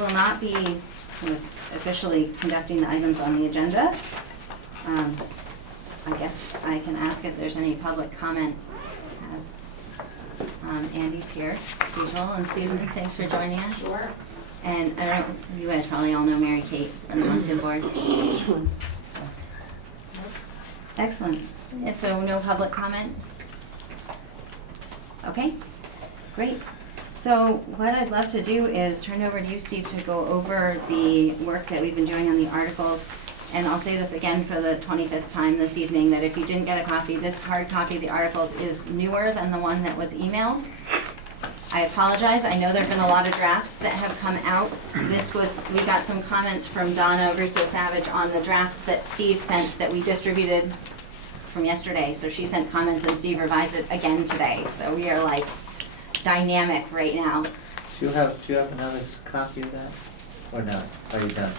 will not be officially conducting the items on the agenda. I guess I can ask if there's any public comment. Andy's here, as usual, and Susan, thanks for joining us. Sure. And I don't, you guys probably all know Mary Kate from the Moncton Board. Excellent. Yeah, so no public comment? Okay, great. So what I'd love to do is turn it over to you, Steve, to go over the work that we've been doing on the articles. And I'll say this again for the 25th time this evening, that if you didn't get a copy, this hard copy of the articles is newer than the one that was emailed. I apologize. I know there have been a lot of drafts that have come out. We got some comments from Donna Russo-Savage on the draft that Steve sent that we distributed from yesterday. So she sent comments and Steve revised it again today. So we are like dynamic right now. Do you have another copy of that? Or not? Are you done?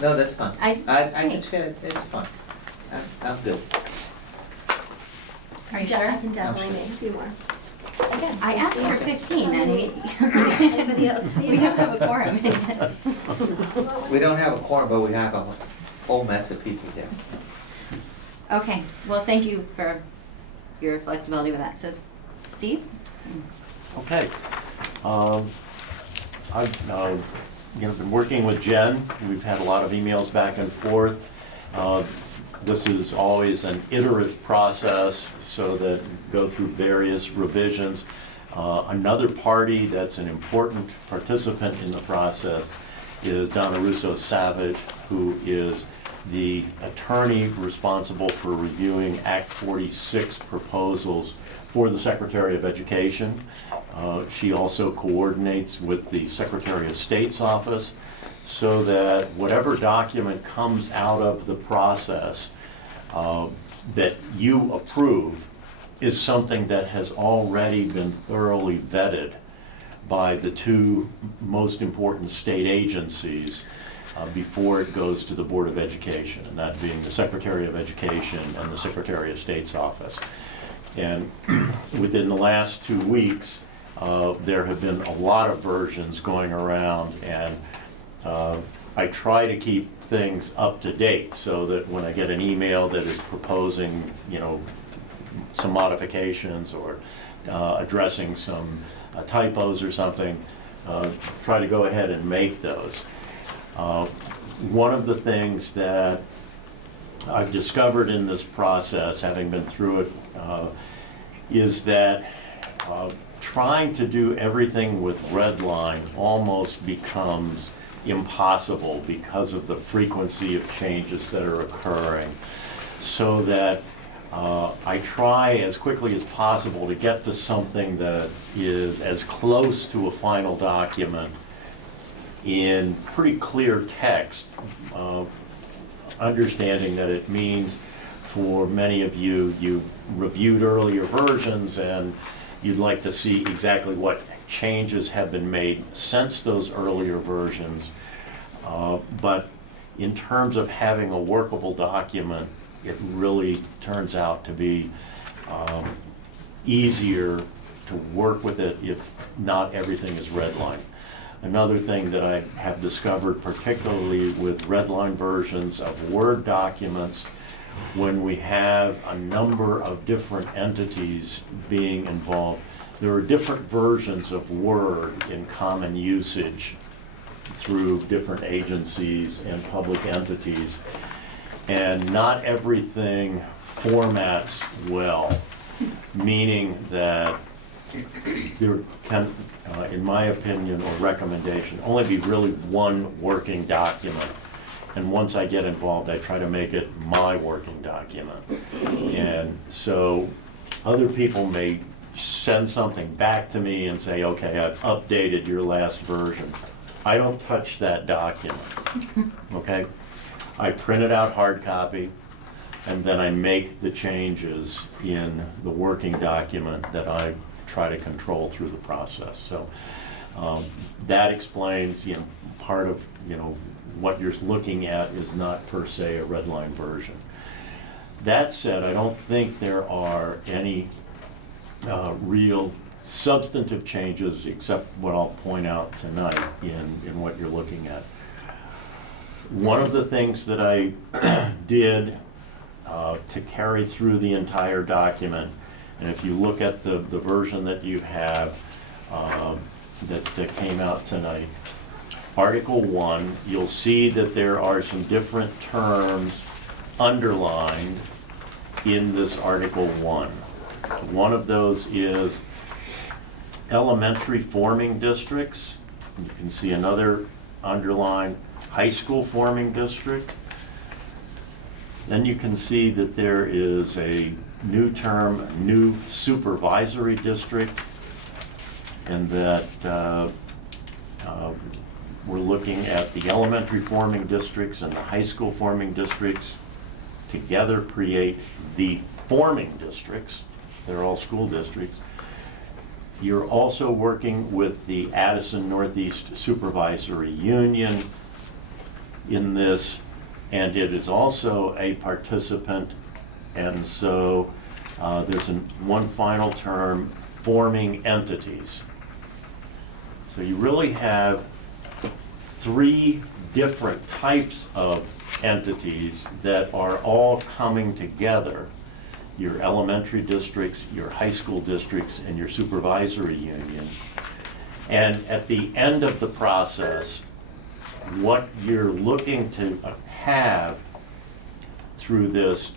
No, that's fine. I can share it, it's fine. I'm good. Are you sure? I can definitely make a few more. Again, I asked for 15 and Anybody else? we don't have a quorum. We don't have a quorum, but we have a whole mess of people here. Okay, well, thank you for your flexibility with that. So, Steve? Okay. I've been working with Jen. We've had a lot of emails back and forth. This is always an iterative process, so that go through various revisions. Another party that's an important participant in the process is Donna Russo-Savage, who is the attorney responsible for reviewing Act 46 proposals for the Secretary of Education. She also coordinates with the Secretary of State's office, so that whatever document comes out of the process that you approve is something that has already been thoroughly vetted by the two most important state agencies before it goes to the Board of Education, and that being the Secretary of Education and the Secretary of State's office. And within the last 2 weeks, there have been a lot of versions going around, and I try to keep things up to date so that when I get an email that is proposing, some modifications or addressing some typos or something, try to go ahead and make those. One of the things that I've discovered in this process, having been through it, is that trying to do everything with redline almost becomes impossible because of the frequency of changes that are occurring. So that I try as quickly as possible to get to something that is as close to a final document in pretty clear text, understanding that it means for many of you, you reviewed earlier versions and you'd like to see exactly what changes have been made since those earlier versions. But in terms of having a workable document, it really turns out to be easier to work with it if not everything is redlined. Another thing that I have discovered, particularly with redline versions of Word documents, when we have a number of different entities being involved, there are different versions of Word in common usage through different agencies and public entities, and not everything formats well, meaning that there can, in my opinion or recommendation, only be really one working document. And once I get involved, I try to make it my working document. And so other people may send something back to me and say, okay, I've updated your last version. I don't touch that document, okay? I print it out hard copy, and then I make the changes in the working document that I try to control through the process. So that explains, part of, what you're looking at is not per se a redline version. That said, I don't think there are any real substantive changes, except what I'll point out tonight in what you're looking at. One of the things that I did to carry through the entire document, and if you look at the version that you have that came out tonight, Article 1, you'll see that there are some different terms underlined in this Article 1. One of those is elementary forming districts. You can see another underlined high school forming district. Then you can see that there is a new term, new supervisory district, and that we're looking at the elementary forming districts and the high school forming districts together create the forming districts. They're all school districts. You're also working with the Addison Northeast Supervisory Union in this, and it is also a participant, and so there's one final term, forming entities. So you really have 3 different types of entities that are all coming together: your elementary districts, your high school districts, and your supervisory union. And at the end of the process, what you're looking to have through this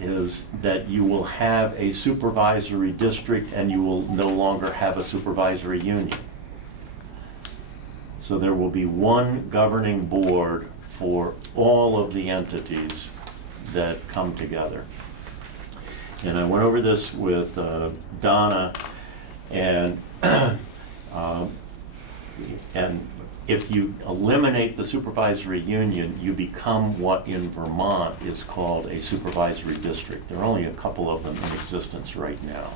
is that you will have a supervisory district and you will no longer have a supervisory union. So there will be one governing board for all of the entities that come together. And I went over this with Donna, and if you eliminate the supervisory union, you become what in Vermont is called a supervisory district. There are only a couple of them in existence right now.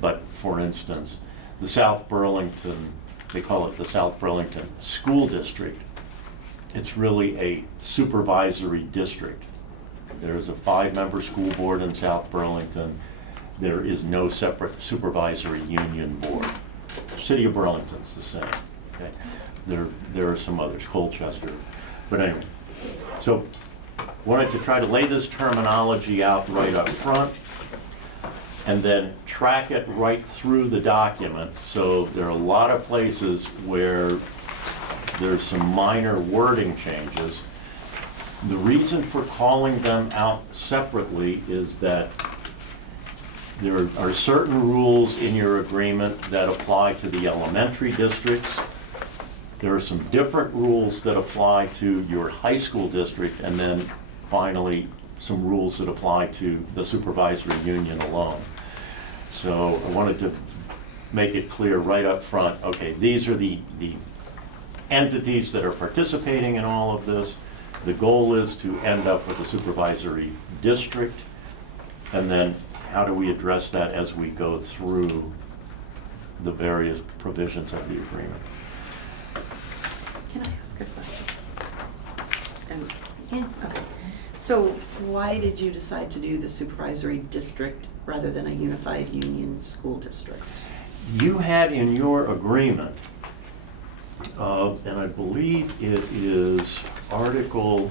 But for instance, the South Burlington, they call it the South Burlington School District. It's really a supervisory district. There's a 5-member school board in South Burlington. There is no separate supervisory union board. City of Burlington's the same. Okay? There are some others, Colchester. But anyway, so wanted to try to lay this terminology out right up front and then track it right through the document. So there are a lot of places where there's some minor wording changes. The reason for calling them out separately is that there are certain rules in your agreement that apply to the elementary districts. There are some different rules that apply to your high school district, and then finally some rules that apply to the supervisory union alone. So I wanted to make it clear right up front, okay, these are the entities that are participating in all of this. The goal is to end up with a supervisory district, and then how do we address that as we go through the various provisions of the agreement. Can I ask a question? Yeah. Okay. So why did you decide to do the supervisory district rather than a unified union school district? You had in your agreement, and I believe it is Article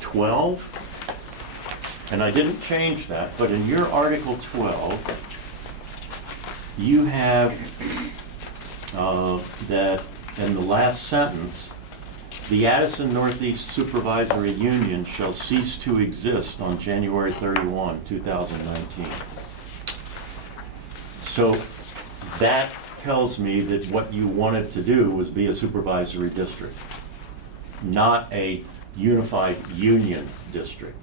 12, and I didn't change that, but in your Article 12, you have that in the last sentence, the Addison Northeast Supervisory Union shall cease to exist on January 31, 2019. So that tells me that what you wanted to do was be a supervisory district, not a unified union district.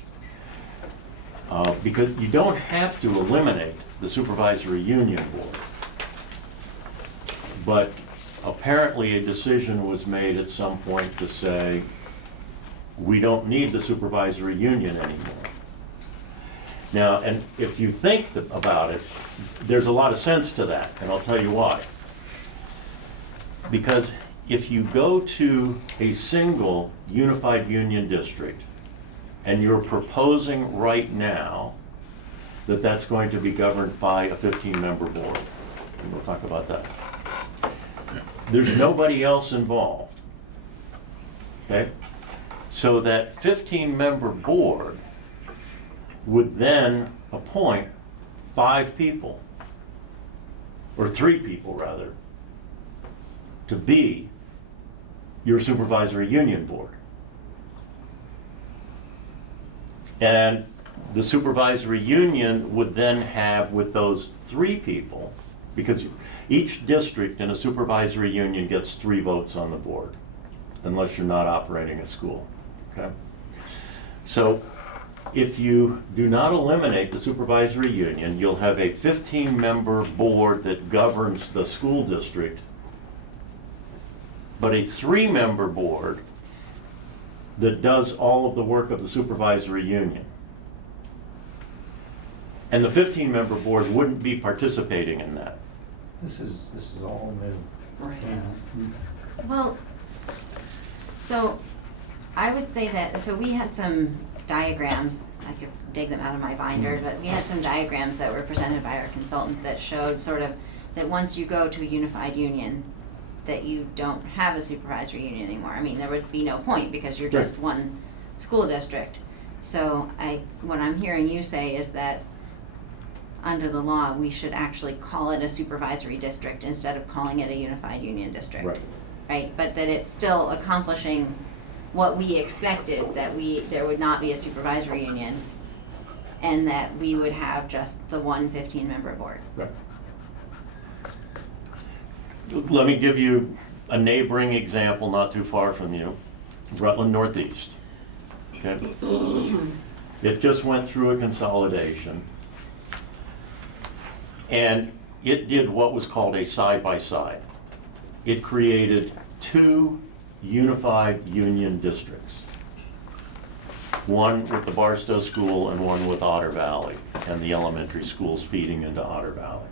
Because you don't have to eliminate the supervisory union board. But apparently a decision was made at some point to say, we don't need the supervisory union anymore. Now, and if you think about it, there's a lot of sense to that, and I'll tell you why. Because if you go to a single unified union district, and you're proposing right now that that's going to be governed by a 15-member board. And we'll talk about that. There's nobody else involved. Okay? So that 15-member board would then appoint 5 people, or 3 people rather, to be your supervisory union board. And the supervisory union would then have, with those 3 people, because each district in a supervisory union gets 3 votes on the board, unless you're not operating a school, okay? So if you do not eliminate the supervisory union, you'll have a 15-member board that governs the school district, but a 3-member board that does all of the work of the supervisory union. And the 15-member board wouldn't be participating in that. This is all new. Right. Well, so I would say that, so we had some diagrams, I could dig them out of my binder, but we had some diagrams that were presented by our consultant that showed sort of that once you go to a unified union, that you don't have a supervisory union anymore. I mean, there would be no point because you're just one school district. So what I'm hearing you say is that under the law, we should actually call it a supervisory district instead of calling it a unified union district. Right. Right, but that it's still accomplishing what we expected, that there would not be a supervisory union and that we would have just the one 15-member board. Right. Let me give you a neighboring example not too far from you, Rutland Northeast. Okay? It just went through a consolidation, and it did what was called a side-by-side. It created 2 unified union districts. One with the Barstow School and one with Otter Valley, and the elementary schools feeding into Otter Valley.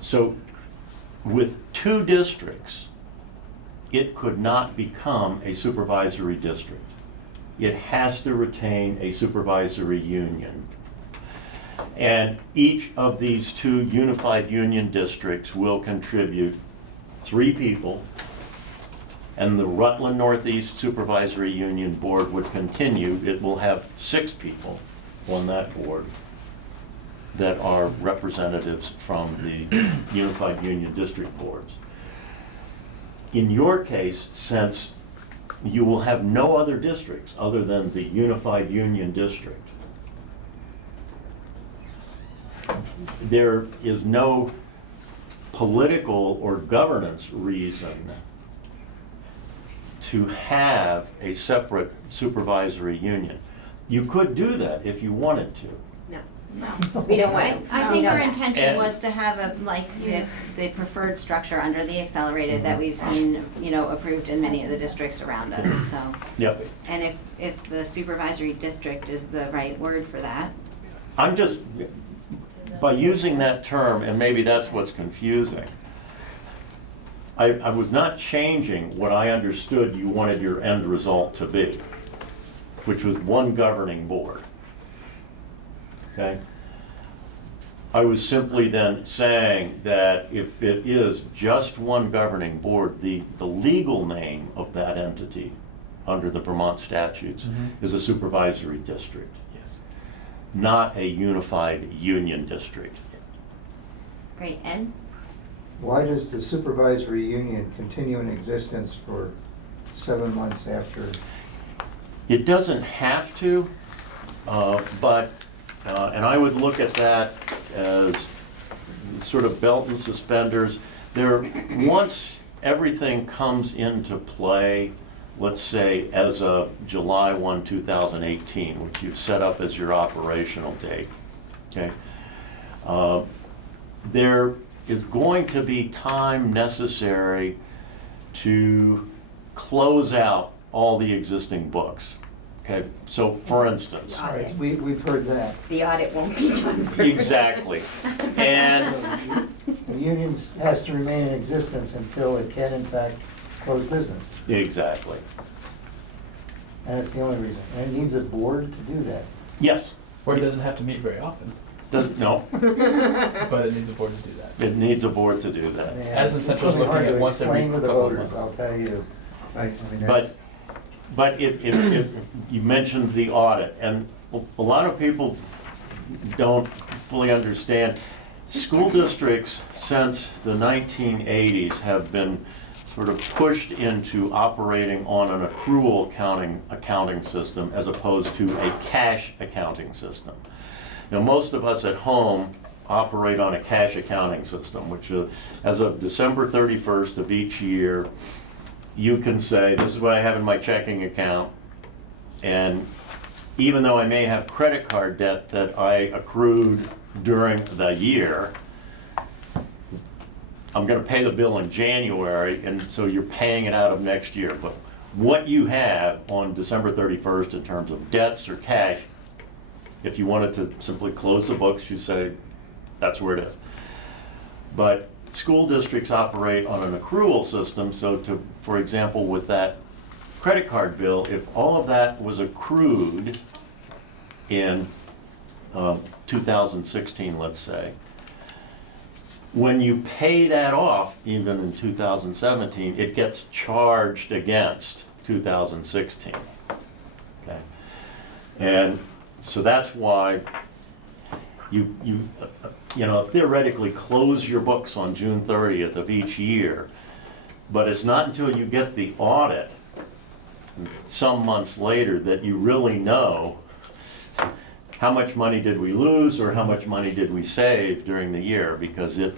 So with 2 districts, it could not become a supervisory district. It has to retain a supervisory union. And each of these 2 unified union districts will contribute 3 people, and the Rutland Northeast Supervisory Union Board would continue. It will have 6 people on that board that are representatives from the unified union district boards. In your case, since you will have no other districts other than the unified union district, there is no political or governance reason to have a separate supervisory union. You could do that if you wanted to. No, we don't want it. I think No. our intention And- was to have the preferred structure under the accelerated that we've seen, approved in many of the districts around us, so. Yep. And if the supervisory district is the right word for that. I'm just, by using that term, and maybe that's what's confusing, I was not changing what I understood you wanted your end result to be, which was one governing board. Okay? I was simply then saying that if it is just one governing board, the legal name of that entity under the Vermont statutes is a supervisory district, not a unified union district. Great, Ed? Why does the supervisory union continue in existence for 7 months after? It doesn't have to, and I would look at that as sort of belt and suspenders. Once everything comes into play, let's say as of July 1, 2018, which you've set up as your operational date, okay? There is going to be time necessary to close out all the existing books. Okay, so for instance. All right, we've heard that. The audit won't be done. Exactly. And The union has to remain in existence until it can in fact close business. exactly. And that's the only reason. And it needs a board to do that. Yes, Or it doesn't have to meet very often, No, but it needs a board to do that. it needs a board to do that. As It's Central's really hard looking at to once every explain to the couple of voters, months. I'll tell you. Right, I mean, that's. But if you mentioned the audit, and a lot of people don't fully understand, school districts since the 1980s have been sort of pushed into operating on an accrual accounting system as opposed to a cash accounting system. Now, most of us at home operate on a cash accounting system, which as of December 31st of each year, you can say, this is what I have in my checking account, and even though I may have credit card debt that I accrued during the year, I'm gonna pay the bill in January, and so you're paying it out of next year. But what you have on December 31st in terms of debts or cash, if you wanted to simply close the books, you say, that's where it is. But school districts operate on an accrual system, so for example, with that credit card bill, if all of that was accrued in 2016, let's say, when you pay that off, even in 2017, it gets charged against 2016. Okay, and so that's why you theoretically close your books on June 30th of each year, but it's not until you get the audit some months later that you really know how much money did we lose or how much money did we save during the year, because it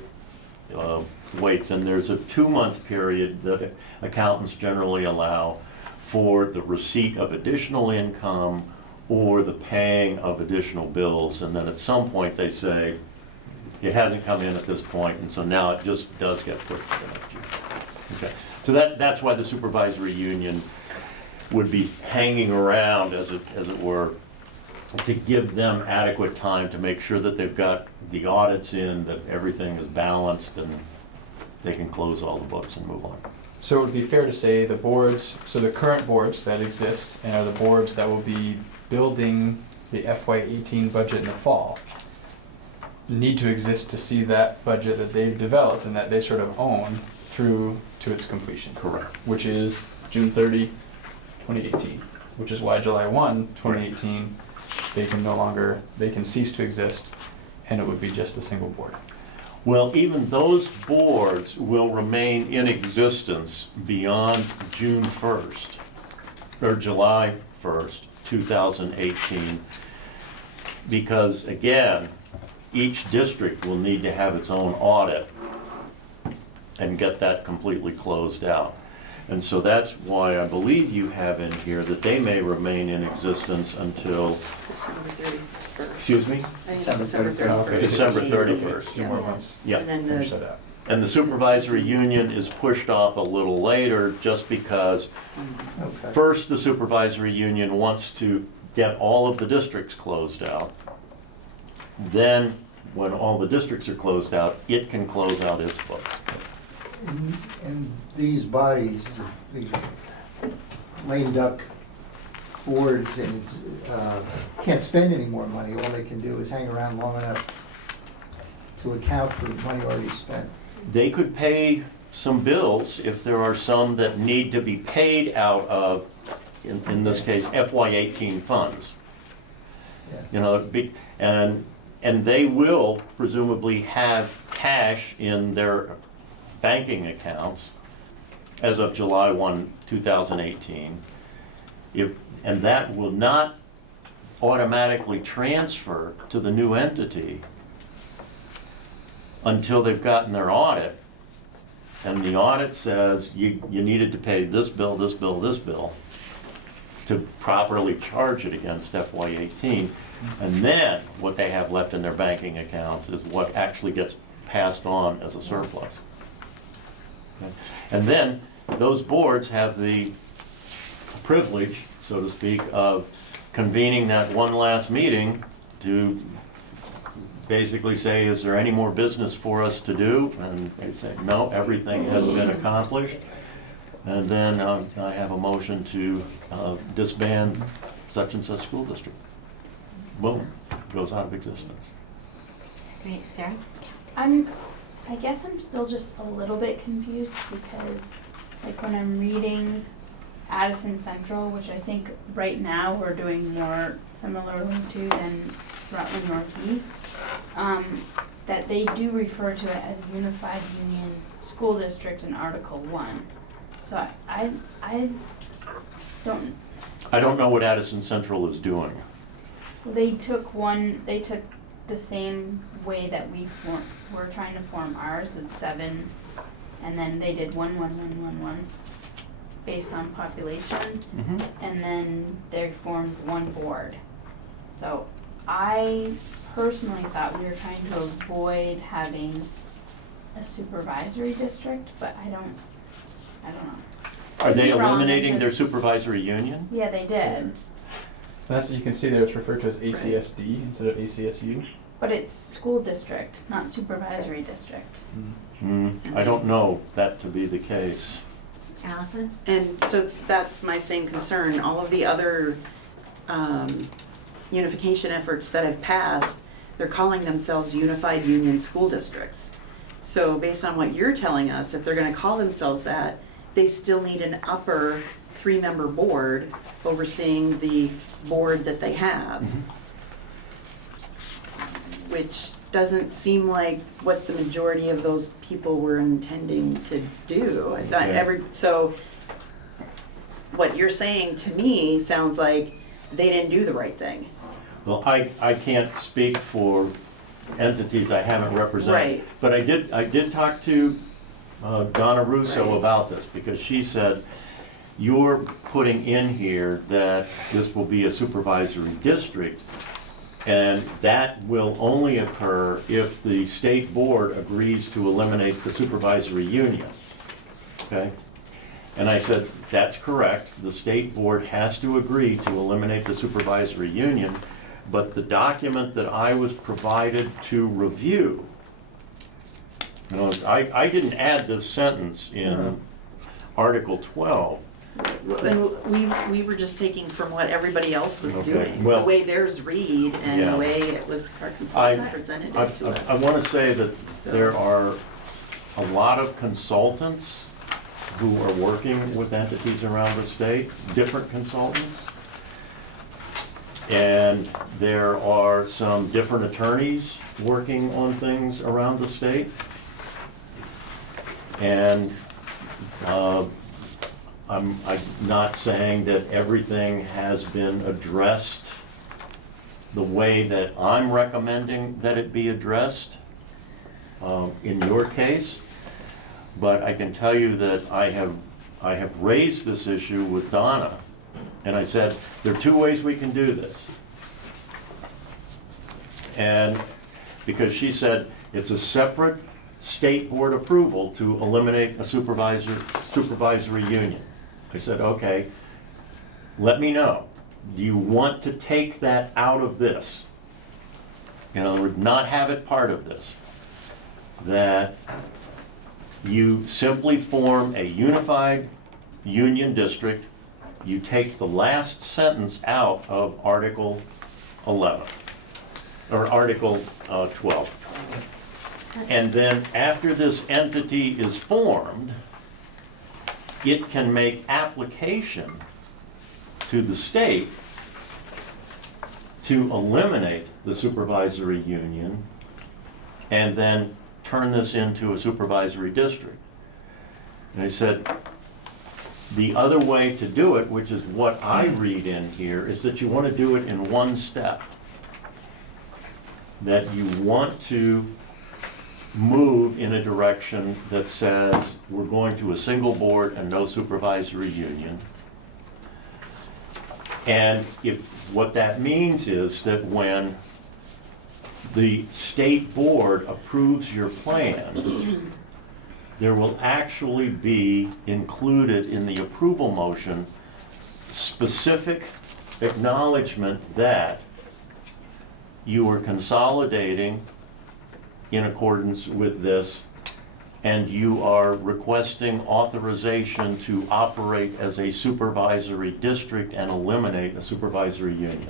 waits. And there's a 2-month period that accountants generally allow for the receipt of additional income or the paying of additional bills, and then at some point they say, it hasn't come in at this point, and so now it just does get pushed to the next year. Okay, so that's why the supervisory union would be hanging around, as it were, to give them adequate time to make sure that they've got the audits in, that everything is balanced, and they can close all the books and move on. So it would be fair to say the boards, so the current boards that exist and are the boards that will be building the FY18 budget in the fall, need to exist to see that budget that they've developed and that they sort of own through to its completion. Correct. Which is June 30, 2018, which is why July 1, 2018, they can cease to exist, and it would be just a single board. Well, even those boards will remain in existence beyond June 1st, or July 1st, 2018, because again, each district will need to have its own audit and get that completely closed out. And so that's why I believe you have in here that they may remain in existence until, December 31st. excuse me? I think it's December 31st. Okay. December 31st. 2 more months. Yeah. And then Finish the, that out. And the supervisory union is pushed off a little later just because Okay. first the supervisory union wants to get all of the districts closed out. Then, when all the districts are closed out, it can close out its books. And these bodies, the lame duck boards, and can't spend any more money. All they can do is hang around long enough to account for money already spent. They could pay some bills if there are some that need to be paid out of, in this case, FY18 funds. Yeah. You know, and they will presumably have cash in their banking accounts as of July 1, 2018. And that will not automatically transfer to the new entity until they've gotten their audit. And the audit says you needed to pay this bill, this bill, this bill to properly charge it against FY18. And then what they have left in their banking accounts is what actually gets passed on as a surplus. Okay? And then those boards have the privilege, so to speak, of convening that one last meeting to basically say, is there any more business for us to do? And they say, no, everything has been accomplished. And then I have a motion to disband such and such school district. Boom. goes out of existence. Great, Sarah? I guess I'm still just a little bit confused because, like, when I'm reading Addison Central, which I think right now we're doing more similarly to than Rutland Northeast, that they do refer to it as Unified Union School District in Article 1. So I don't, I don't know what Addison Central is doing. they took the same way that we're trying to form ours with 7, and then they did 1, 1, 1, 1, 1 based on population, and then they formed one board. So I personally thought we were trying to avoid having a supervisory district, but I don't know. Are they Could be wrong, eliminating their just- supervisory union? Yeah, they did, And that's, you can see there it's referred to as ACSD instead of ACSU. but it's school district, not supervisory district. I don't know that to be the case. Allison? And so that's my same concern. All of the other unification efforts that have passed, they're calling themselves Unified Union School Districts. So based on what you're telling us, if they're gonna call themselves that, they still need an upper 3-member board overseeing the board that they have. Which doesn't seem like what the majority of those people were intending to do. I thought Okay. so what you're saying to me sounds like they didn't do the right thing. Well, I can't speak for entities I haven't represented. Right. But I did talk to Donna Russo Right. about this, because she said, you're putting in here that this will be a supervisory district, and that will only occur if the state board agrees to eliminate the supervisory union. Okay? And I said, that's correct. The state board has to agree to eliminate the supervisory union, but the document that I was provided to review, you know, I didn't add this sentence in Article 12. And we were just taking from what everybody else was Okay, doing, well- the way theirs read and Yeah. the way it was presented to us. I want to say that So- there are a lot of consultants who are working with entities around the state, different consultants. And there are some different attorneys working on things around the state. And I'm not saying that everything has been addressed the way that I'm recommending that it be addressed in your case, but I can tell you that I have raised this issue with Donna, and I said, there are 2 ways we can do this. And because she said it's a separate state board approval to eliminate a supervisory union. I said, okay, let me know. Do you want to take that out of this? In other words, not have it part of this. That you simply form a unified union district, you take the last sentence out of Article 11, or Article 12. And then after this entity is formed, it can make application to the state to eliminate the supervisory union and then turn this into a supervisory district. And I said, the other way to do it, which is what I read in here, is that you want to do it in one step. That you want to move in a direction that says we're going to a single board and no supervisory union. And what that means is that when the state board approves your plan, there will actually be included in the approval motion specific acknowledgement that you are consolidating in accordance with this, and you are requesting authorization to operate as a supervisory district and eliminate a supervisory union.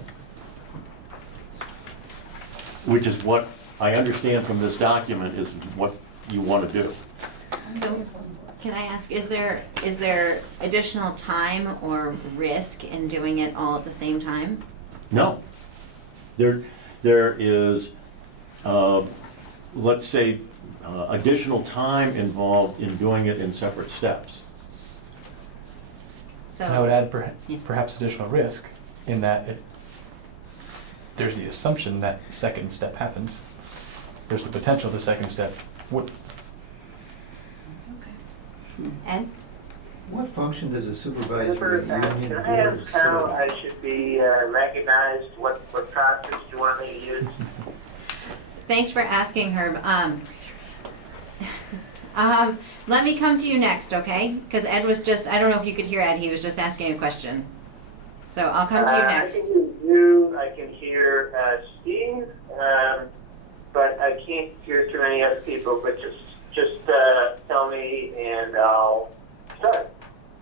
which is what I understand from this document is what you want to do. So, can I ask, is there additional time or risk in doing it all at the same time? No. There is, let's say, additional time involved in doing it in separate steps. So. And I would add Yeah. perhaps additional risk in that there's the assumption that second step happens. There's the potential the second step would. Ed? What function does a supervisory Super, union can I ask board how serve? I should be recognized? What process do you want me to use? Thanks for asking, Herb. Let me come to you next, okay? Because Ed was just, I don't know if you could hear Ed, he was just asking a question. So I'll come to you next. I can hear you, I can hear Steve, but I can't hear too many other people, but just tell me and I'll start.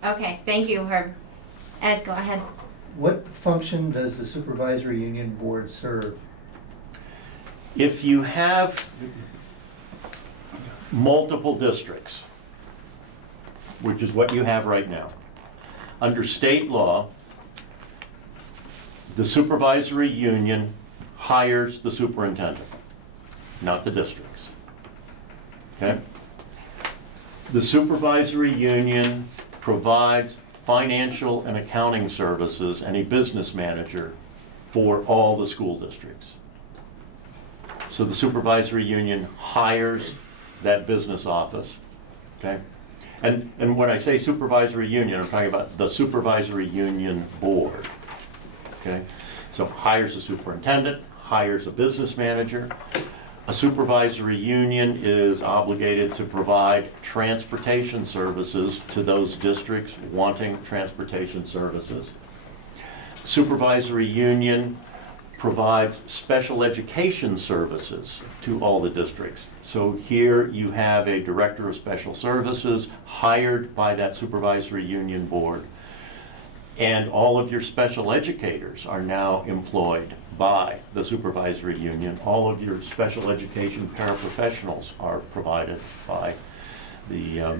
Okay, thank you, Herb. Ed, go ahead. What function does the supervisory union board serve? If you have multiple districts, which is what you have right now, under state law, the supervisory union hires the superintendent, not the districts. Okay? The supervisory union provides financial and accounting services and a business manager for all the school districts. So the supervisory union hires that business office, okay? And when I say supervisory union, I'm talking about the supervisory union board, okay? So hires a superintendent, hires a business manager. A supervisory union is obligated to provide transportation services to those districts wanting transportation services. Supervisory union provides special education services to all the districts. So here you have a director of special services hired by that supervisory union board. And all of your special educators are now employed by the supervisory union. All of your special education paraprofessionals are provided by the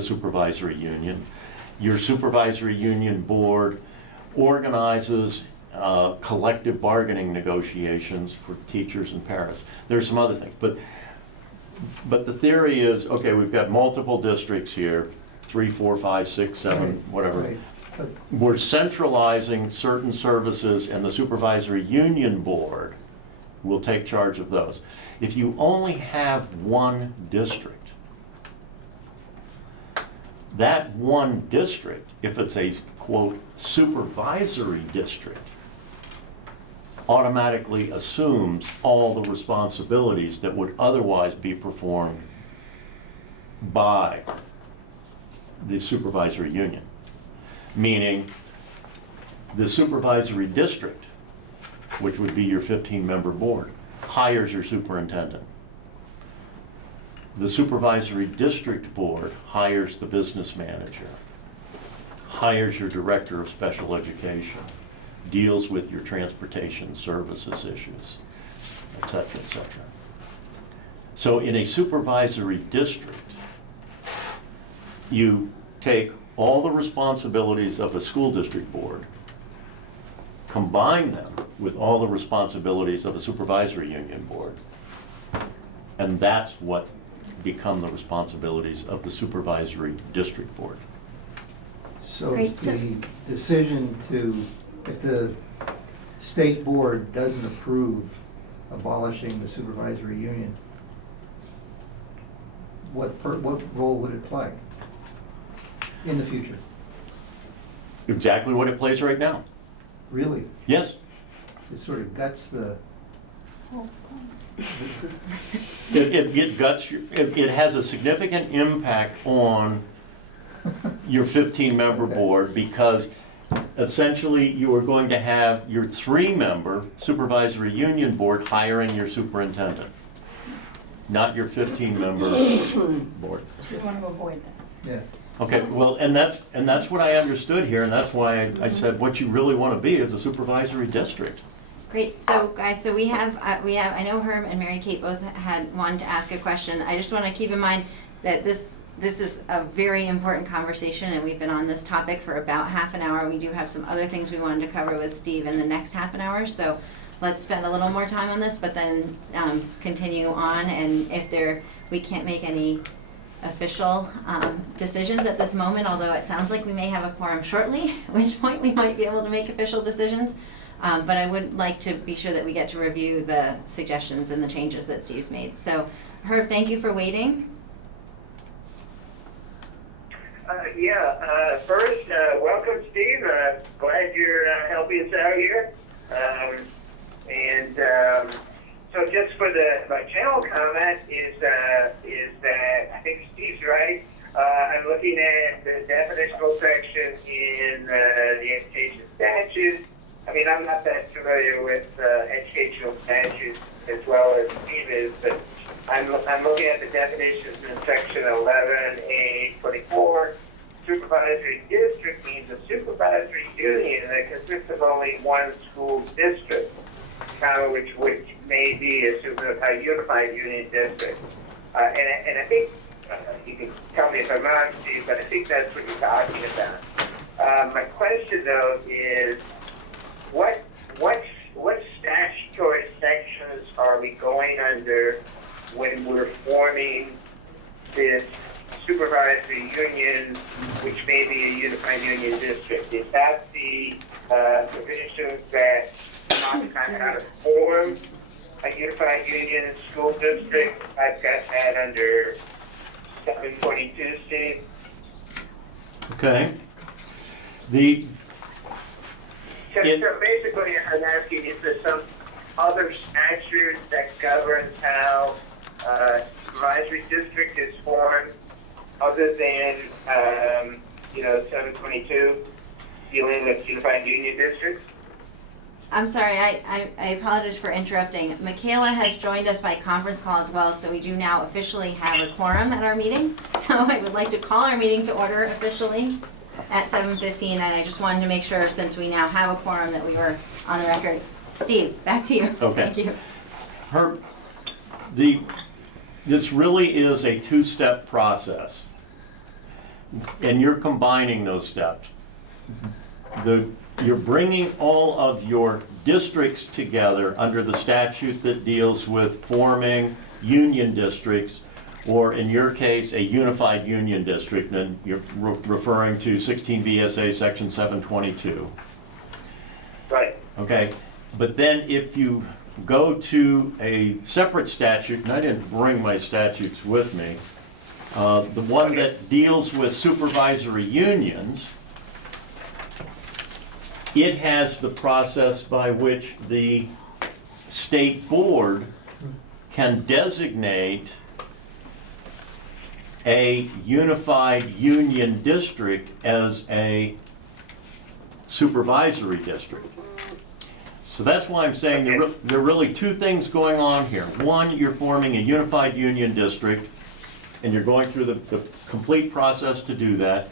supervisory union. Your supervisory union board organizes collective bargaining negotiations for teachers and paras. There's some other things, but the theory is, okay, we've got multiple districts here, 3, 4, 5, 6, 7, whatever. Right. But We're centralizing certain services and the supervisory union board will take charge of those. If you only have one district, that one district, if it's a, quote, supervisory district, automatically assumes all the responsibilities that would otherwise be performed by the supervisory union. Meaning, the supervisory district, which would be your 15-member board, hires your superintendent. The supervisory district board hires the business manager, hires your director of special education, deals with your transportation services issues, et cetera, et cetera. So in a supervisory district, you take all the responsibilities of a school district board, combine them with all the responsibilities of a supervisory union board, and that's what become the responsibilities of the supervisory district board. so Great, so- the decision to, if the state board doesn't approve abolishing the supervisory union, what role would it play in the future? Exactly what it plays right now. Really? Yes, It sort of guts the, it has a significant impact on your 15-member Okay. board because essentially you are going to have your 3-member supervisory union board hiring your superintendent, not your 15-member board. We want to avoid that. yeah. Okay, well, and that's what I understood here, and that's why I said what you really want to be is a supervisory district. Great, so guys, so we have, I know Herb and Mary Kate both had wanted to ask a question. I just wanna keep in mind that this is a very important conversation, and we've been on this topic for about half an hour. We do have some other things we wanted to cover with Steve in the next half an hour, so let's spend a little more time on this, but then continue on, and if we can't make any official decisions at this moment, although it sounds like we may have a quorum shortly, at which point we might be able to make official decisions. But I would like to be sure that we get to review the suggestions and the changes that Steve's made. So, Herb, thank you for waiting. First, welcome, Steve. Glad you're helping us out here. So just for my general comment is that I think Steve's right. I'm looking at the definitional section in the education statute. I mean, I'm not that familiar with educational statutes as well as Steve is, but I'm looking at the definitions in section 11A24. Supervisory district means a supervisory union that consists of only one school district, which may be a unified union district. And I think, you can tell me if I'm wrong, Steve, but I think that's what you're talking about. My question, though, is what statutory sections are we going under when we're forming this supervisory union, which may be a unified union district? Is that the provisions that talk about how to form a unified union school district? I've got that under 722, Steve. Okay. So basically, I'm asking, is there some other statute that governs how supervisory district is formed other than, 722, dealing with unified union districts? I'm sorry, I apologize for interrupting. Michaela has joined us by conference call as well, so we do now officially have a quorum at our meeting. So I would like to call our meeting to order officially at 7:15, and I just wanted to make sure, since we now have a quorum, that we were on the record. Steve, back to you. Okay. Thank you. Herb, this really is a two-step process, and you're combining those steps. You're bringing all of your districts together under the statute that deals with forming union districts, or in your case, a unified union district, and you're referring to 16 VSA section 722. Right. Okay, but then if you go to a separate statute, and I didn't bring my statutes with me, the one that deals with supervisory unions, it has the process by which the state board can designate a unified union district as a supervisory district. So that's why I'm saying there are really two things going on here. One, you're forming a unified union district, and you're going through the complete process to do that.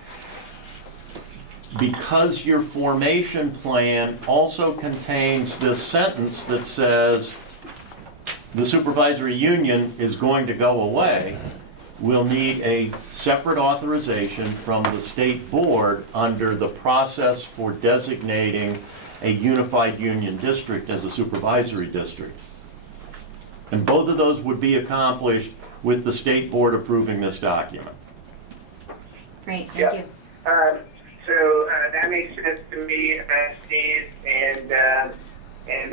Because your formation plan also contains this sentence that says the supervisory union is going to go away, we'll need a separate authorization from the state board under the process for designating a unified union district as a supervisory district. And both of those would be accomplished with the state board approving this document. Great, thank you. So that makes sense to me, Steve, and the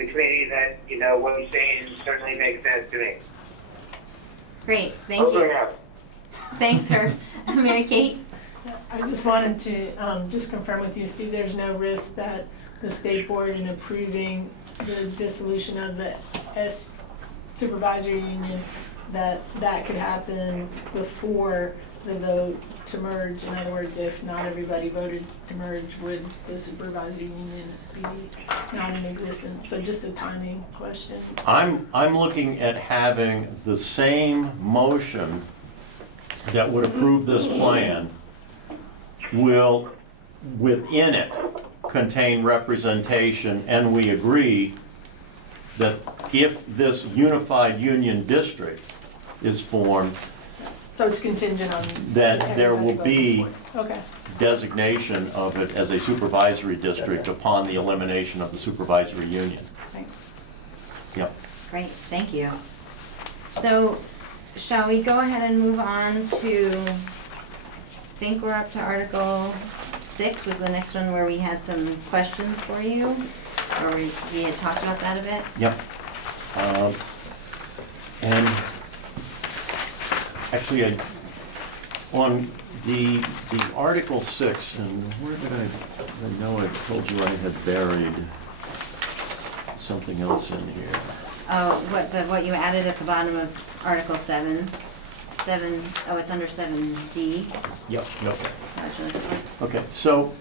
committee, that, what you're saying certainly makes sense to me. Great, thank you. Thanks, Herb. Mary Kate? I just wanted to just confirm with you, Steve, there's no risk that the state board, in approving the dissolution of the supervisory union, that could happen before the vote to merge. In other words, if not everybody voted to merge, would the supervisory union be not in existence? So just a timing question. I'm looking at having the same motion that would approve this plan will, within it, contain representation, and we agree, that if this unified union district is formed, So it's contingent on. that there will everybody be voting for it. Okay. designation of it as a supervisory district upon the elimination of the supervisory union. Right. Yep. Great, thank you. So, shall we go ahead and move on to, I think we're up to Article 6 was the next one where we had some questions for you, or we had talked about that a bit. Yep. And actually, on the Article 6, and where did I know I told you I had buried something else in here. Oh, what you added at the bottom of Article 7. It's under 7D. Yep, yep. So actually, Okay, so,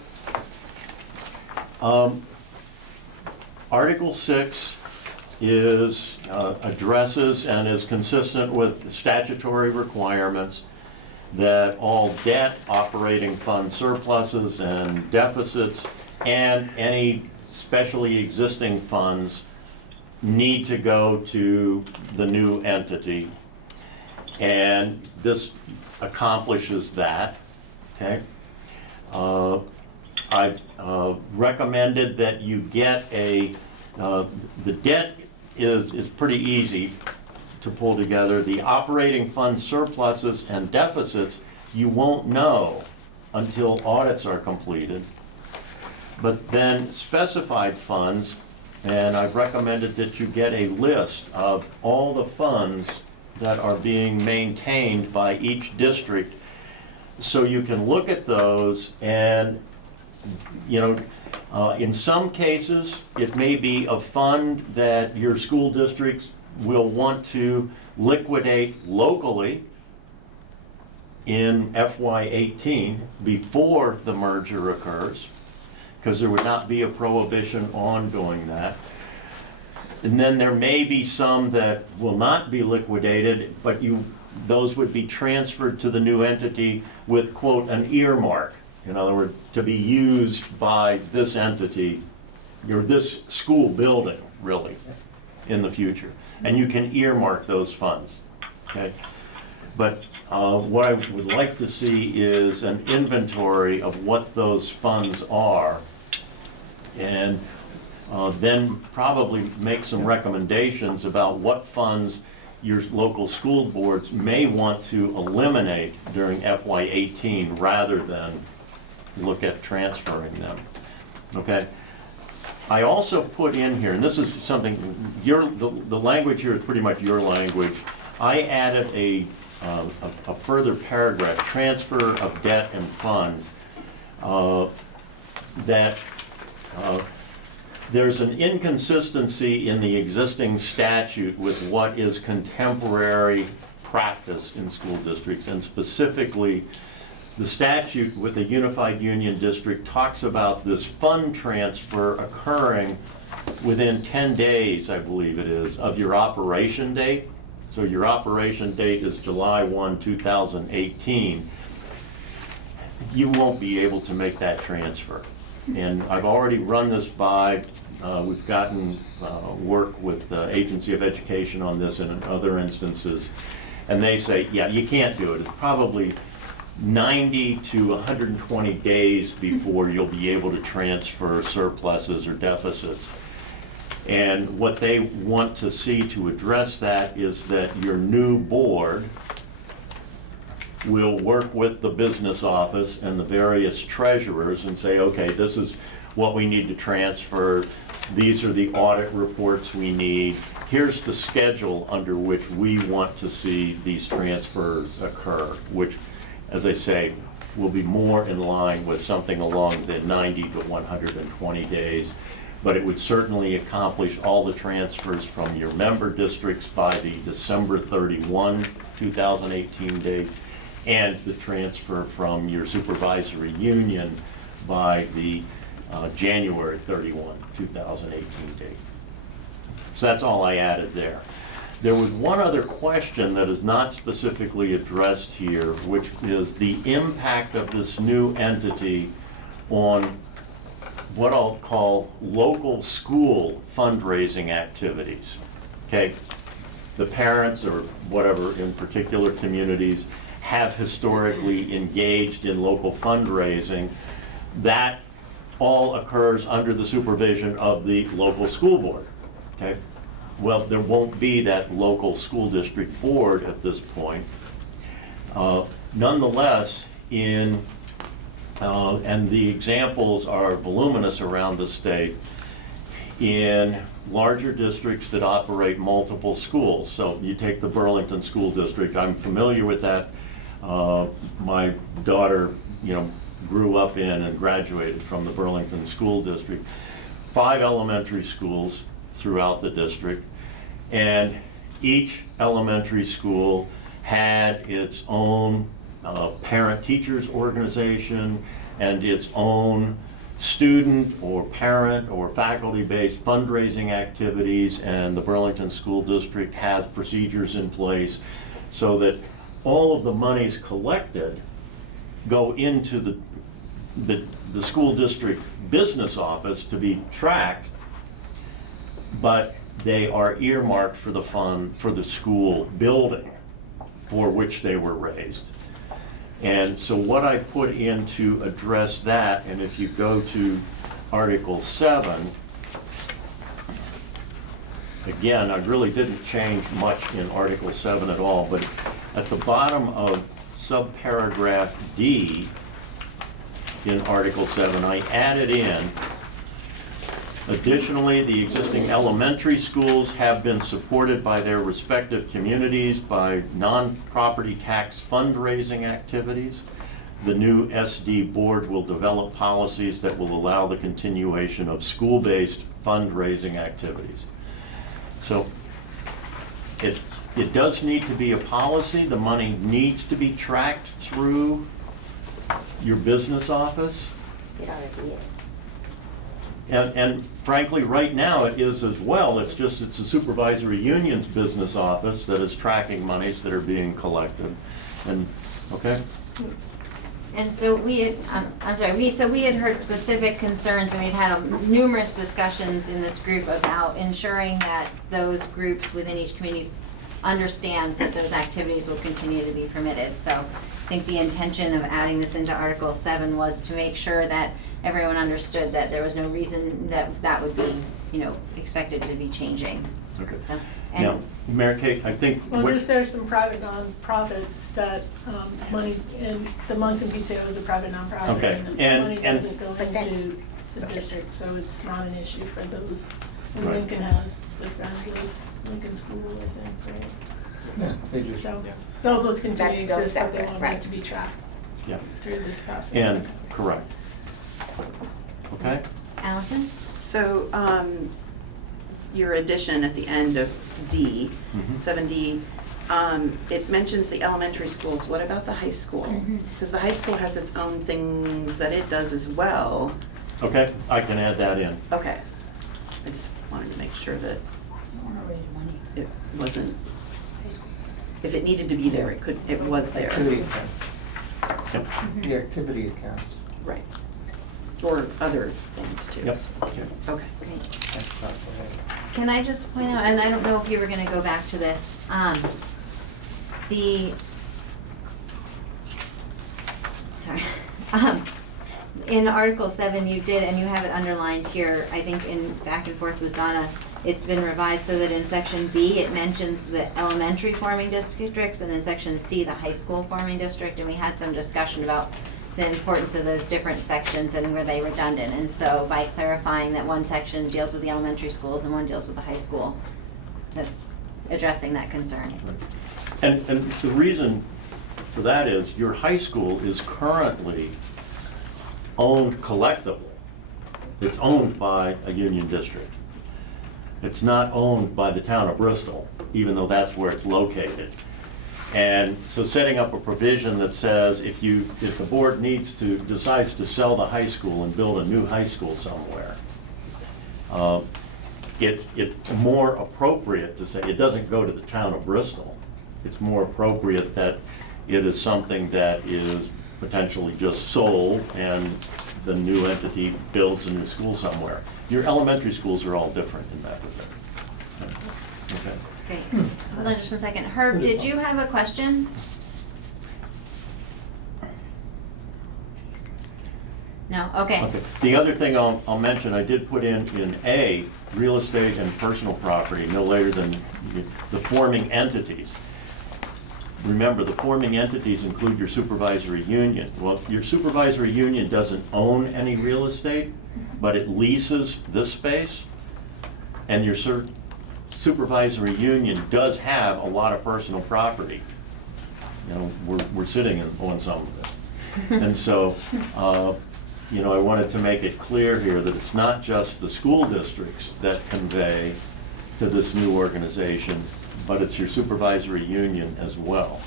Article 6 is, addresses and is consistent with statutory requirements that all debt, operating fund surpluses and deficits, and any specially existing funds need to go to the new entity. And this accomplishes that, okay? I've recommended that you get the debt is pretty easy to pull together. The operating fund surpluses and deficits, you won't know until audits are completed. But then specified funds, and I've recommended that you get a list of all the funds that are being maintained by each district, so you can look at those and, you know, in some cases, it may be a fund that your school districts will want to liquidate locally in FY18 before the merger occurs, because there would not be a prohibition on doing that. And then there may be some that will not be liquidated, but those would be transferred to the new entity with, quote, an earmark. In other words, to be used by this entity, or this school building, really, in the future. And you can earmark those funds, okay? But what I would like to see is an inventory of what those funds are, and then probably make some recommendations about what funds your local school boards may want to eliminate during FY18 rather than look at transferring them, okay? I also put in here, and this is something, the language here is pretty much your language. I added a further paragraph, transfer of debt and funds, that there's an inconsistency in the existing statute with what is contemporary practice in school districts, and specifically the statute with the unified union district talks about this fund transfer occurring within 10 days, I believe it is, of your operation date. So your operation date is July 1, 2018. You won't be able to make that transfer. And I've already run this by, we've gotten work with the Agency of Education on this and in other instances, and they say, yeah, you can't do it. It's probably 90 to 120 days before you'll be able to transfer surpluses or deficits. And what they want to see to address that is that your new board will work with the business office and the various treasurers and say, okay, this is what we need to transfer. These are the audit reports we need. Here's the schedule under which we want to see these transfers occur, which, as I say, will be more in line with something along the 90 to 120 days. But it would certainly accomplish all the transfers from your member districts by the December 31, 2018 date, and the transfer from your supervisory union by the January 31, 2018 date. So that's all I added there. There was one other question that is not specifically addressed here, which is the impact of this new entity on what I'll call local school fundraising activities. Okay, the parents or whatever in particular communities have historically engaged in local fundraising. That all occurs under the supervision of the local school board. Okay, well, there won't be that local school district board at this point. Nonetheless, and the examples are voluminous around the state, in larger districts that operate multiple schools. So you take the Burlington School District, I'm familiar with that. My daughter, grew up in and graduated from the Burlington School District. 5 elementary schools throughout the district, and each elementary school had its own parent-teachers organization and its own student or parent or faculty-based fundraising activities, and the Burlington School District has procedures in place so that all of the monies collected go into the school district business office to be tracked, but they are earmarked for the fund for the school building for which they were raised. And so what I put in to address that, and if you go to Article 7, again, I really didn't change much in Article 7 at all, but at the bottom of subparagraph D in Article 7, I added in, additionally, the existing elementary schools have been supported by their respective communities by non-property tax fundraising activities. The new SD board will develop policies that will allow the continuation of school-based fundraising activities. So it does need to be a policy. The money needs to be tracked through your business office. It already is. And frankly, right now it is as well. It's just, it's a supervisory union's business office that is tracking monies that are being collected. And, okay? And so we had, we had heard specific concerns, and we've had numerous discussions in this group about ensuring that those groups within each community understands that those activities will continue to be permitted. So I think the intention of adding this into Article 7 was to make sure that everyone understood that there was no reason that that would be, expected to be changing. Okay. So, Now, Mary Kate, I think. Well, there's some private nonprofits that money, and the Monk and PTO is a private nonprofit. Okay, And the and- money and- doesn't go into the district, so it's not an issue for those. And Right. Lincoln has the Friends of Lincoln School, I think, right? Yeah, they just, So those will continue That's to still exist, but they separate, won't right. need to be tracked Yeah, through this process. and, correct. Okay? Allison? So, your addition at the end of D, Mhm. 7D, it mentions the elementary schools. What about the high school? Because the high school has its own things that it does as well. Okay, I can add that in. Okay. I just wanted to make sure that it wasn't, if it needed to be there, it was there. activity accounts. Yep. The activity accounts. Right. Or other things too. Yep. Okay. Great. That's not the head. Can I just point out, and I don't know if you were gonna go back to this, sorry, in Article 7 you did, and you have it underlined here, I think in back and forth with Donna, it's been revised so that in section B, it mentions the elementary forming districts, and in section C, the high school forming district, and we had some discussion about the importance of those different sections and were they redundant. And so by clarifying that one section deals with the elementary schools and one deals with the high school, that's addressing that concern. And the reason for that is your high school is currently owned collectively. It's owned by a union district. It's not owned by the town of Bristol, even though that's where it's located. And so setting up a provision that says if the board decides to sell the high school and build a new high school somewhere, it's more appropriate to say, it doesn't go to the town of Bristol. It's more appropriate that it is something that is potentially just sold and the new entity builds a new school somewhere. Your elementary schools are all different in that regard. Okay. Great. Hold on just a second. Herb, did you have a question? No? Okay. Okay. The other thing I'll mention, I did put in A, real estate and personal property, no later than the forming entities. Remember, the forming entities include your supervisory union. Well, your supervisory union doesn't own any real estate, but it leases this space, and your supervisory union does have a lot of personal property. You know, we're sitting on some of it. And so, you know, I wanted to make it clear here that it's not just the school districts that convey to this new organization, but it's your supervisory union as well.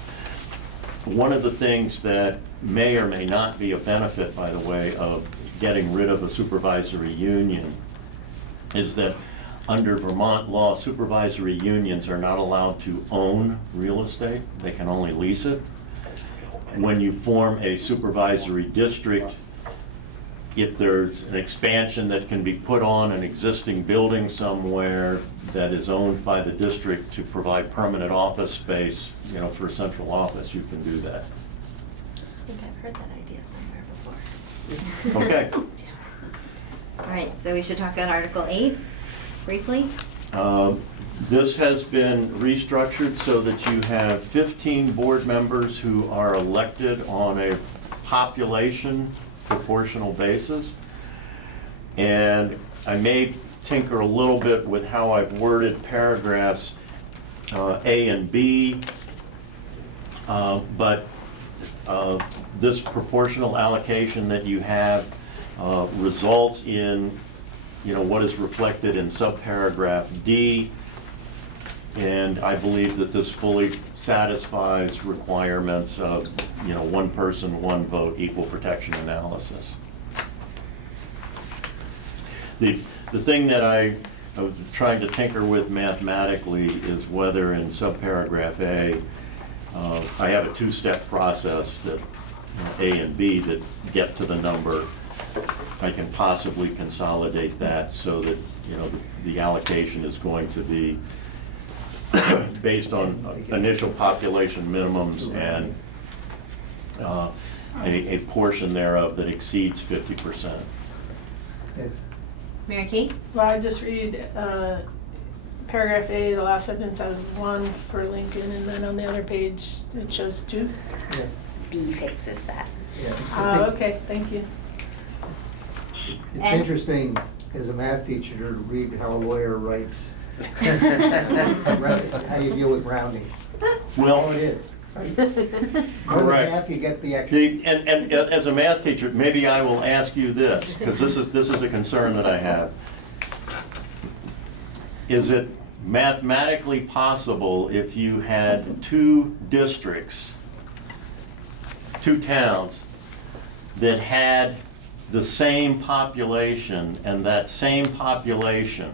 One of the things that may or may not be a benefit, by the way, of getting rid of a supervisory union is that under Vermont law, supervisory unions are not allowed to own real estate. They can only lease it. When you form a supervisory district, if there's an expansion that can be put on an existing building somewhere that is owned by the district to provide permanent office space, you know, for a central office, you can do that. I think I've heard that idea somewhere before. Okay. All right, so we should talk about Article 8 briefly. This has been restructured so that you have 15 board members who are elected on a population proportional basis. And I may tinker a little bit with how I've worded paragraphs A and B, but this proportional allocation that you have results in, you know, what is reflected in subparagraph D, and I believe that this fully satisfies requirements of, you know, one person, one vote, equal protection analysis. The thing that I was trying to tinker with mathematically is whether in subparagraph A, I have a two-step process that, you know, A and B, that get to the number. I can possibly consolidate that so that, you know, the allocation is going to be based on initial population minimums and a portion thereof that exceeds 50%. Mary Kate? Well, I just read paragraph A, the last sentence has 1 for Lincoln, and then on the other page, it shows 2. Yeah. B fixes that. Yeah. Okay, thank you. It's And- interesting, as a math teacher, to read how a lawyer writes, how you deal with rounding. Well, All it is. Right? More than Correct. half, you get the extra. And as a math teacher, maybe I will ask you this, because this is a concern that I have. Is it mathematically possible if you had 2 districts, 2 towns, that had the same population, and that same population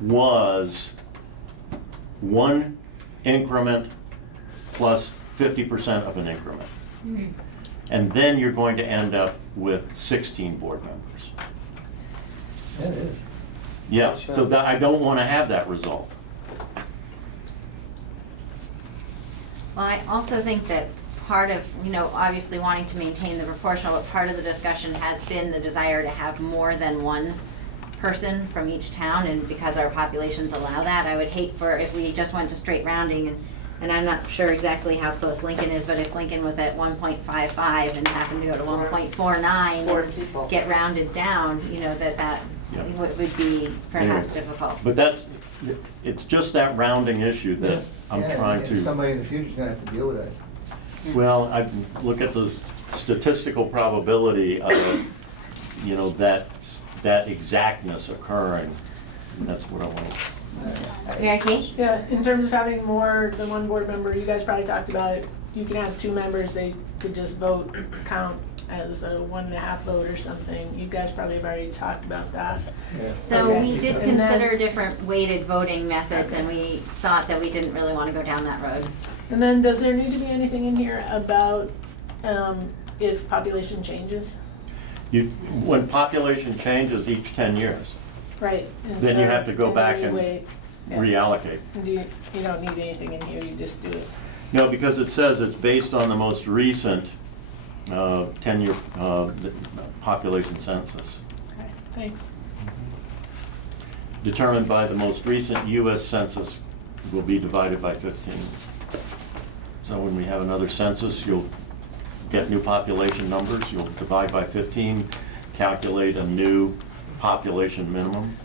was 1 increment plus 50% of an increment? And then you're going to end up with 16 board members. Yeah, it is. Yeah, so that, I don't want to have that result. Well, I also think that part of, you know, obviously wanting to maintain the proportional, but part of the discussion has been the desire to have more than one person from each town, and because our populations allow that, I would hate for if we just went to straight rounding, and I'm not sure exactly how close Lincoln is, but if Lincoln was at 1.55 and happened to go to 1.49 4 and people. get rounded down, you know, that Yeah. would be perhaps Anyway. difficult. But that's, it's just that rounding issue that I'm Yeah, trying and to. somebody in the future's gonna have to deal with that. Well, I look at the statistical probability of, you know, that exactness occurring. And that's what I want. Mary Kate? Yeah, in terms of having more than one board member, you guys probably talked about, you can have 2 members, they could just vote, count as a 1.5 vote or something. You guys probably have already talked about that. Yeah. So Okay. we did And then- consider different weighted voting methods, and we thought that we didn't really want to go down that road. And then does there need to be anything in here about if population changes? When population changes each 10 years, Right. And then you so- have to go then back you and wait. Yeah. reallocate. And you don't need anything in here, you just do it. No, because it says it's based on the most recent 10-year population census, Okay, thanks. determined by the most recent US census will be divided by 15. So when we have another census, you'll get new population numbers, you'll divide by 15, calculate a new population minimum.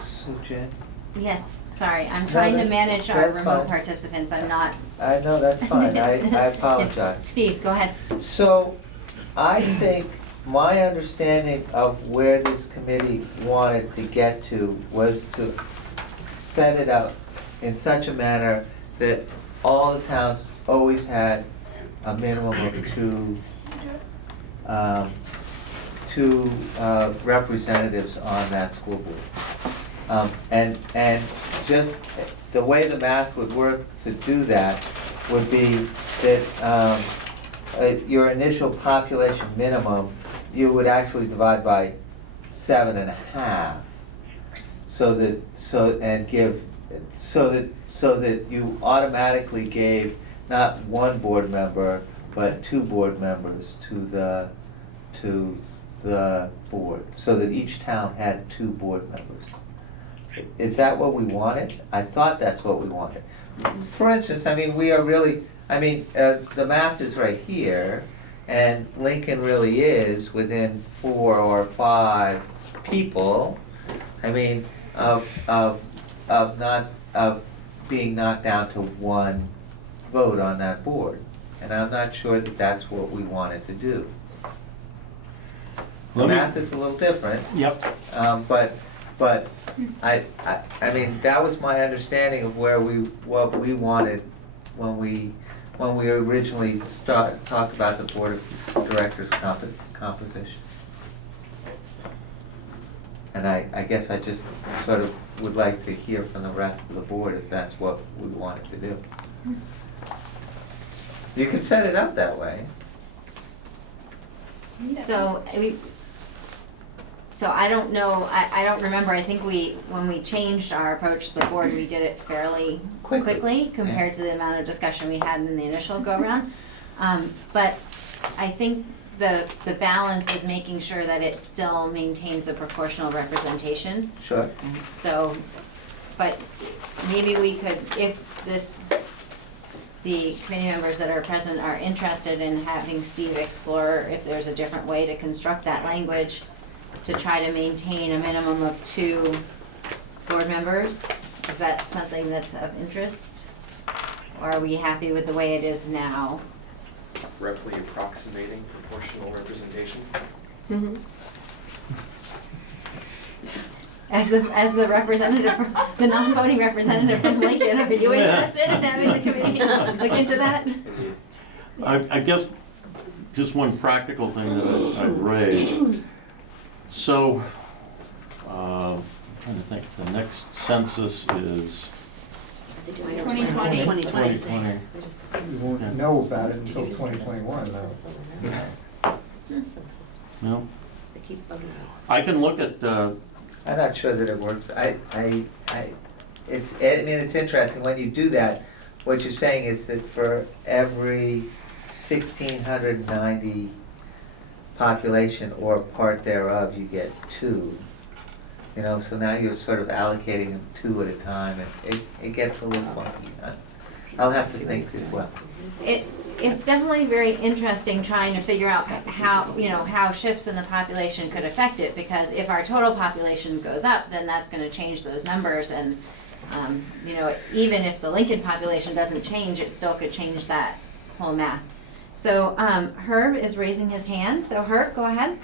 So Jen, Yes, sorry, I'm trying to that's- manage our that's remote fine. participants, I'm not. I know that's fine, I apologize. Steve, go ahead. So, I think my understanding of where this committee wanted to get to was to set it up in such a manner that all the towns always had a minimum of two representatives on that school board. And just the way the math would work to do that would be that your initial population minimum, you would actually divide by 7.5. So that you automatically gave not one board member, but two board members to the board, so that each town had two board members. Is that what we wanted? I thought that's what we wanted. For instance, I mean, we are really, I mean, the math is right here, and Lincoln really is within 4 or 5 people. I mean, of being knocked down to one vote on that board, and I'm not sure that that's what we wanted to do. The math is a little different. Yep. But I mean, that was my understanding of what we wanted when we originally talked about the board of directors composition. And I guess I just sort of would like to hear from the rest of the board if that's what we wanted to do. You can set it up that way. So, so I don't know, I don't remember, I think when we changed our approach to the board, we did it fairly quickly compared to the amount of discussion we had in the initial go-round. But I think the balance is making sure that it still maintains a proportional representation. Sure. So, but maybe we could, if the committee members that are present are interested in having Steve explore if there's a different way to construct that language to try to maintain a minimum of 2 board members. Is that something that's of interest? Or are we happy with the way it is now? Roughly approximating proportional representation. Mm-hmm. As the representative, the non-voting representative from Lincoln, are you interested in having the committee look into that? I guess just one practical thing that I'd raise. So, I'm trying to think, the next census is 2020. 2020. We won't know about it until 2021 though. No? They keep bugging me. I can look at, I'm not sure that it works. It's interesting, when you do that, what you're saying is that for every 1,690 population or part thereof, you get 2. You know, so now you're sort of allocating them 2 at a time, and it gets a little funky. I'll have to think as well. It's definitely very interesting trying to figure out how shifts in the population could affect it, because if our total population goes up, then that's gonna change those numbers, and, even if the Lincoln population doesn't change, it still could change that whole math. So, Herb is raising his hand, so Herb, go ahead.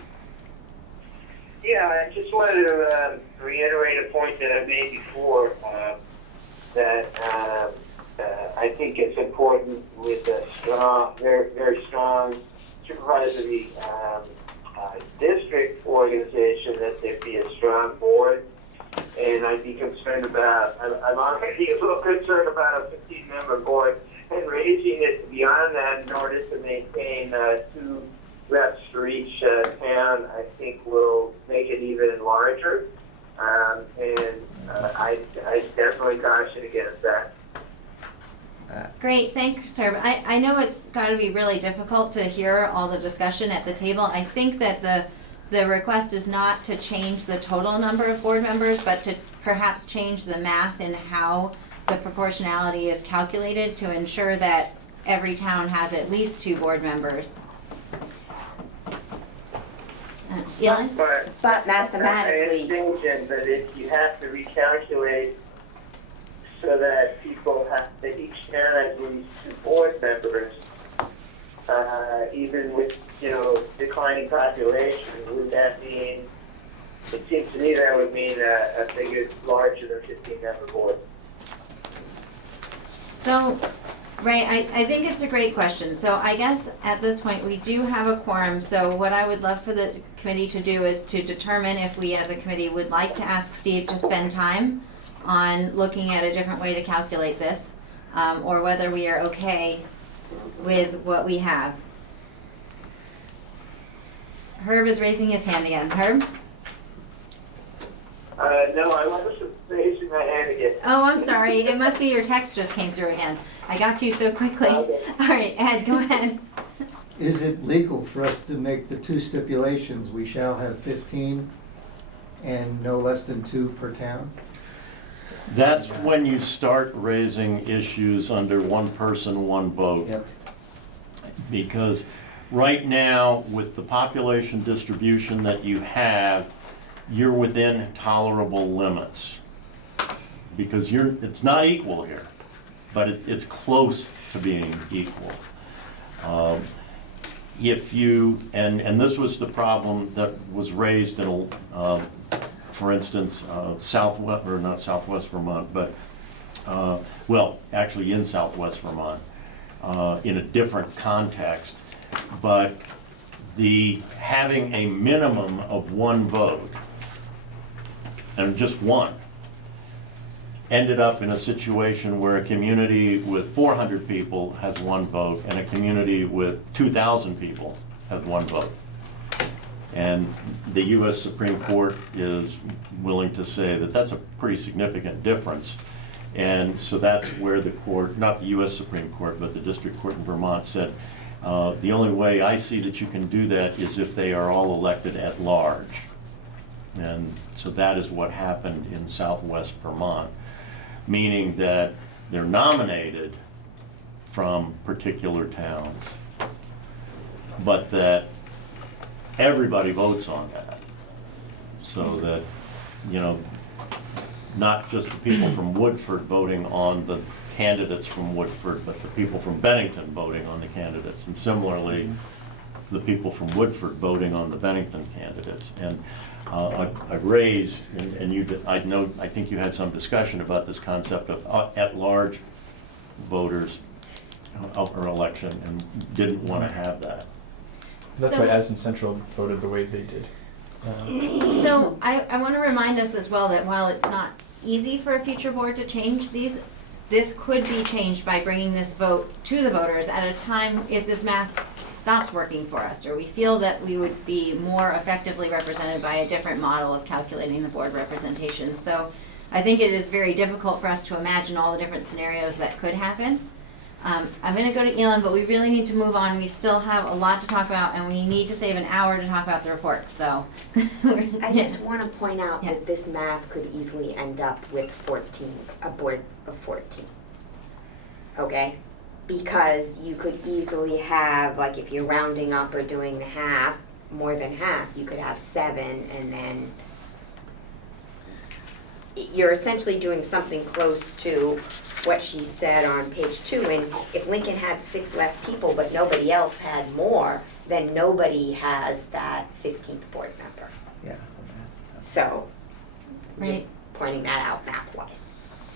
Yeah, I just wanted to reiterate a point that I made before, that I think it's important with a strong, very, very strong supervisory district organization that there be a strong board. And I'd be concerned about, I'm already a little concerned about a 15-member board and raising it beyond that in order to maintain 2 Great, thanks, Herb. I know it's gotta be really difficult to hear all the discussion at the table. I think that the request is not to change the total number of board members, but to perhaps change the math in how the proportionality is calculated to ensure that every town has at least 2 board members. Elon? But mathematically- I understand, Jen, but if you have to recalculate so that that each town has at least 2 board members, even with, declining population, would that mean, it seems to me that would mean a figure larger than 15-member board. So, right, I think it's a great question. So I guess at this point, we do have a quorum. So what I would love for the committee to do is to determine if we as a committee would like to ask Steve to spend time on looking at a different way to calculate this, or whether we are okay with what we have. Herb is raising his hand again. Herb? No, I wasn't raising my hand again. Oh, I'm sorry. It must be your text just came through again. I got you so quickly. Okay. All right, Ed, go ahead. Is it legal for us to make the 2 stipulations, we shall have 15 and no less than 2 per town? That's when you start raising issues under one person, one vote. Yep. Because right now, with the population distribution that you have, you're within tolerable limits. Because it's not equal here, but it's close to being equal. If you, and this was the problem that was raised in, for instance, Southwest, or not Southwest Vermont, but, well, actually in Southwest Vermont, in a different context, but having a minimum of 1 vote, and just 1, ended up in a situation where a community with 400 people has 1 vote, and a community with 2,000 people has 1 vote. And the US Supreme Court is willing to say that that's a pretty significant difference. And so that's where the court, not the US Supreme Court, but the District Court in Vermont said, the only way I see that you can do that is if they are all elected at large. And so that is what happened in Southwest Vermont, meaning that they're nominated from particular towns, but that everybody votes on that. So that, not just the people from Woodford voting on the candidates from Woodford, but the people from Bennington voting on the candidates. And similarly, the people from Woodford voting on the Bennington candidates. And I raised, and I think you had some discussion about this concept of at-large voters or election, and didn't want to have that. That's So- why Addison Central voted the way they did. So I want to remind us as well that while it's not easy for a future board to change these, this could be changed by bringing this vote to the voters at a time if this math stops working for us, or we feel that we would be more effectively represented by a different model of calculating the board representation. So I think it is very difficult for us to imagine all the different scenarios that could happen. I'm going to go to Elon, but we really need to move on. We still have a lot to talk about, and we need to save an hour to talk about the report. So I just want to point out Yeah. that this math could easily end up with 14, a board of 14. Okay? Because you could easily have, like if you're rounding up or doing half, more than half, you could have 7, and then you're essentially doing something close to what she said on page 2. And if Lincoln had 6 less people, but nobody else had more, then nobody has that 15th board member. Yeah. So, Right. just pointing that out math-wise.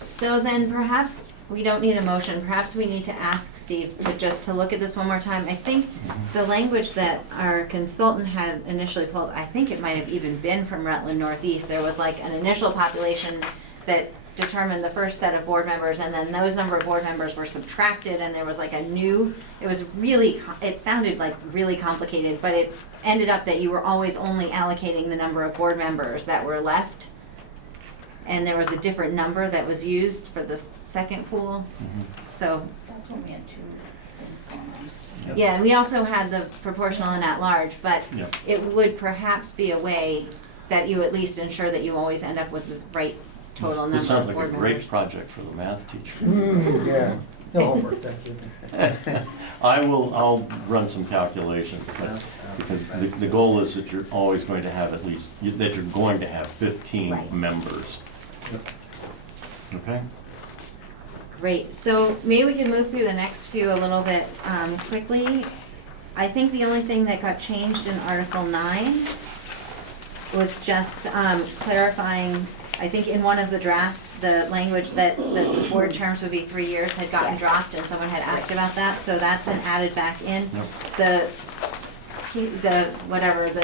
So then perhaps we don't need a motion. Perhaps we need to ask Steve to look at this one more time. I think the language that our consultant had initially pulled, I think it might have even been from Rutland Northeast. There was like an initial population that determined the first set of board members, and then those number of board members were subtracted, and there was like a new, it was really, it sounded like really complicated, but it ended up that you were always only allocating the number of board members that were left. And there was a different number that was used for the second pool. So that's when we had two things going on. Yep. Yeah, and we also had the proportional and at-large, but Yep. it would perhaps be a way that you at least ensure that you always end up with the right total number This of sounds like board a members. great project for the math teacher. Yeah, no homework, thank you. I'll run some calculations, but, because the goal is that you're always going to have that you're going to have 15 Right. members. Okay? Great, so maybe we can move through the next few a little bit quickly. I think the only thing that got changed in Article 9 was just clarifying, I think in one of the drafts, the language that the board terms would be 3 years had gotten Yes. dropped, and someone had asked about that, so that's been added back in. Yep. The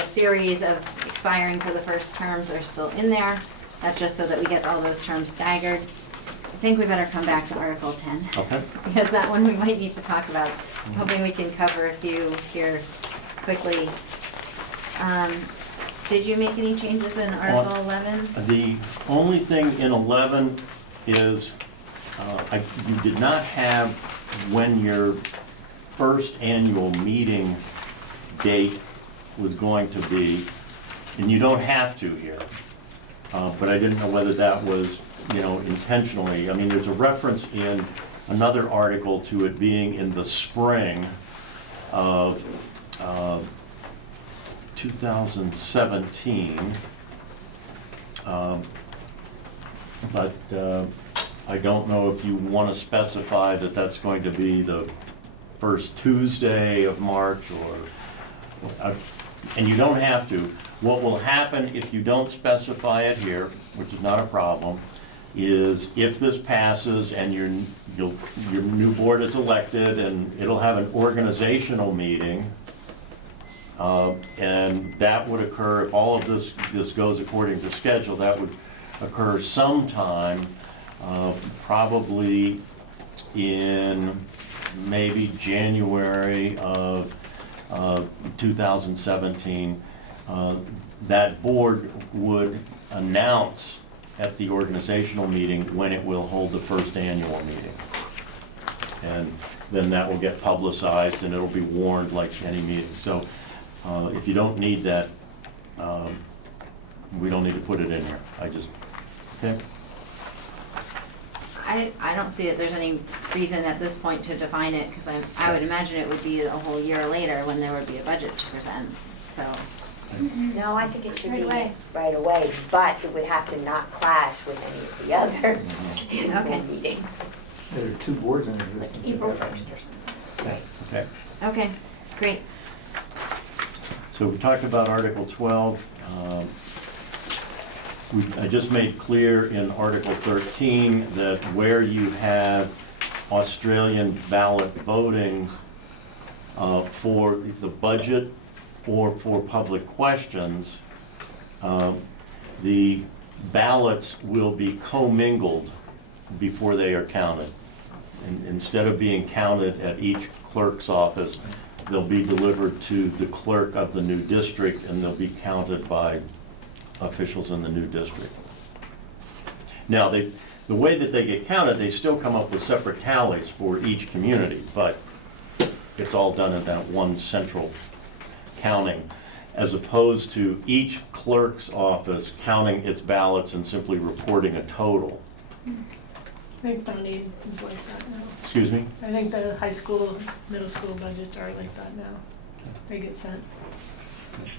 series of expiring for the first terms are still in there. That's just so that we get all those terms staggered. I think we better come back to Article 10. Okay. Because that one we might need to talk about. I'm hoping we can cover a few here quickly. Did you make any changes in Article 11? The only thing in 11 is, you did not have when your first annual meeting date was going to be, and you don't have to here, but I didn't know whether that was, intentionally. I mean, there's a reference in another article to it being in the spring of 2017, but I don't know if you want to specify that that's going to be the first Tuesday of March or, and you don't have to. What will happen if you don't specify it here, which is not a problem, is if this passes and your new board is elected and it'll have an organizational meeting, and that would occur, if all of this goes according to schedule, that would occur sometime, probably in maybe January of 2017. That board would announce at the organizational meeting when it will hold the first annual meeting. And then that will get publicized and it'll be warned like any meeting. So if you don't need that, we don't need to put it in here. Okay? I don't see that there's any reason at this point to define it, because I would imagine it would be a whole year later when there would be a budget to present, so. No, I think it should Right be away. right away, but it would have to not clash with any of the other Okay. annual meetings. There are two boards in existence. Like April 1st or something. Okay. Okay, great. So we talked about Article 12. I just made clear in Article 13 that where you have Australian ballot votings for the budget or for public questions, the ballots will be commingled before they are counted. And instead of being counted at each clerk's office, they'll be delivered to the clerk of the new district and they'll be counted by officials in the new district. Now, the way that they get counted, they still come up with separate tallies for each community, but it's all done in that one central counting, as opposed to each clerk's office counting its ballots and simply reporting a total. I think Bonnie is like that now. Excuse me? I think the high school, middle school budgets are like that now. They get sent.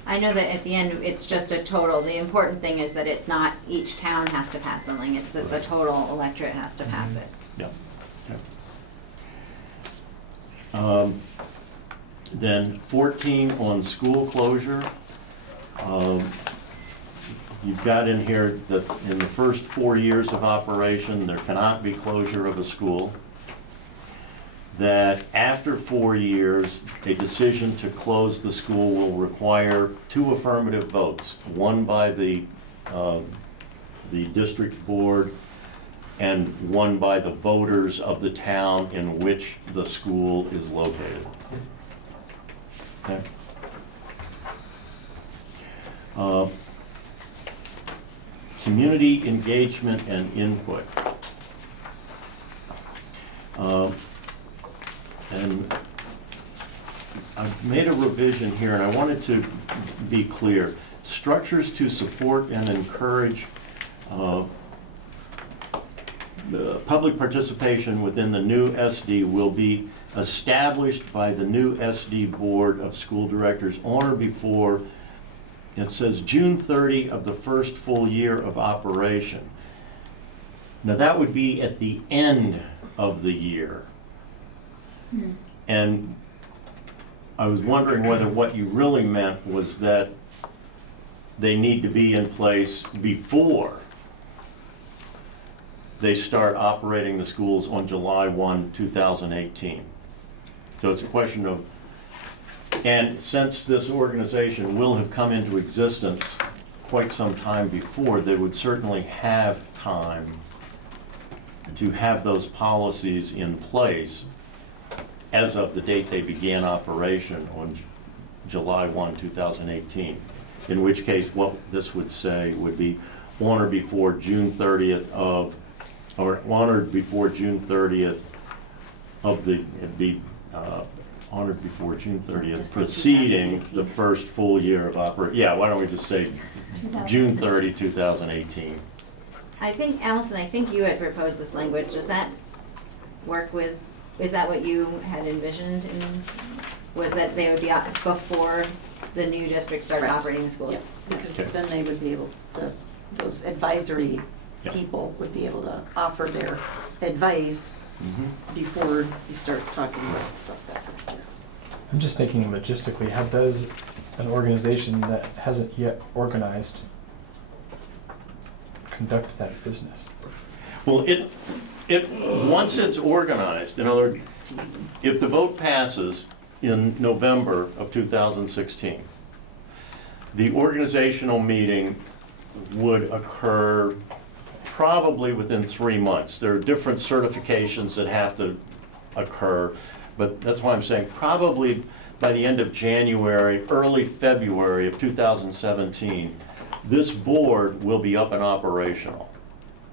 I know that at the end, it's just a total. The important thing is that it's not each town has to pass something, it's that the total electorate has to pass it. Yeah. Then 14 on school closure. You've got in here that in the first 4 years of operation, there cannot be closure of a school. That after 4 years, a decision to close the school will require 2 affirmative votes, one by the district board and one by the voters of the town in which the school is located. Okay. Community engagement and input. I've made a revision here, and I wanted to be clear. Structures to support and encourage public participation within the new SD will be established by the new SD Board of School Directors on or before, it says June 30 of the first full year of operation. Now that would be at the end of the year. And I was wondering whether what you really meant was that they need to be in place before they start operating the schools on July 1, 2018. So it's a question of, and since this organization will have come into existence quite some time before, they would certainly have time to have those policies in place as of the date they began operation on July 1, 2018. In which case, what this would say would be on or before June 30th of, or on or before June 30th of the, it'd be honored before June 30th, Just like preceding 2018. the first full year of operation. Yeah, why don't we just say June 30, 2018. I think, Allison, I think you had proposed this language. Does that work with, is that what you had envisioned? Was that they would be out before the new district starts Correct. operating the schools? Yep, because Okay. then they would be able, those advisory Yeah. people would be able to offer their advice before you start talking about stuff that first year. I'm just thinking logistically, how does an organization that hasn't yet organized conduct that business? Well, once it's organized, in other words, if the vote passes in November of 2016, the organizational meeting would occur probably within 3 months. There are different certifications that have to occur, but that's why I'm saying probably by the end of January, early February of 2017, this board will be up and operational,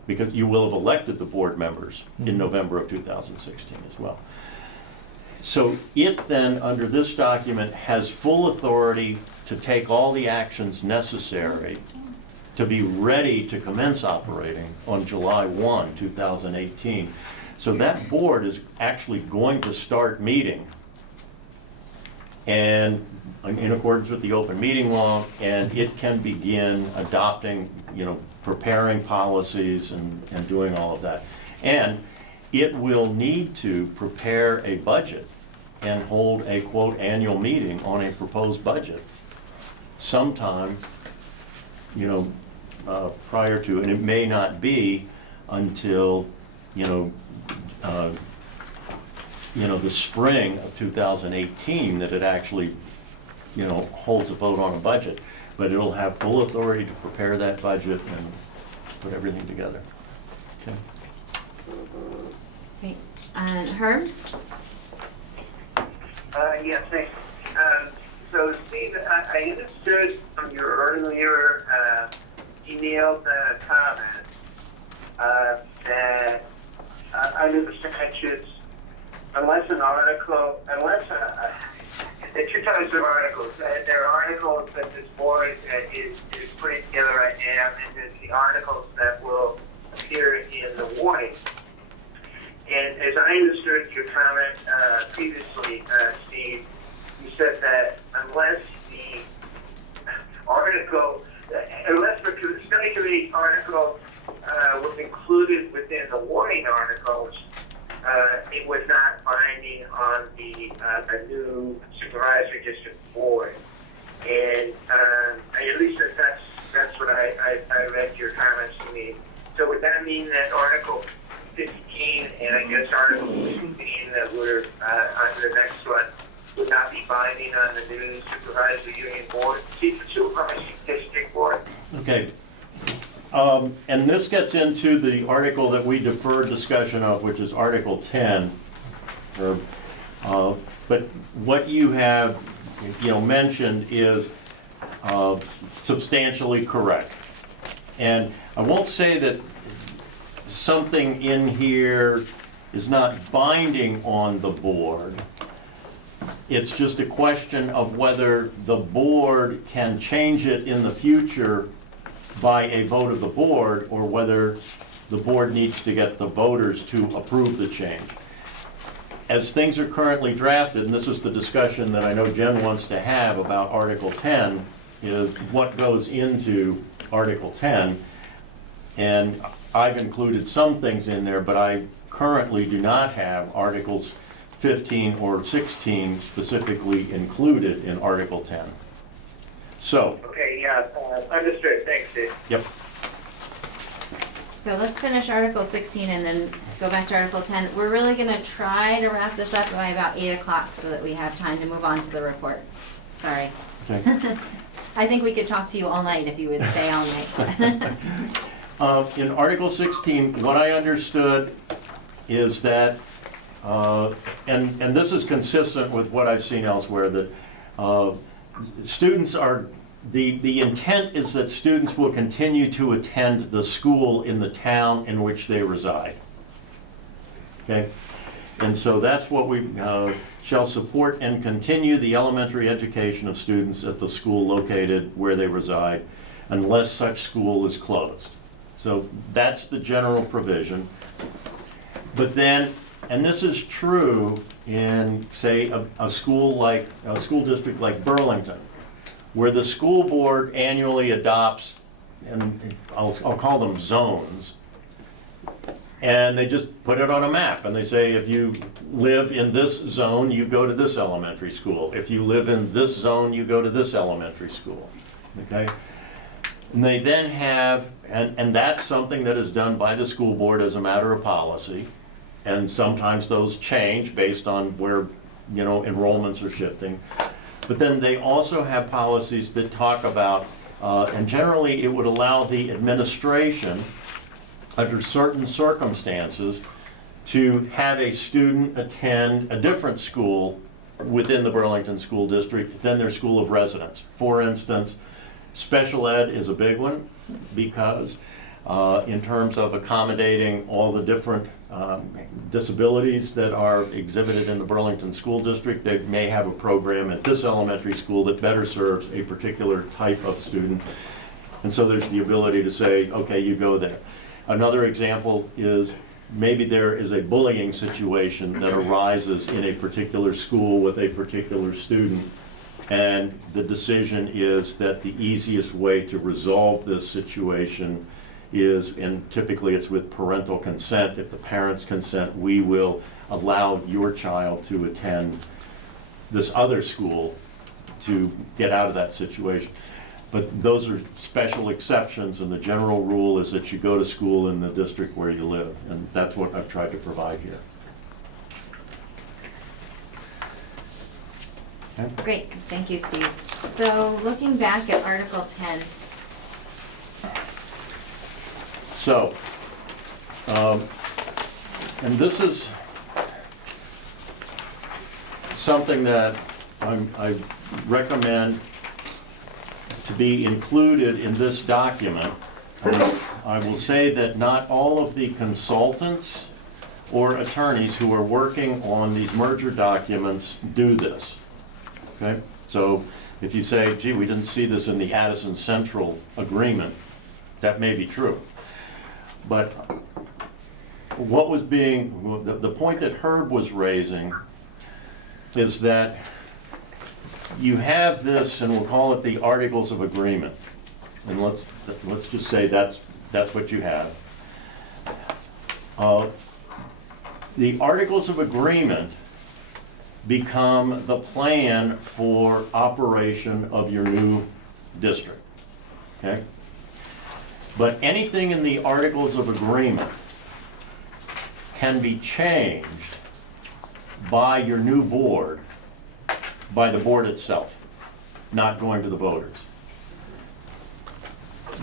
because you will have elected the board members in November of 2016 as well. So it then, under this document, has full authority to take all the actions necessary to be ready to commence operating on July 1, 2018. So that board is actually going to start meeting, and in accordance with the open meeting law, and it can begin adopting, preparing policies and doing all of that. And it will need to prepare a budget and hold a quote annual meeting on a proposed budget sometime, prior to, and it may not be until, the spring of 2018 that it actually, holds a vote on a budget. But it'll have full authority to prepare that budget and put everything together. Okay. Great. Herb? Yes, thanks. So Steve, I understood from your earlier emailed comment that under the statutes, unless the two types of articles, there are articles that this board is putting together right now, and there's the articles that will appear in the warning. And as I understood your comment previously, Steve, you said that unless the study committee article was included within the warning articles, it was not binding on the new supervisory district board. And at least that's what I read your comments to me. So would that mean that Article 15 and I guess Article 16 that were under the next one would not be binding on the new supervisory union board, supervisory district board? Okay. And this gets into the article that we deferred discussion of, which is Article 10. But what you have, mentioned is substantially correct. And I won't say that something in here is not binding on the board, It's just a question of whether the board can change it in the future by a vote of the board, or whether the board needs to get the voters to approve the change. As things are currently drafted, and this is the discussion that I know Jen wants to have about Article 10, is what goes into Article 10. And I've included some things in there, but I currently do not have Articles 15 or 16 specifically included in Article 10. So, Okay, yeah, understood, thanks, Dave. yep. So let's finish Article 16 and then go back to Article 10. We're really gonna try to wrap this up by about 8 o'clock so that we have time to move on to the report. Sorry. Okay. I think we could talk to you all night if you would stay all night. In Article 16, what I understood is that, and this is consistent with what I've seen elsewhere, that students are, the intent is that students will continue to attend the school in the town in which they reside. Okay? And so that's what we shall support and continue the elementary education of students at the school located where they reside, unless such school is closed. So that's the general provision. But then, and this is true in, say, a school district like Burlington, where the school board annually adopts, and I'll call them zones, and they just put it on a map, and they say, if you live in this zone, you go to this elementary school. If you live in this zone, you go to this elementary school, okay? And they then have, and that's something that is done by the school board as a matter of policy, and sometimes those change based on where, you know, enrollments are shifting. But then they also have policies that talk about, and generally it would allow the administration, under certain circumstances, to have a student attend a different school within the Burlington School District than their school of residence. For instance, special ed is a big one because in terms of accommodating all the different disabilities that are exhibited in the Burlington School District, they may have a program at this elementary school that better serves a particular type of student. And so there's the ability to say, okay, you go there. Another example is maybe there is a bullying situation that arises in a particular school with a particular student, and the decision is that the easiest way to resolve this situation is, and typically it's with parental consent, if the parents consent, we will allow your child to attend this other school to get out of that situation. But those are special exceptions, and the general rule is that you go to school in the district where you live, and that's what I've tried to provide here. Okay. Great, thank you, Steve. So looking back at Article 10, So, and this is something that I recommend to be included in this document. I will say that not all of the consultants or attorneys who are working on these merger documents do this. Okay? So if you say, gee, we didn't see this in the Addison Central agreement, that may be true. But what was being, the point that Herb was raising is that you have this, and we'll call it the Articles of Agreement. And let's just say that's what you have. The Articles of Agreement become the plan for operation of your new district, okay? But anything in the Articles of Agreement can be changed by your new board, by the board itself, not going to the voters.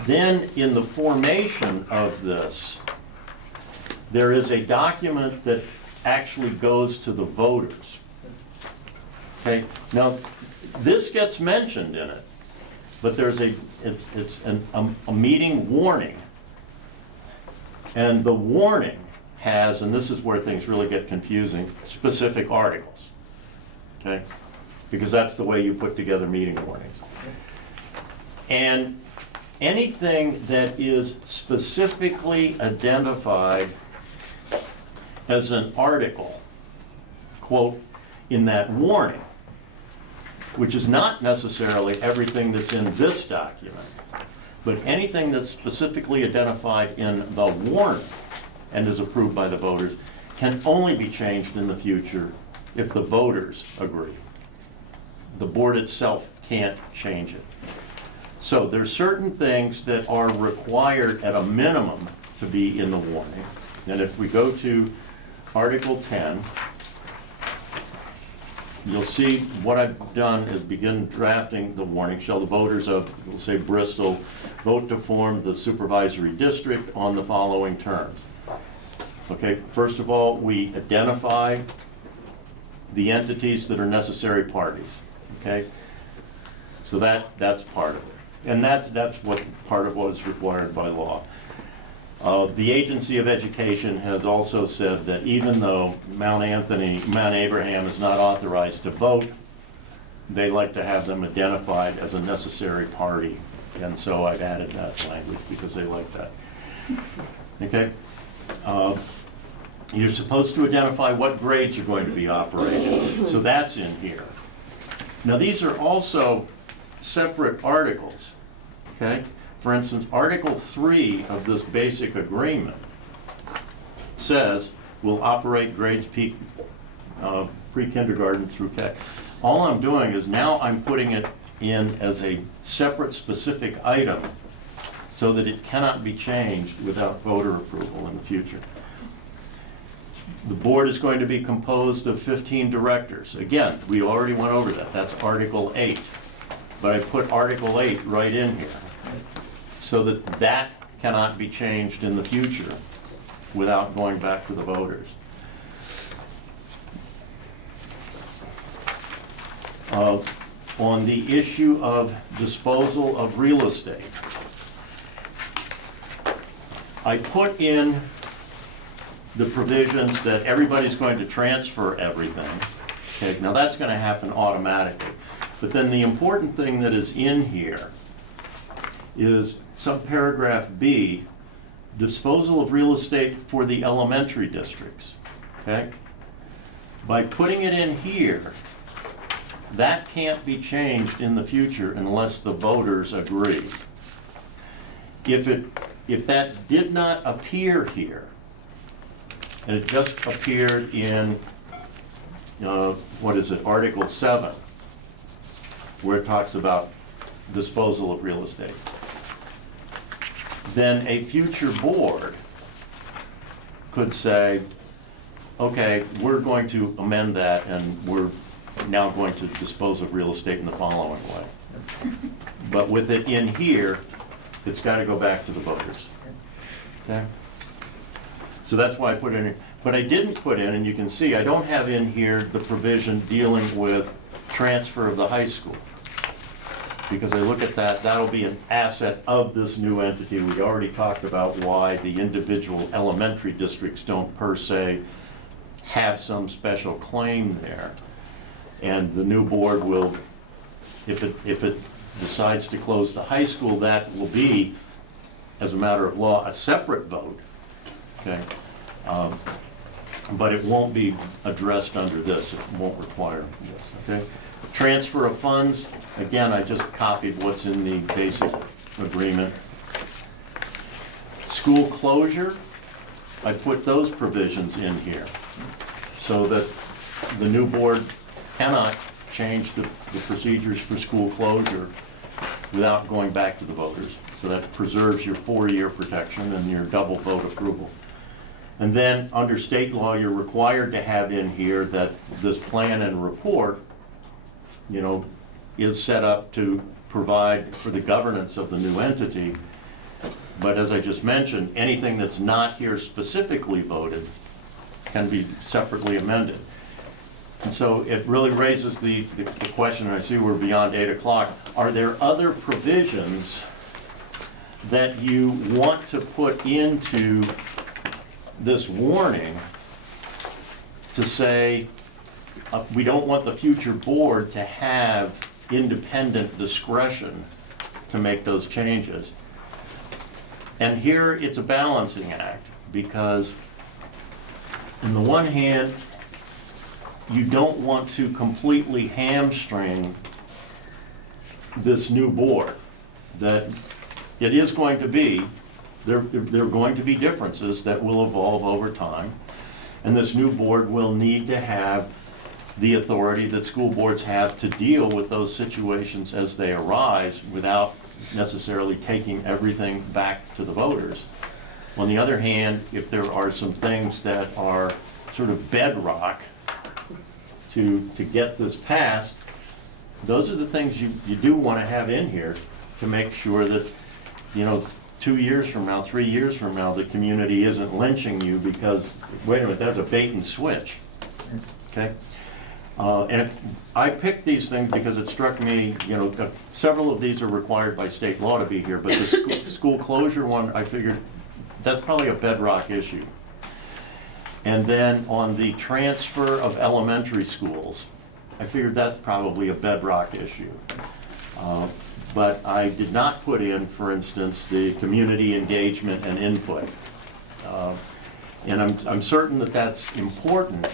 Then in the formation of this, there is a document that actually goes to the voters. Okay, now this gets mentioned in it, but there's a meeting warning. And the warning has, and this is where things really get confusing, specific articles. Okay? because that's the way you put together meeting warnings. And anything that is specifically identified as an article, quote, in that warning, which is not necessarily everything that's in this document, but anything that's specifically identified in the warning and is approved by the voters can only be changed in the future if the voters agree. The board itself can't change it. So there's certain things that are required at a minimum to be in the warning. And if we go to Article 10, you'll see what I've done is begin drafting the warning. Shall the voters of, we'll say Bristol, vote to form the supervisory district on the following terms. Okay, first of all, we identify the entities that are necessary parties, okay? So that's part of it. And that's what part of what is required by law. The Agency of Education has also said that even though Mount Abraham is not authorized to vote, they like to have them identified as a necessary party. And so I've added that language because they like that. Okay? You're supposed to identify what grades are going to be operated. So that's in here. Now these are also separate articles. Okay? For instance, Article 3 of this basic agreement says we'll operate grades pre-kindergarten through K. All I'm doing is now I'm putting it in as a separate specific item so that it cannot be changed without voter approval in the future. The board is going to be composed of 15 directors. Again, we already went over that. That's Article 8. But I put Article 8 right in here, so that that cannot be changed in the future without going back to the voters. On the issue of disposal of real estate, I put in the provisions that everybody's going to transfer everything. Okay, now that's going to happen automatically. But then the important thing that is in here is subparagraph B, disposal of real estate for the elementary districts, okay? By putting it in here, that can't be changed in the future unless the voters agree. If that did not appear here, and it just appeared in, Article 7, where it talks about disposal of real estate, then a future board could say, okay, we're going to amend that and we're now going to dispose of real estate in the following way. But with it in here, it's got to go back to the voters. Okay? So that's why I put it in here. But I didn't put in, and you can see, I don't have in here the provision dealing with transfer of the high school. Because I look at that, that'll be an asset of this new entity. We already talked about why the individual elementary districts don't per se have some special claim there. And the new board will, if it decides to close the high school, that will be, as a matter of law, a separate vote. Okay. But it won't be addressed under this. It won't require this. Okay. Transfer of funds, again, I just copied what's in the basic agreement. School closure, I put those provisions in here so that the new board cannot change the procedures for school closure without going back to the voters. So that preserves your 4-year protection and your double vote approval. And then under state law, you're required to have in here that this plan and report, is set up to provide for the governance of the new entity. But as I just mentioned, anything that's not here specifically voted can be separately amended. And so it really raises the question, and I see we're beyond 8 o'clock, are there other provisions that you want to put into this warning to say, we don't want the future board to have independent discretion to make those changes. And here it's a balancing act, because on the one hand, you don't want to completely hamstring this new board. That it is going to be, there are going to be differences that will evolve over time. And this new board will need to have the authority that school boards have to deal with those situations as they arise without necessarily taking everything back to the voters. On the other hand, if there are some things that are sort of bedrock to get this passed, those are the things you do want to have in here to make sure that, 2 years from now, 3 years from now, the community isn't lynching you because, wait a minute, that's a bait and switch, okay? And I picked these things because it struck me, several of these are required by state law to be here, but the school closure one, I figured that's probably a bedrock issue. And then on the transfer of elementary schools, I figured that's probably a bedrock issue. But I did not put in, for instance, the community engagement and input. And I'm certain that that's important,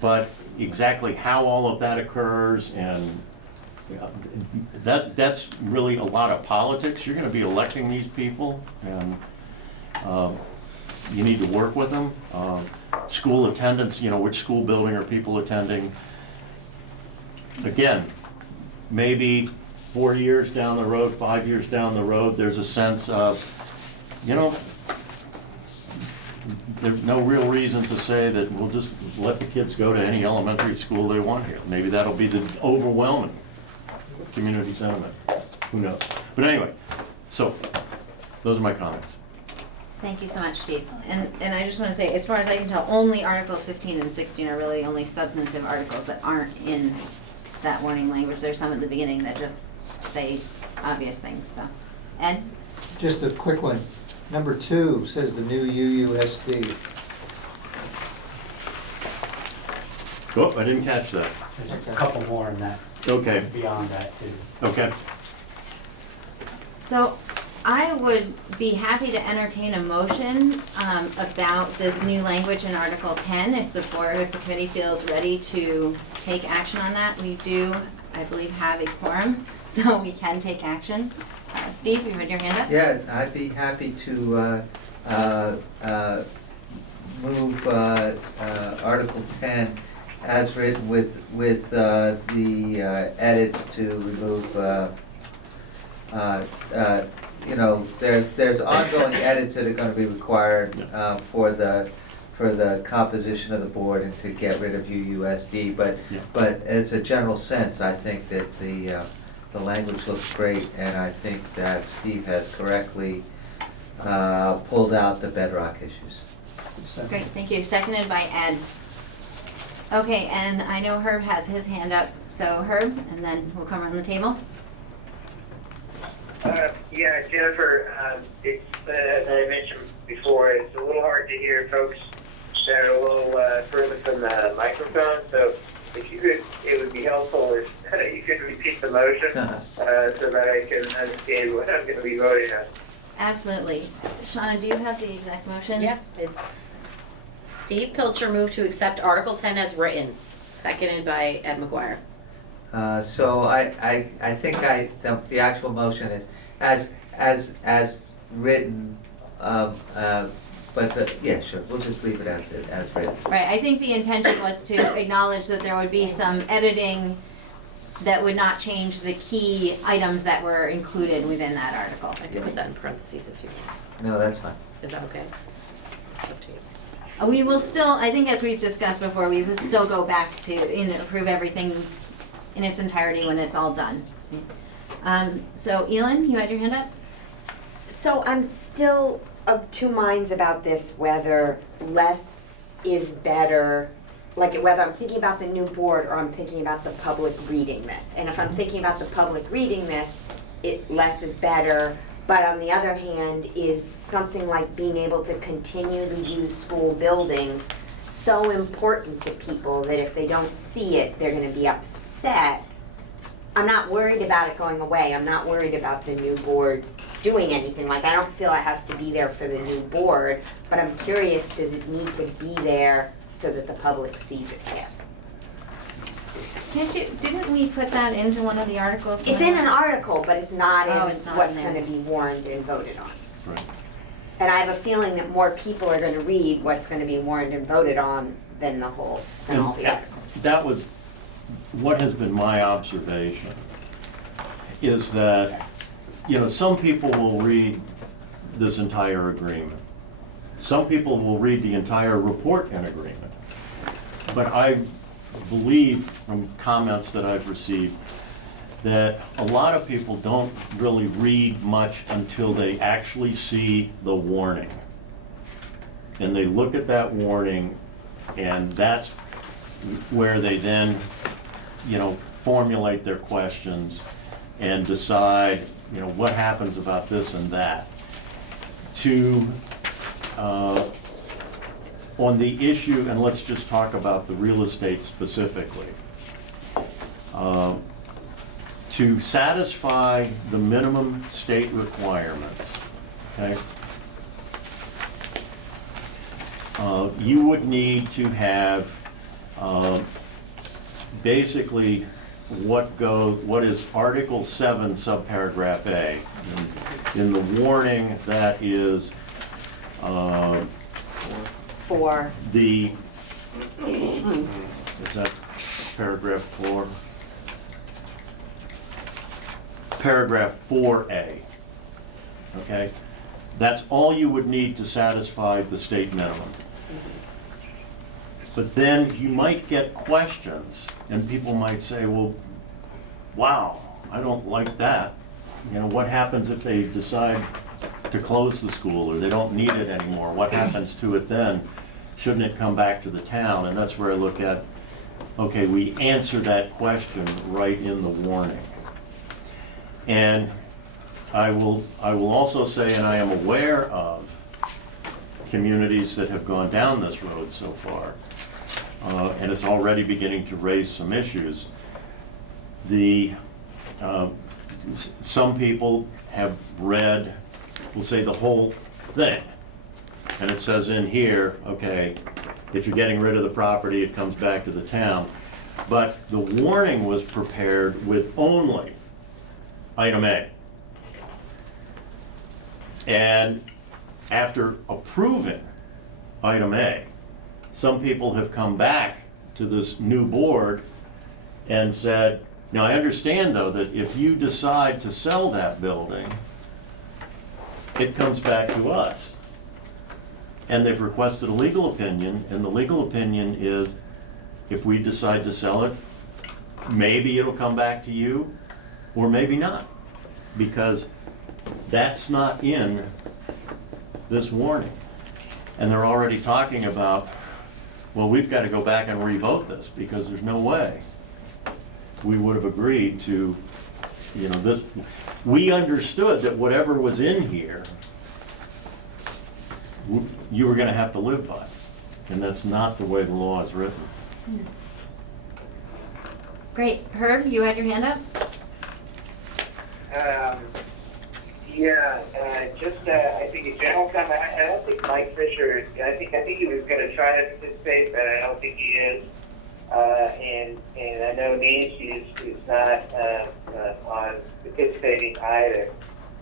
but exactly how all of that occurs and that's really a lot of politics. You're going to be electing these people, and you need to work with them. School attendance, which school building are people attending? Again, maybe 4 years down the road, 5 years down the road, there's a sense of, there's no real reason to say that we'll just let the kids go to any elementary school they want here. Maybe that'll be the overwhelming community sentiment. Who knows? But anyway, so those are my comments. Thank you so much, Steve. And I just want to say, as far as I can tell, only Articles 15 and 16 are really only substantive articles that aren't in that warning language. There's some at the beginning that just say obvious things, so. Ed? Just a quick one. Number 2 says the new UUSD. Oh, I didn't catch that. There's a couple more in that, Okay, beyond that too. okay. So I would be happy to entertain a motion about this new language in Article 10 if the committee feels ready to take action on that. We do, I believe, have a quorum, so we can take action. Steve, you had your hand up? Yeah, I'd be happy to move Article 10 as written with the edits to remove, there's ongoing edits that are going to be required for the composition of the board and to get rid of UUSD. But as a general sense, I think that the language looks great, and I think that Steve has correctly pulled out the bedrock issues. Great, thank you. Seconded by Ed. Okay, and I know Herb has his hand up, so Herb, and then we'll come around the table. Yeah, Jennifer, it's, as I mentioned before, it's a little hard to hear folks that are a little further from the microphone, so if you could, it would be helpful if you could repeat the motion so that I can understand what I'm going to be voting on. Absolutely. Shauna, do you have the exact motion? Yep, it's Steve Pilcher moved to accept Article 10 as written, seconded by Ed McGuire. So I think the actual motion is as written, but yeah, sure, we'll just leave it as written. Right, I think the intention was to acknowledge that there would be some editing that would not change the key items that were included within that article. I can put that in parentheses if you want. No, that's fine. Is that okay? It's up to you. We will still, I think as we've discussed before, we will still go back to approve everything in its entirety when it's all done. So Elin, you had your hand up? So I'm still of two minds about this, whether less is better, like whether I'm thinking about the new board or I'm thinking about the public reading this. And if I'm thinking about the public reading this, less is better. But on the other hand, is something like being able to continue to use school buildings so important to people that if they don't see it, they're gonna be upset. I'm not worried about it going away. I'm not worried about the new board doing anything. Like, I don't feel it has to be there for the new board, but I'm curious, does it need to be there so that the public sees it there? Didn't we put that into one of the articles? It's in an article, but it's not Oh, in it's not what's in there. gonna be warned and voted on. Right. And I have a feeling that more people are gonna read what's gonna be warned and voted on than all the And articles. that was, what has been my observation, is that, you know, some people will read this entire agreement. Some people will read the entire report and agreement. But I believe from comments that I've received that a lot of people don't really read much until they actually see the warning. And they look at that warning, and that's where they then, you know, formulate their questions and decide, you know, what happens about this and that. On the issue, and let's just talk about the real estate specifically. To satisfy the minimum state requirements, okay? You would need to have basically what is Article 7, subparagraph A. In the warning, that is For, the, is that paragraph 4? Paragraph 4A, okay? That's all you would need to satisfy the state minimum. But then you might get questions, and people might say, well, wow, I don't like that. You know, what happens if they decide to close the school, or they don't need it anymore? What happens to it then? Shouldn't it come back to the town? And that's where I look at, okay, we answer that question right in the warning. And I will also say, and I am aware of communities that have gone down this road so far, and it's already beginning to raise some issues. Some people have read, we'll say, the whole thing. And it says in here, okay, if you're getting rid of the property, it comes back to the town. But the warning was prepared with only item A. And after approving item A, some people have come back to this new board and said, now I understand though that if you decide to sell that building, it comes back to us. And they've requested a legal opinion, and the legal opinion is, if we decide to sell it, maybe it'll come back to you, or maybe not, because that's not in this warning. And they're already talking about, well, we've got to go back and revote this, because there's no way we would have agreed to, you know, this. We understood that whatever was in here, you were going to have to live by, and that's not the way the law is written. Great. Herb, you had your hand up? I think a general comment. I don't think Mike Fisher. I think he was going to try to participate, but I don't think he is. And I know Nancy is not on participating either.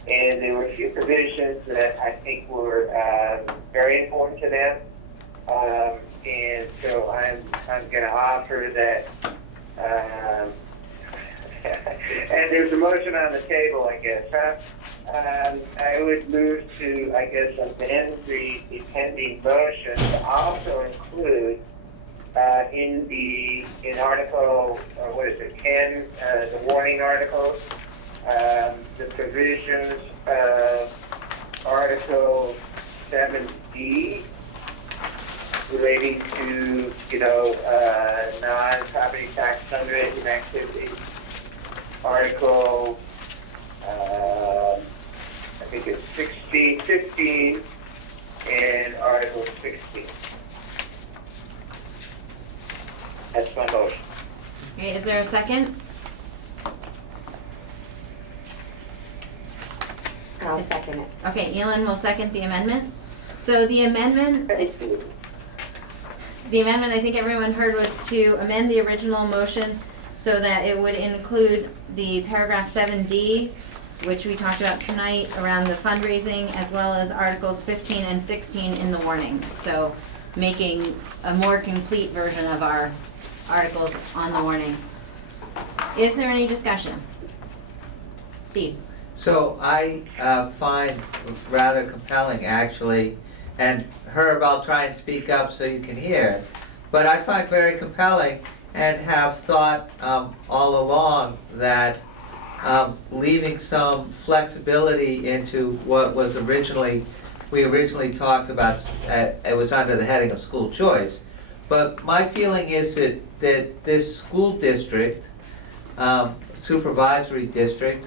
And there were a few provisions that I think were very important to them. And so I'm going to offer that. And there's a motion on the table, I guess. I would move to, I guess, amend the pending motion to also include in Article, what is it, 10, the warning articles, the provisions of Article 7D relating to, non-property tax fundraising activities. Article, I think it's 16, 15, and Article 16. second? I'll second it. Okay, Elin will second the amendment. So the amendment, I think everyone heard, was to amend the original motion so that it would include the paragraph 7D, which we talked about tonight around the fundraising, as well as Articles 15 and 16 in the warning. So making a more complete version of our articles on the warning. Is there any discussion? Steve? So I find rather compelling, actually, and Herb, I'll try and speak up so you can hear, but I find very compelling and have thought all along that leaving some flexibility into what was we originally talked about, it was under the heading of school choice. But my feeling is that this school district, supervisory district,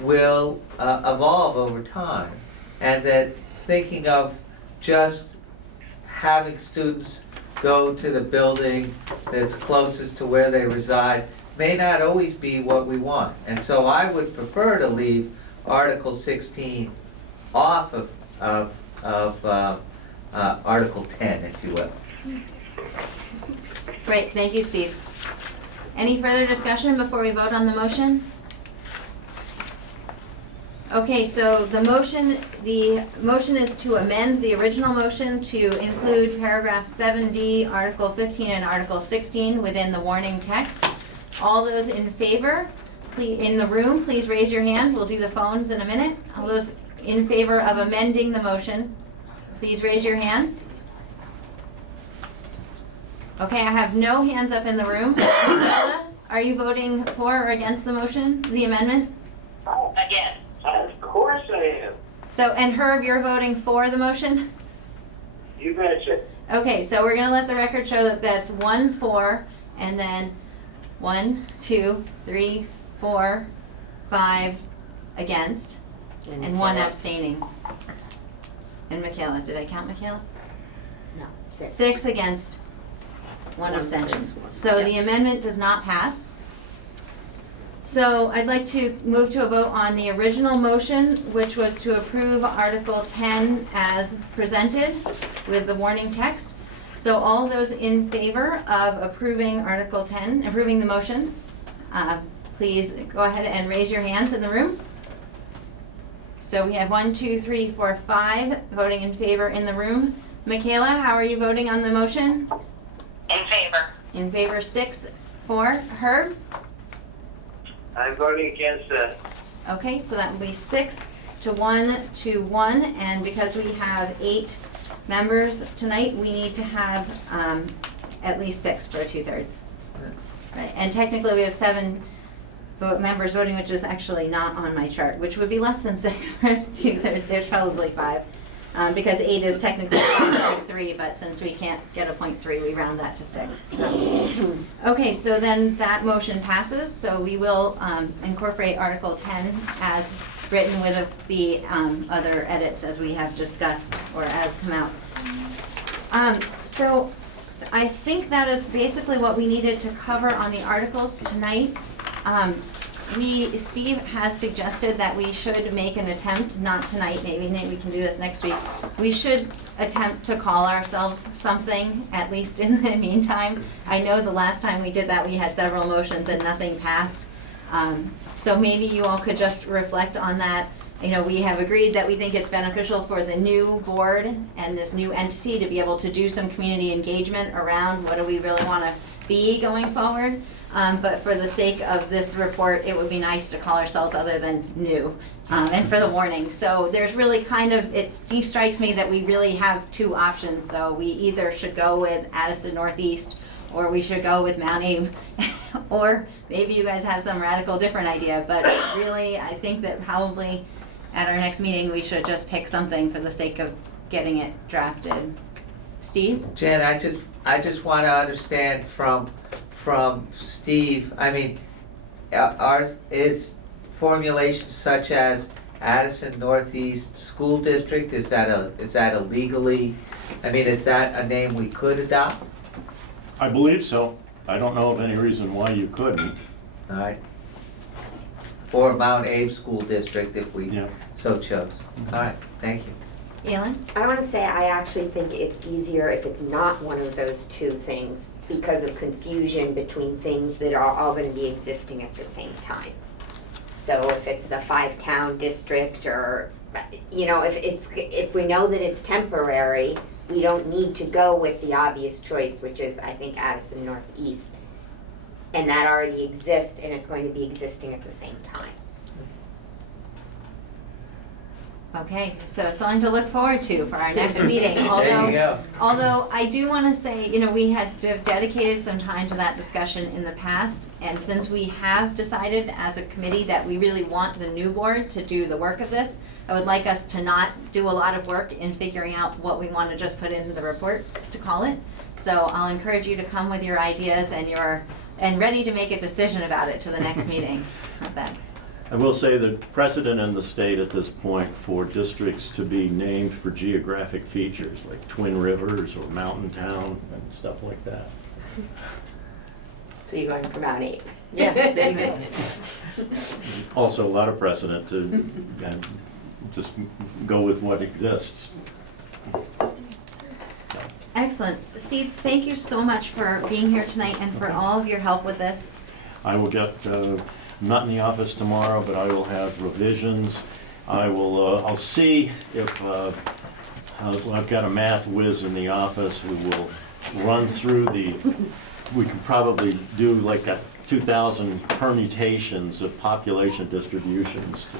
will evolve over time, and that thinking of just having students go to the building that's closest to where they reside may not always be what we want. And so I would prefer to leave Article 16 off of Article 10, if you will. Great, thank you, Steve. Any further discussion before we vote on the motion? Okay, so the motion is to amend the original motion to include paragraph 7D, Article 15, and Article 16 within the warning text. All those in favor, in the room, please raise your hand. We'll do the phones in a minute. All those in favor of amending the motion, please raise your hands. Okay, I have no hands up in the room. Michaela, are you voting for or against the motion, the amendment? Again. Of course I am. So, and Herb, you're voting for the motion? You betcha. Okay, so we're gonna let the record show that that's 1 for, and then 1, 2, 3, 4, 5 against, and 1 abstaining. And Michaela, did I count Michaela? No, 6. 6 against, 1 1 abstention. 6, 1. So Yep. the amendment does not pass. So I'd like to move to a vote on the original motion, which was to approve Article 10 as presented with the warning text. So all those in favor of approving Article 10, approving the motion, please go ahead and raise your hands in the room. So we have 1, 2, 3, 4, 5 voting in favor in the room. Michaela, how are you voting on the motion? In favor. In favor, 6 for. Herb? I'm voting against that. Okay, so that will be 6 to 1 to 1, and because we have 8 members tonight, we need to have at least 6 for 2/3. Right, and technically we have 7 members voting, which is actually not on my chart, which would be less than 6 for 2/3. There's probably 5. Because 8 is technically 5.3, but since we can't get a 0.3, we round that to 6. Okay, so then that motion passes, so we will incorporate Article 10 as written with the other edits as we have discussed, or as come out. So I think that is basically what we needed to cover on the articles tonight. Steve has suggested that we should make an attempt, not tonight, maybe we can do this next week. We should attempt to call ourselves something, at least in the meantime. I know the last time we did that, we had several motions and nothing passed. So maybe you all could just reflect on that. You know, we have agreed that we think it's beneficial for the new board and this new entity to be able to do some community engagement around what do we really want to be going forward. But for the sake of this report, it would be nice to call ourselves other than new, and for the warning. So there's really kind of, it strikes me that we really have 2 options. So we either should go with Addison Northeast, or we should go with Mount Aim, or maybe you guys have some radical different idea. But really, I think that probably at our next meeting, we should just pick something for the sake of getting it drafted. Steve? Jen, I just want to understand from Steve, I mean, is formulations such as Addison Northeast School District, is that a legally, I mean, is that a name we could adopt? I believe so. I don't know of any reason why you couldn't. All right? Or Mount Abe School District if we Yeah. so chose. All right, thank you. Elin? I want to say I actually think it's easier if it's not one of those two things because of confusion between things that are all going to be existing at the same time. So if it's the 5-town district or, you know, if we know that it's temporary, we don't need to go with the obvious choice, which is, I think, Addison Northeast. And that already exists and it's going to be existing at the same time. Okay, so it's something to look forward to for our next meeting, There you go. although I do want to say, you know, we had dedicated some time to that discussion in the past, and since we have decided as a committee that we really want the new board to do the work of this, I would like us to not do a lot of work in figuring out what we want to just put into the report to call it. So I'll encourage you to come with your ideas and ready to make a decision about it to the next meeting. Then. I will say the precedent in the state at this point for districts to be named for geographic features like Twin Rivers or Mountain Town and stuff like that. So you're going for Mount Abe. Yeah, there you go. Also, a lot of precedent to just go with what exists. Excellent. Steve, thank you so much for being here tonight and for all of your help with this. I will get, I'm not in the office tomorrow, but I will have revisions. I'll see if, I've got a math whiz in the office who will run through we could probably do like 2,000 permutations of population distributions to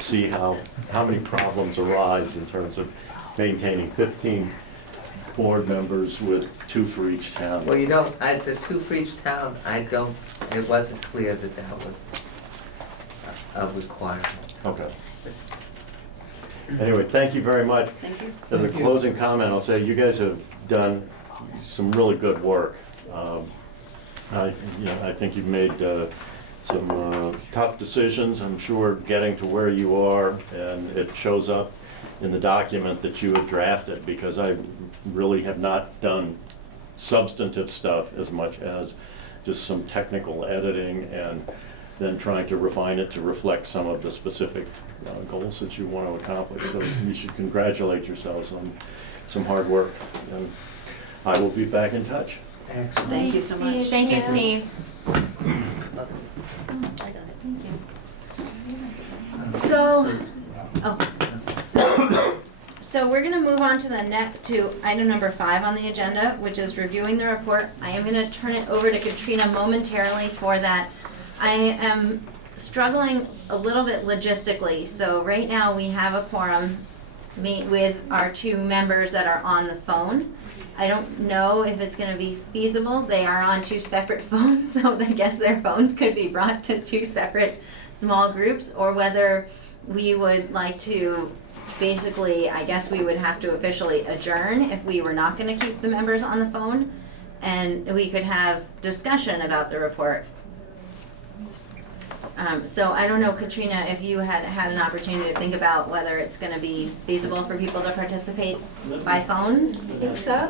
see how many problems arise in terms of maintaining 15 board members with 2 for each town. Well, you know, the 2 for each town, it wasn't clear that that was a requirement. Okay. Anyway, thank you very much. Thank you. As a closing comment, I'll say you guys have done some really good work. I think you've made some tough decisions. I'm sure getting to where you are, and it shows up in the document that you had drafted, because I really have not done substantive stuff as much as just some technical editing and then trying to refine it to reflect some of the specific goals that you want to accomplish. So you should congratulate yourselves on some hard work. And I will be back in touch. Excellent. Thank you so much. Thank you, Steve. So we're gonna move on to item number 5 on the agenda, which is reviewing the report. I am gonna turn it over to Katrina momentarily for that. I am struggling a little bit logistically, so right now we have a quorum with our 2 members that are on the phone. I don't know if it's gonna be feasible. They are on 2 separate phones, so I guess their phones could be brought to 2 separate small groups, or whether we would like to, basically, I guess we would have to officially adjourn if we were not gonna keep the members on the phone, and we could have discussion about the report. So I don't know, Katrina, if you had an opportunity to think about whether it's gonna be feasible for people to participate by phone? I think so. I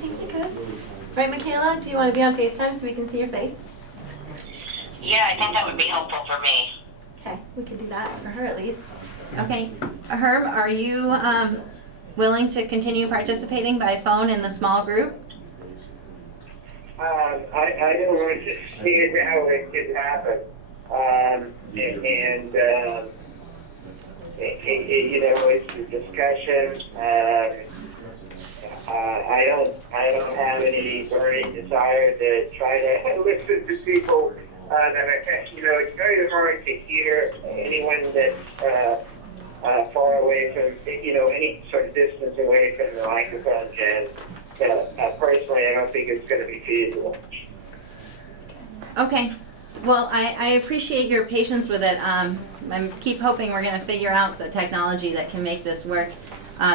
think we could. Right, Michaela? Do you want to be on FaceTime so we can see your face? Yeah, I think that would be helpful for me. Okay, we can do that for her at least. Okay. Herb, are you willing to continue participating by phone in the small group? I don't understand how it could happen. You know, it's a discussion. I don't have any burning desire to try to listen to people that are, you know, it's very hard to hear anyone that's far away from, you know, any sort of distance away from the microphone. And personally, I don't think it's going to be feasible. Okay. Well, I appreciate your patience with it. I keep hoping we're going to figure out the technology that can make this work.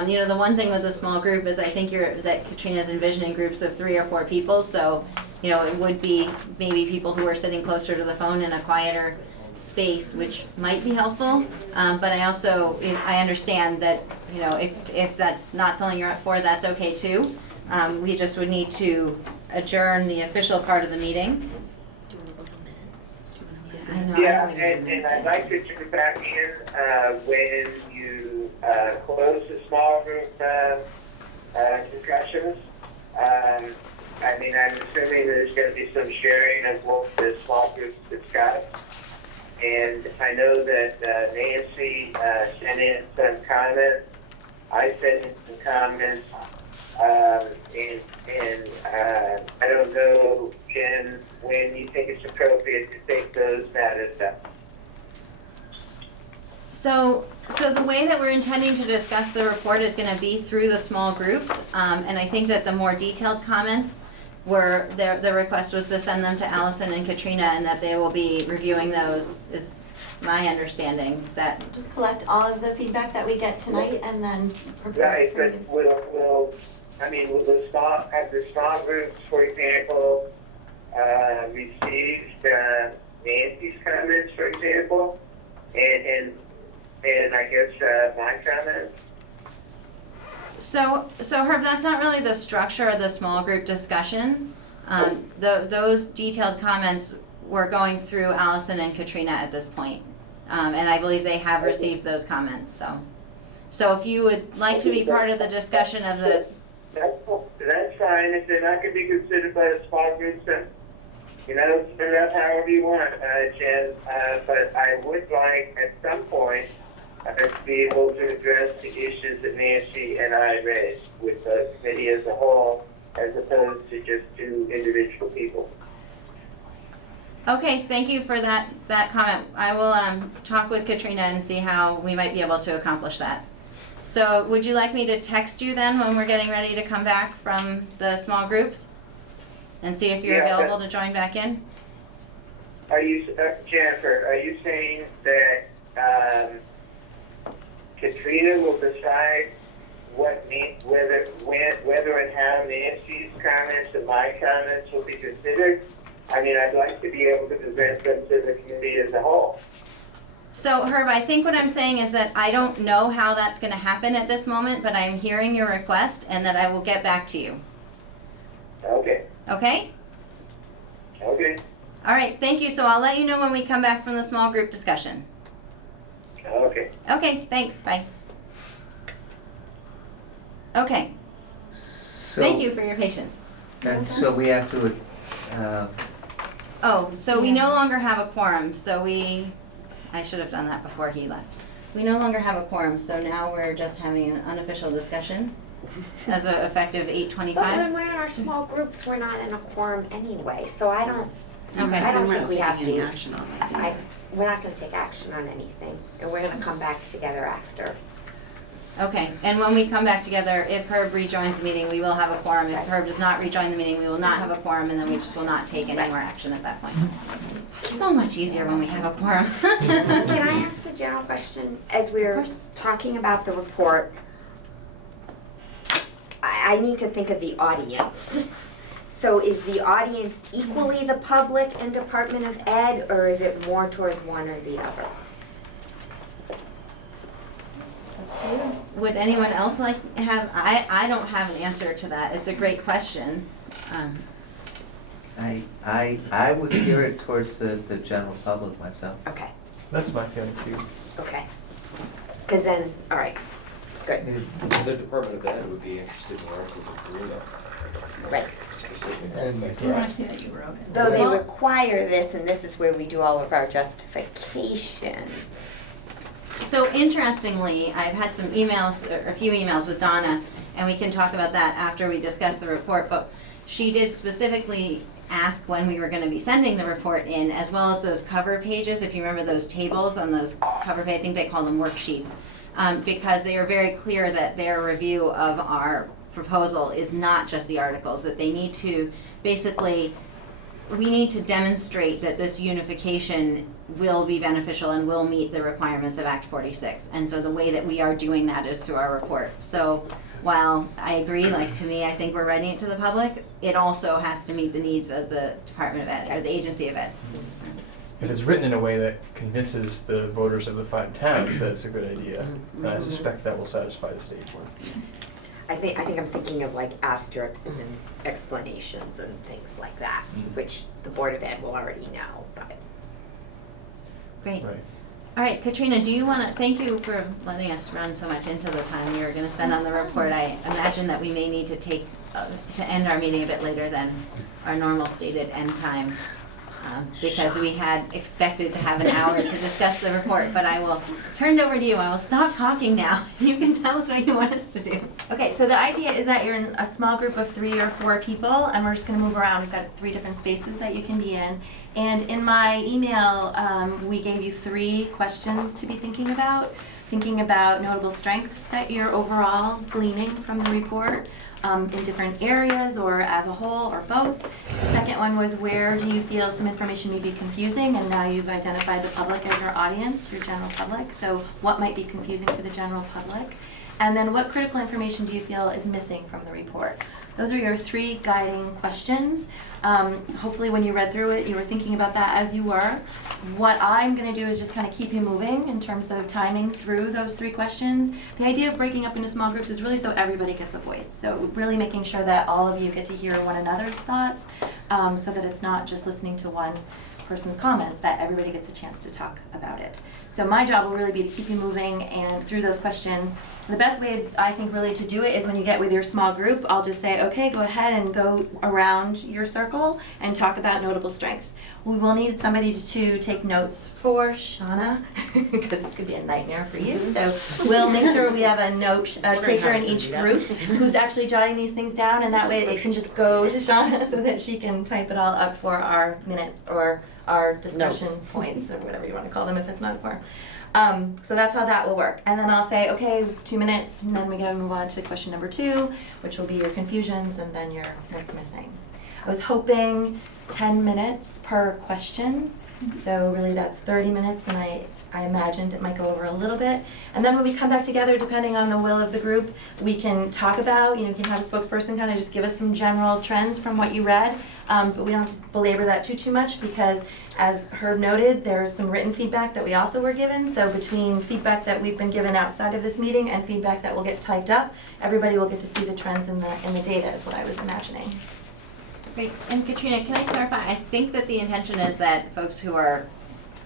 You know, the one thing with the small group is I think that Katrina's envisioning groups of 3 or 4 people. So, you know, it would be maybe people who are sitting closer to the phone in a quieter space, which might be helpful. But I understand that, you know, if that's not something you're up for, that's okay too. We just would need to adjourn the official part of the meeting. Do you want to vote on minutes? I know. Yeah, I know and I'd like to turn back in when you close the small group discussions. I mean, I'm assuming there's going to be some sharing of what the small groups discuss. And I know that Nancy sent in some comments. I sent in some comments. And I don't know, Jen, when you think it's appropriate to take those matters up. So the way that we're intending to discuss the report is going to be through the small groups, and I think that the more detailed comments were, the request was to send them to Allison and Katrina, and that they will be reviewing those, is my understanding. Is that? Just collect all of the feedback that we get tonight and then prepare Right, it for but you. will the small groups, for example, received Nancy's comments, for example, and I guess my comments? So Herb, that's not really the structure of the small group discussion. Those detailed comments were going through Allison and Katrina at this point. And I believe they have received those comments, so if you would like to be part of the discussion of the. That's fine, if they're not gonna be considered by the small groups, then, split it up however you want, Jen, but I would like, at some point, to be able to address the issues that Nancy and I raised with the committee as a whole, as opposed to just two individual people. Okay, thank you for that comment. I will talk with Katrina and see how we might be able to accomplish that. So would you like me to text you then when we're getting ready to come back from the small groups? And see if you're available to join back in? Are you, Jennifer, are you saying that Katrina will decide whether and how Nancy's comments and my comments will be considered? I mean, I'd like to be able to present them to the committee as a whole. So Herb, I think what I'm saying is that I don't know how that's going to happen at this moment, but I'm hearing your request and that I will get back to you. Okay. Okay? Okay. All right, thank you. So I'll let you know when we come back from the small group discussion. Okay. Okay, thanks. Bye. Okay, thank you for your patience. And so we have to, Oh, so we no longer have a quorum, so I should have done that before he left. We no longer have a quorum, so now we're just having an unofficial discussion as of effective 8:25. But when we're in our small groups, we're not in a quorum anyway, so I don't Okay. I don't We're think not we have taking any to. action on that. We're not gonna take action on anything, and we're gonna come back together after. Okay, and when we come back together, if Herb rejoins the meeting, we will have a quorum. If Herb does not rejoin the meeting, we will not have a quorum, and then we just will not take any more action at that point. So much easier when we have a quorum. Can I ask a general question? As we're talking about the report, I need to think of the audience. So is the audience equally the public and Department of Ed, or is it more towards one or the other? Would anyone else I don't have an answer to that. It's a great question. I would gear it towards the general public myself. Okay, That's my feeling too. okay. Because then, all right, good, The Department of Ed would be interested in articles of Karina right. specifically. And- Is that Do you want correct? to see that you wrote it? Though they Well- require this, and this is where we do all of our justification. So interestingly, I've had some emails, or a few emails with Donna, and we can talk about that after we discuss the report, but she did specifically ask when we were gonna be sending the report in, as well as those cover pages, if you remember those tables on those cover pages, I think they call them worksheets, because they are very clear that their review of our proposal is not just the articles, that they need to, basically, we need to demonstrate that this unification will be beneficial and will meet the requirements of Act 46. And so the way that we are doing that is through our report. So while I agree, like to me, I think we're writing it to the public, it also has to meet the needs of the Department of Ed, or the Agency of Ed. If it's written in a way that convinces the voters of the 5 towns that it's a good idea, then I suspect that will satisfy the state board. I think I'm thinking of like asterisks and explanations and things like that, which the Board of Ed will already know, but. Great. Right. All right, Katrina, do you want to, thank you for letting us run so much into the time we were going to spend on the report. I imagine that we may need to to end our meeting a bit later than our normal stated end time, because we had expected to have an hour to discuss the report, but I will turn it over to you. I will stop talking now. You can tell us what you want us to do. Okay, so the idea is that you're in a small group of 3 or 4 people, and we're just gonna move around. We've got 3 different spaces that you can be in. And in my email, we gave you 3 questions to be thinking about notable strengths that you're overall gleaning from the report, in different areas or as a whole or both. The second one was, where do you feel some information may be confusing, and now you've identified the public as your audience, your general public, so what might be confusing to the general public? And then what critical information do you feel is missing from the report? Those are your 3 guiding questions. Hopefully when you read through it, you were thinking about that as you were. What I'm gonna do is just kind of keep you moving in terms of timing through those 3 questions. The idea of breaking up into small groups is really so everybody gets a voice. So really making sure that all of you get to hear one another's thoughts, so that it's not just listening to one person's comments, that everybody gets a chance to talk about it. So my job will really be to keep you moving and through those questions. The best way, I think, really to do it is when you get with your small group, I'll just say, okay, go ahead and go around your circle and talk about notable strengths. We will need somebody to take notes for Shauna, because this could be a nightmare for you. So we'll make sure we have a note taker in each group who's actually jotting these things down, and that way they can just go to Shauna so that she can type it all up for our minutes or our discussion points, or whatever you want to call them if it's not a form. So that's how that will work. And then I'll say, okay, 2 minutes, and then we gotta move on to question number 2, which will be your confusions and then your what's missing. I was hoping 10 minutes per question, so really that's 30 minutes, and I imagined it might go over a little bit. And then when we come back together, depending on the will of the group, we can talk about, you can have a spokesperson kind of just give us some general trends from what you read, but we don't have to belabor that too much, because as Herb noted, there's some written feedback that we also were given. So between feedback that we've been given outside of this meeting and feedback that will get typed up, everybody will get to see the trends in the data, is what I was imagining. Great. And Katrina, can I clarify? I think that the intention is that folks who are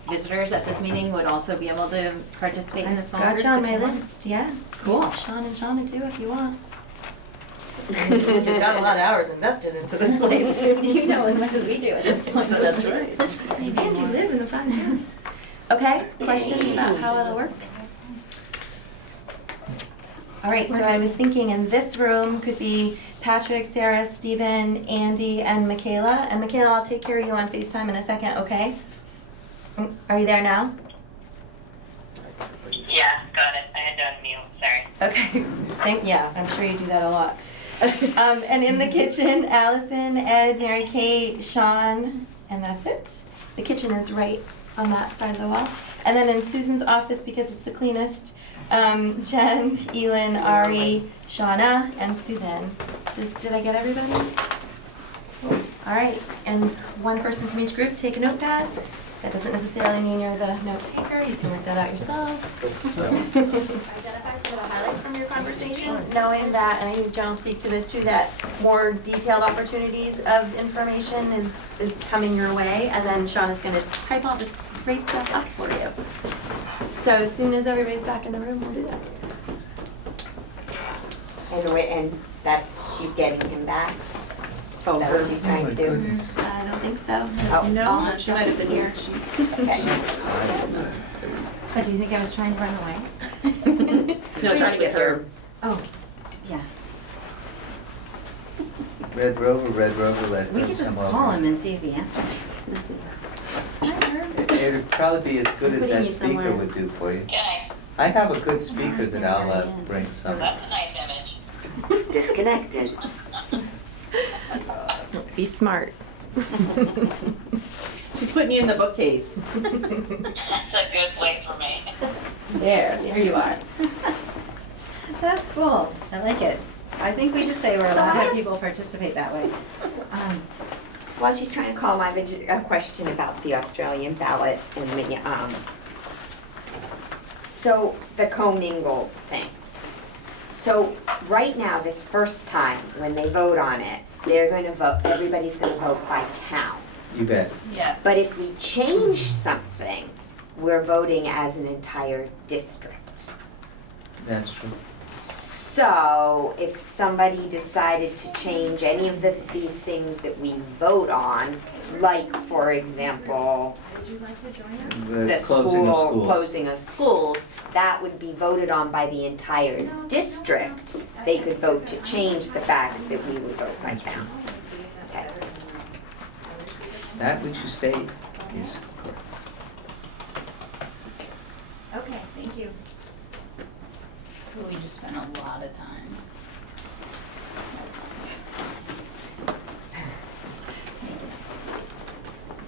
visitors at this meeting would also be able to participate in the small groups. Gotcha on my if they want. list, yeah. Cool. Sean and Shauna too, if you want. You've got a lot of hours invested into this place. You know as much as we do at this point. That's right. And you live in the front town. Okay, questions about how it'll work? All right, so I was thinking in this room could be Patrick, Sarah, Stephen, Andy, and Michaela. And Michaela, I'll take care of you on FaceTime in a second, okay? Are you there now? Yeah, got it. I had to unmute, sorry. Okay, yeah, I'm sure you do that a lot. And in the kitchen, Allison, Ed, Mary Kate, Sean, and that's it. The kitchen is right on that side of the wall. And then in Susan's office, because it's the cleanest, Jen, Elin, Ari, Shauna, and Susan. Did I get everybody? All right, and one person from each group, take a notepad. That doesn't necessarily mean you're the note taker. You can work that out yourself. Identify some of the highlights from your conversation, knowing that, and I think John will speak to this too, that more detailed opportunities of information is coming your way, and then Sean is going to type all this great stuff up for you. So as soon as everybody's back in the room, we'll do that. And she's getting him back? Oh, Is that what she's trying to do? I don't think so. Oh, No, she might have been here. Okay. But do you think I was trying to run away? No, trying to get her. Oh, yeah. Red Rover, let We him could just come call over. him and see if he answers. It'd probably be as good as Putting that you speaker somewhere. would do for you. Okay, I have a good speaker that I'll bring some. that's a nice image. Disconnected. Be smart. She's putting you in the bookcase. That's a good place for me. There you are. That's cool. I like it. I think we did say we're allowed to have people participate that way. While she's trying to call, I have a question about the Australian ballot and the, so the commingle thing. So right now, this first time, when they vote on it, they're going to vote, everybody's going to vote by town. You bet. Yes. But if we change something, we're voting as an entire district. That's true. So if somebody decided to change any of these things that we vote on, like for example, the closing of schools. closing of schools, that would be voted on by the entire district. They could vote to change the fact that we would vote by town. Okay. That which you say is correct. Okay, thank you. So we just spent a lot of time.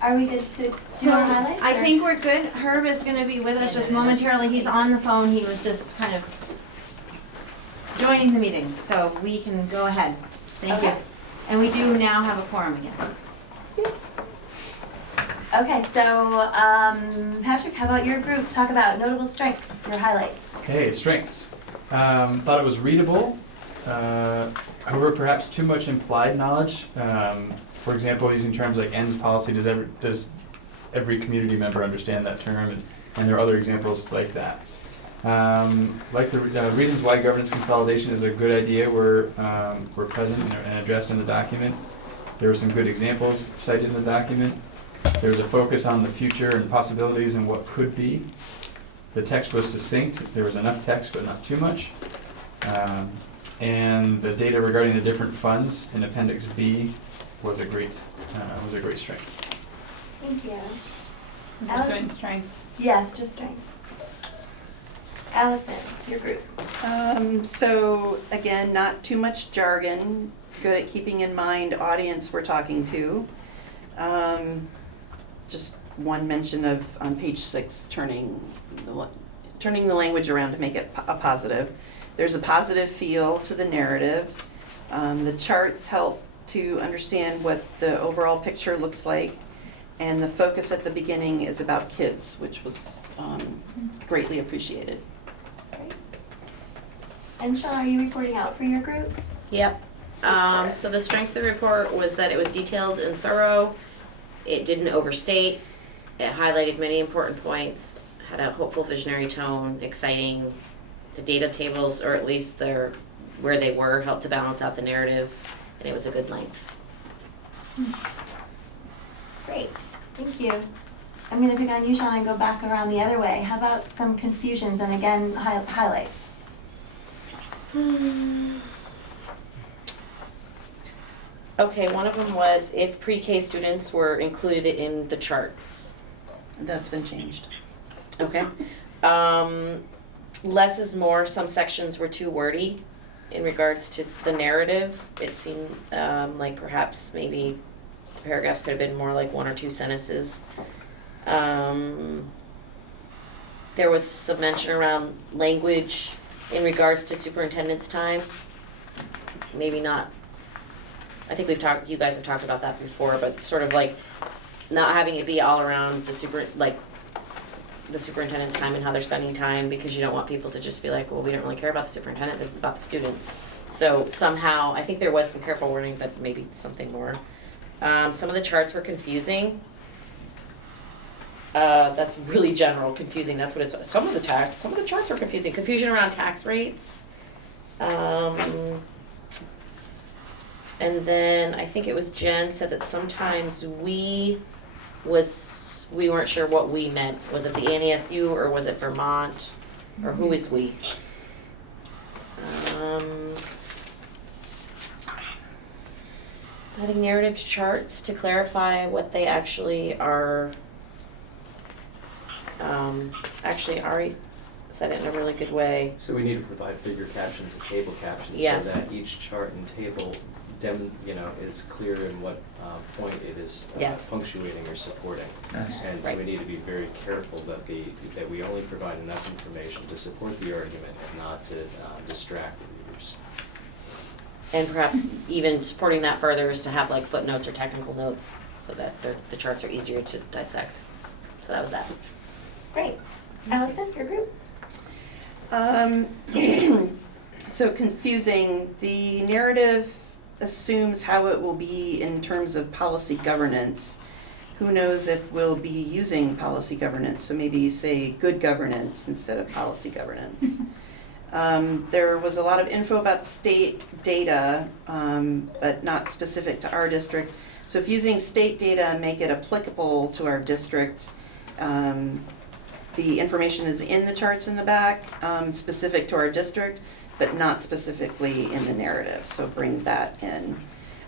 Are we good to do So our highlights? I or- think we're good. Herb is gonna be with us just momentarily. He's on the phone. He was just kind of joining the meeting, so we can go ahead. Thank you. Okay. And we do now have a quorum again. Okay, so Patrick, how about your group? Talk about notable strengths, your highlights. Okay, strengths. Thought it was readable. However, perhaps too much implied knowledge. For example, using terms like ends policy, does every community member understand that term? And there are other examples like that. Like the reasons why governance consolidation is a good idea were present and addressed in the document. There were some good examples cited in the document. There was a focus on the future and possibilities and what could be. The text was succinct. There was enough text, but not too much. And the data regarding the different funds in Appendix B was a great strength. Thank you. Just doing strengths. Yes, just strengths. Allison, your group. So again, not too much jargon, good at keeping in mind audience we're talking to. Just one mention of, on page 6, turning the language around to make it a positive. There's a positive feel to the narrative. The charts help to understand what the overall picture looks like. And the focus at the beginning is about kids, which was greatly appreciated. Great. And Sean, are you reporting out for your group? Yep. So the strengths of the report was that it was detailed and thorough. It didn't overstate. It highlighted many important points, had a hopeful visionary tone, exciting. The data tables, or at least where they were, helped to balance out the narrative, and it was a good length. Great, thank you. I'm gonna pick on you, Sean, and go back around the other way. How about some confusions and again, highlights? Okay, one of them was if pre-K students were included in the charts. That's been changed. Okay. Less is more. Some sections were too wordy in regards to the narrative. It seemed like perhaps maybe paragraphs could have been more like 1 or 2 sentences. There was some mention around language in regards to superintendent's time. Maybe not. I think you guys have talked about that before, but sort of like not having it be all around the superintendent's time and how they're spending time, because you don't want people to just be like, well, we don't really care about the superintendent, this is about the students. So somehow, I think there was some careful wording, but maybe something more. Some of the charts were confusing. That's really general, confusing, that's what it's, some of the charts were confusing. Confusion around tax rates. And then I think it was Jen said that sometimes we weren't sure what we meant. Was it the NESU or was it Vermont? Or who is we? Adding narrative charts to clarify what they actually are. Actually, Ari said it in a really good way. So we need to provide figure captions and table captions Yes. so that each chart and table is clear in what point it is Yes. punctuating or supporting. Yes. And so Right. we need to be very careful that that we only provide enough information to support the argument and not to distract the readers. And perhaps even supporting that further is to have like footnotes or technical notes so that the charts are easier to dissect. So that was that. So confusing, the narrative assumes how it will be in terms of policy governance. Who knows if we'll be using policy governance, so maybe say good governance instead of policy governance. There was a lot of info about state data, but not specific to our district. So if using state data, make it applicable to our district. The information is in the charts in the back, specific to our district, but not specifically in the narrative, so bring that in.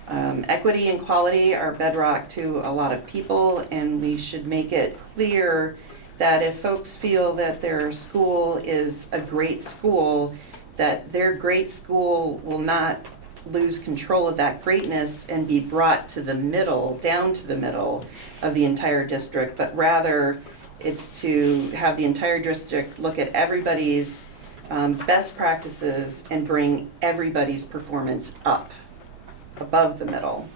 Equity and quality are bedrock to a lot of people, and we should make it clear that if folks feel that their school is a great school, that their great school will not lose control of that greatness and be brought to the middle, down to the middle of the entire district, but rather it's to have the entire district look at everybody's best practices and bring everybody's performance up, above the middle.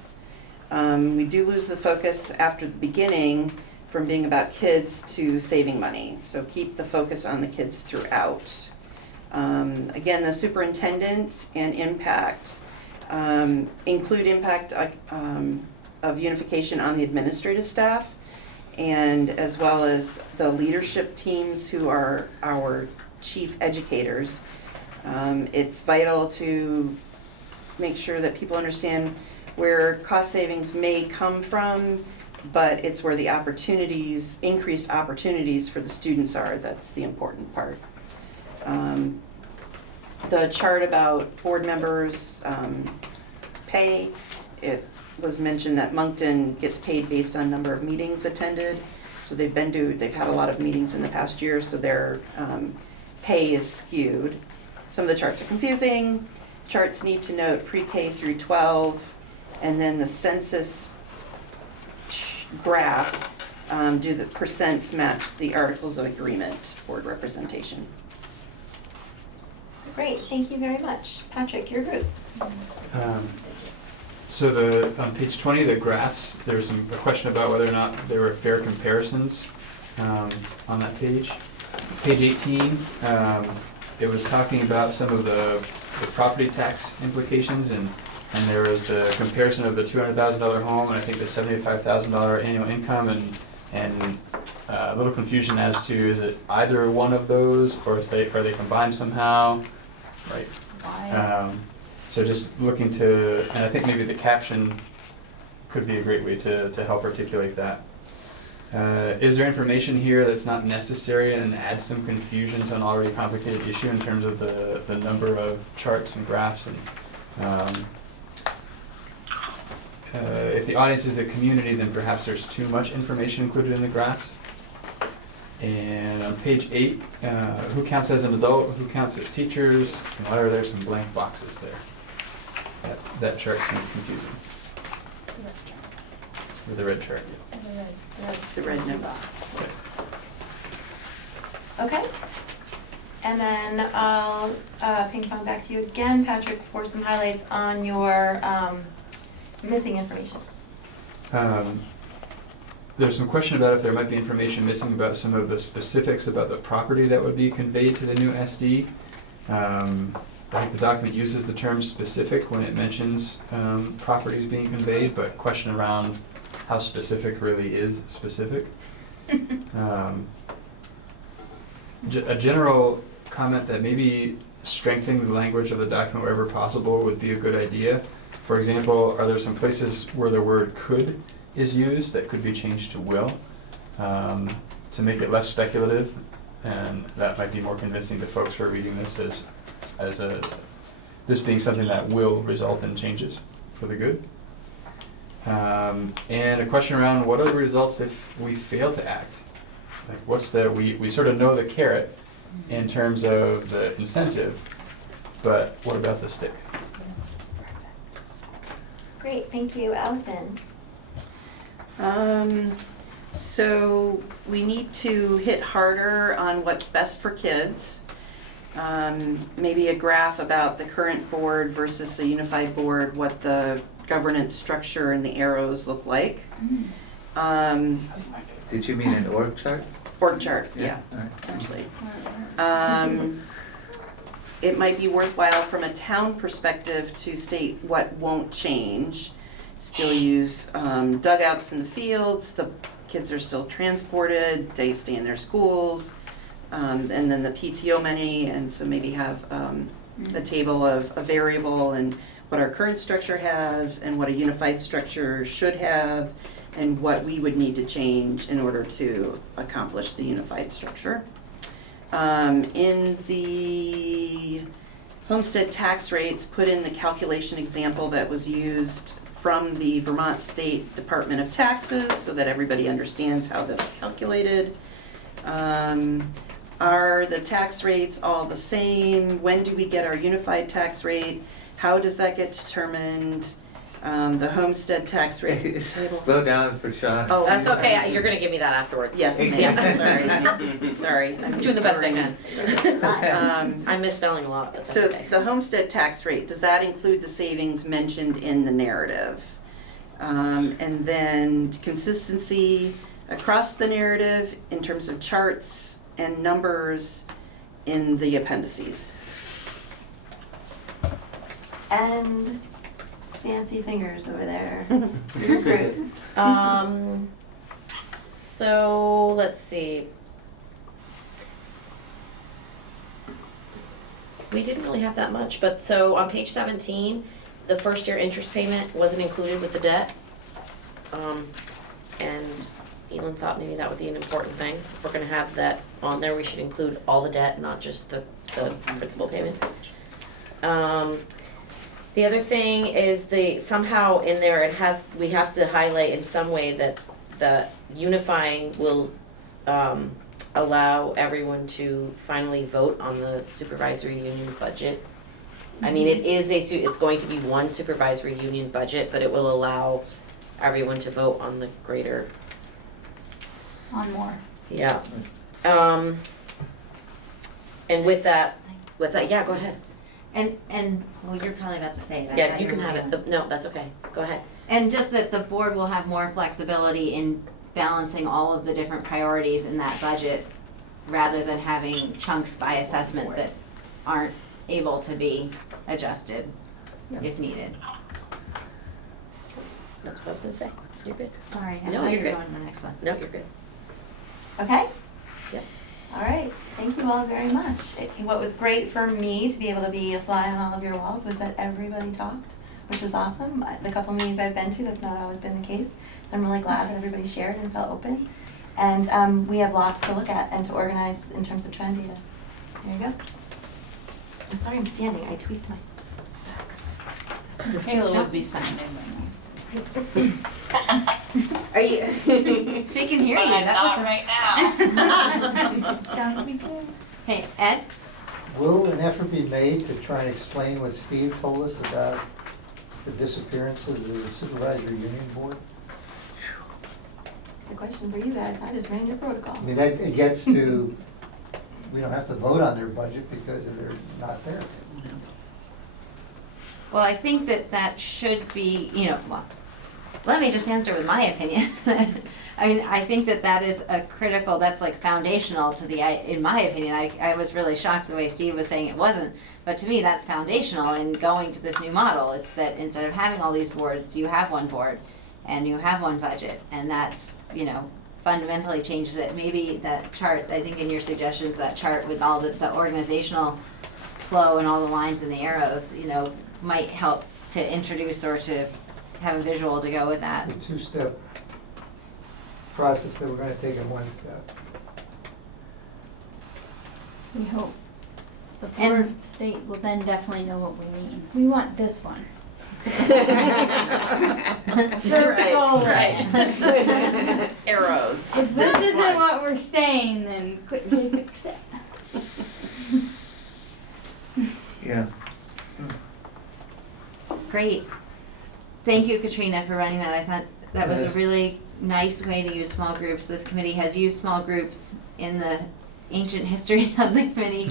We do lose the focus after the beginning from being about kids to saving money, so keep the focus on the kids throughout. Again, the superintendent and impact. Include impact of unification on the administrative staff, and as well as the leadership teams who are our chief educators. It's vital to make sure that people understand where cost savings may come from, but it's where the opportunities, increased opportunities for the students are. That's the important part. The chart about board members' pay, it was mentioned that Moncton gets paid based on number of meetings attended. So they've had a lot of meetings in the past year, so their pay is skewed. Some of the charts are confusing. Charts need to note pre-K through 12, and then the census graph, do the percents match the articles of agreement, board representation. Great, thank you very much. Patrick, your group. So on page 20, the graphs, there's a question about whether or not there were fair comparisons on that page. Page 18, it was talking about some of the property tax implications, and there was the comparison of the $200,000 home and I think the $75,000 annual income, and a little confusion as to is it either one of those or are they combined somehow, right? Why? So just looking to, and I think maybe the caption could be a great way to help articulate that. Is there information here that's not necessary and adds some confusion to an already complicated issue in terms of the number of charts and graphs? And if the audience is a community, then perhaps there's too much information included in the graphs. And on page 8, who counts as an adult, who counts as teachers, and why are there some blank boxes there? That chart seems confusing. With the red chart, yeah. The red notes. Okay. And then I'll ping pong back to you again, Patrick, for some highlights on your missing information. There's some question about if there might be information missing about some of the specifics about the property that would be conveyed to the new SD. I think the document uses the term specific when it mentions properties being conveyed, but question around how specific really is specific. A general comment that maybe strengthening the language of the document wherever possible would be a good idea. For example, are there some places where the word could is used that could be changed to will, to make it less speculative, and that might be more convincing to folks who are reading this as this being something that will result in changes for the good. And a question around what are the results if we fail to act? Like what's we sort of know the carrot in terms of the incentive, but what about the stick? Great, thank you. Allison? So we need to hit harder on what's best for kids. Maybe a graph about the current board versus the unified board, what the governance structure and the arrows look like. Did you mean an org chart? Org chart, yeah, All right. essentially. it might be worthwhile from a town perspective to state what won't change. Still use dugouts in the fields, the kids are still transported, they stay in their schools, and then the PTO money, and so maybe have a table of a variable and what our current structure has and what a unified structure should have and what we would need to change in order to accomplish the unified structure. In the homestead tax rates, put in the calculation example that was used from the Vermont State Department of Taxes so that everybody understands how that's calculated. Are the tax rates all the same? When do we get our unified tax rate? How does that get determined? The homestead tax rate table. Slow down for Sean. Oh, That's sorry. okay, you're gonna give me that afterwards. Yes, Yeah. sorry. I'm doing the best I can. can. I'm misspelling a lot, but that's So okay. the homestead tax rate, does that include the savings mentioned in the narrative? And then consistency across the narrative in terms of charts and numbers in the appendices. And fancy fingers over there. Recruit. So let's see. We didn't really have that much, but so on page 17, the first year interest payment wasn't included with the debt. And Elin thought maybe that would be an important thing. If we're gonna have that on there, we should include all the debt, not just the principal payment. The other thing is somehow in there we have to highlight in some way that the unifying will allow everyone to finally vote on the supervisory union budget. I mean, it's going to be one supervisory union budget, but it will allow everyone to vote on the greater. On more. Yeah. And with that, yeah, go ahead. And, well, you're probably about to say that. Yeah, you can have it. No, that's okay. Go ahead. And just that the board will have more flexibility in balancing all of the different priorities in that budget rather than having chunks by assessment that aren't able to be adjusted if needed. That's what I was gonna say. You're good. Sorry, I No, thought you you're were good. going to the next one. No, you're good. Okay? Yep. All right, thank you all very much. What was great for me to be able to be a fly on all of your walls was that everybody talked, which was awesome. The couple meetings I've been to, that's not always been the case. So I'm really glad that everybody shared and felt open. And we have lots to look at and to organize in terms of trend data. There you go. I'm sorry I'm standing, I tweaked my. Kayla would be signed in by now. Are you? She can hear you. That Not was right now. That would be good. Hey, Ed? Will an effort be made to try and explain what Steve told us about the disappearance of the supervisory union board? It's a question for you guys, I just ran your protocol. I mean, that, it gets to, we don't have to vote on their budget because they're not there. Well, I think that should be, well, let me just answer with my opinion. I mean, I think that is a critical, that's like foundational to in my opinion, I was really shocked the way Steve was saying it wasn't, but to me, that's foundational in going to this new model. It's that instead of having all these boards, you have one board and you have one budget, and that's, fundamentally changes it. Maybe that chart, I think in your suggestions, that chart with all the organizational flow and all the lines and the arrows, might help to introduce or to have a visual to go with that. It's a two-step process that we're gonna take in one step. We hope. The board state will then definitely know what we mean. We want this one. Right. Arrows. If this isn't what we're saying, then quickly fix it. Yeah. Great. Thank you, Katrina, for running that. I thought that was a really nice way to use small groups. This committee has used small groups in the ancient history of the committee.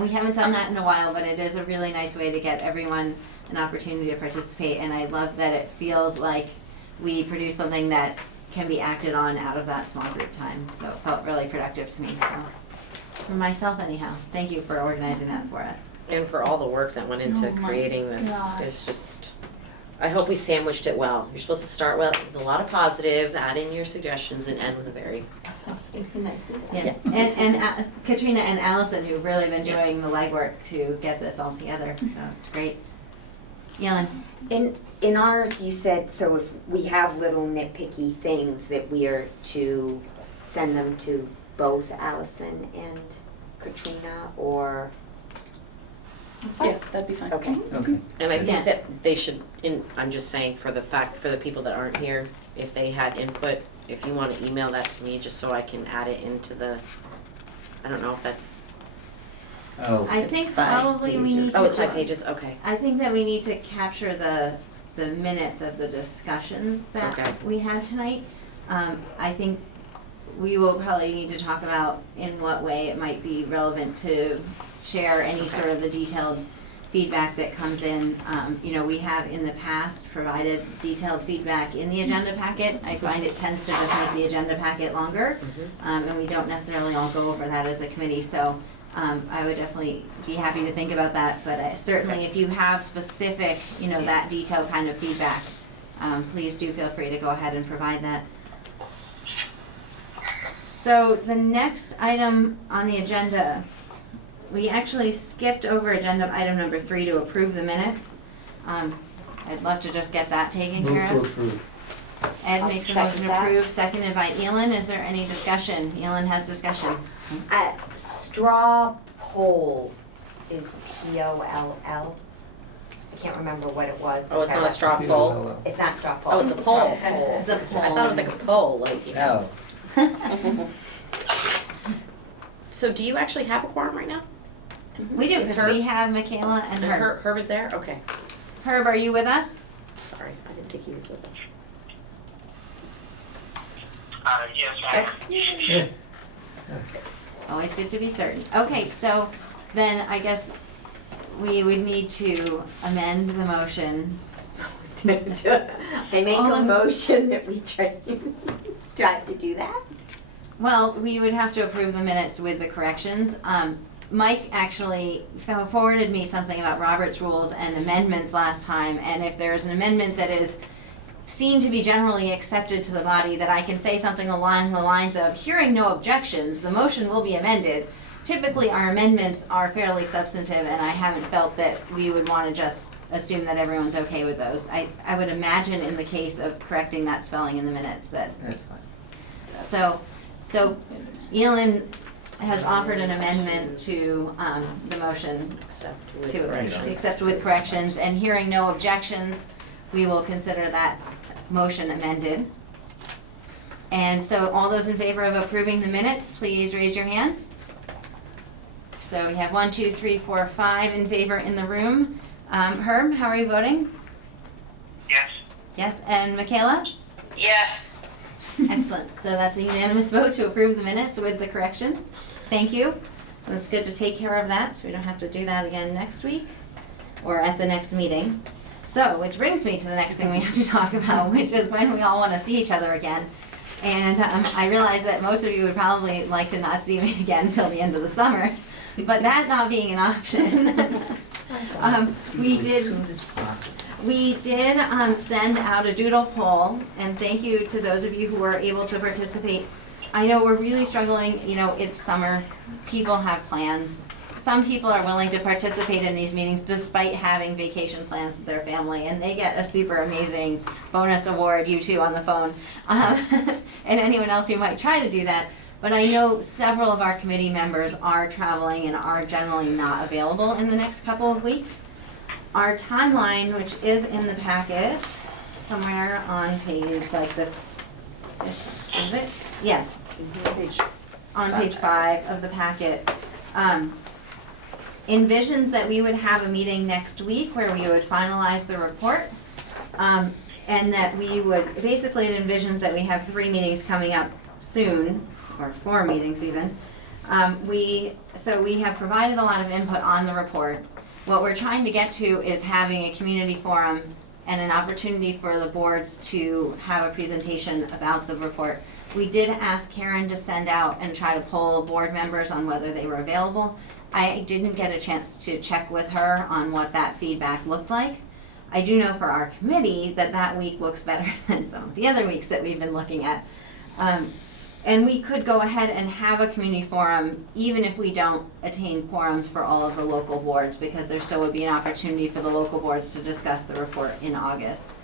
We haven't done that in a while, but it is a really nice way to get everyone an opportunity to participate. And I love that it feels like we produce something that can be acted on out of that small group time. So it felt really productive to me. So for myself anyhow, thank you for organizing that for us. And for all the work that went into Oh my creating this, gosh. it's just, I hope we sandwiched it well. You're supposed to start with a lot of positive, add in your suggestions, and end with a very positive. Yes, and Katrina and Allison, who've really been Yeah. doing the legwork to get this all together, so it's great. Yellen? In ours, you said, so if we have little nitpicky things that we are to send them to both Allison and Katrina, or, Yeah, that'd be fine. okay. Okay. And I Yeah. think that they should, I'm just saying for the people that aren't here, if they had input, if you wanna email that to me, just so I can add it into the, I don't know if that's, Oh, I It's think 5 probably we need pages. to oh, it's 5 just- pages, okay. I think that we need to capture the minutes of the discussions Okay. that we had tonight. I think we will probably need to talk about in what way it might be relevant to share any sort of the detailed feedback that comes in. You know, we have in the past provided detailed feedback in the agenda packet. I find it tends to just make the agenda packet longer, and we don't necessarily all go over that as a committee, so I would definitely be happy to think about that, but certainly if you have specific, you know, that detailed kind of feedback, please do feel free to go ahead and provide that. So the next item on the agenda, we actually skipped over agenda item number 3 to approve the minutes. I'd love to just get that taken Move care to of. approve. Ed I'll makes a second motion to that. approve, seconded by Elin. Is there any discussion? Elin has discussion. Straw poll is P-O-L-L. I can't remember what it was. Oh, it's not a straw poll? It's not straw poll. Oh, it's a poll. It's a poll. I thought it was like a poll, like, you know. no, So do you actually have a quorum right now? We do, Is because we Herb- have Michaela and Herb. Herb is there? Okay. Herb, are you with us? Sorry, I didn't think he was with us. Yes, I Okay. Always good to be certain. Okay, so then I guess we would need to amend the motion. They make All a of- motion that we try, do I have to do that? Well, we would have to approve the minutes with the corrections. Mike actually forwarded me something about Robert's rules and amendments last time, and if there is an amendment that is seen to be generally accepted to the body, that I can say something along the lines of, hearing no objections, the motion will be amended. Typically, our amendments are fairly substantive, and I haven't felt that we would want to just assume that everyone's okay with those. I would imagine in the case of correcting that spelling in the minutes that, that's fine. so Elin has offered an amendment to the motion Except with to corrections. accept with corrections, and hearing no objections, we will consider that motion amended. And so all those in favor of approving the minutes, please raise your hands. So we have 1, 2, 3, 4, 5 in favor in the room. Herb, how are you voting? Yes. Yes, and Michaela? Yes. Excellent. So that's a unanimous vote to approve the minutes with the corrections. Thank you. It's good to take care of that, so we don't have to do that again next week or at the next meeting. So, which brings me to the next thing we have to talk about, which is when we all want to see each other again. And I realize that most of you would probably like to not see me again until the end of the summer, but that not being an option, we did. As soon as possible. We did send out a doodle poll, and thank you to those of you who were able to participate. I know we're really struggling, you know, it's summer, people have plans. Some people are willing to participate in these meetings despite having vacation plans with their family, and they get a super amazing bonus award, you two on the phone, and anyone else who might try to do that. But I know several of our committee members are traveling and are generally not available in the next couple of weeks. Our timeline, which is in the packet, somewhere on page, like the, is it? Yes, on page 5 of the packet, envisions that we would have a meeting next week where we would finalize the report. And that we would, basically it envisions that we have 3 meetings coming up soon, or 4 meetings even. So we have provided a lot of input on the report. What we're trying to get to is having a community forum and an opportunity for the boards to have a presentation about the report. We did ask Karen to send out and try to poll board members on whether they were available. I didn't get a chance to check with her on what that feedback looked like. I do know for our committee that that week looks better than some of the other weeks that we've been looking at. And we could go ahead and have a community forum even if we don't attain quorums for all of the local boards, because there still would be an opportunity for the local boards to discuss the report in August.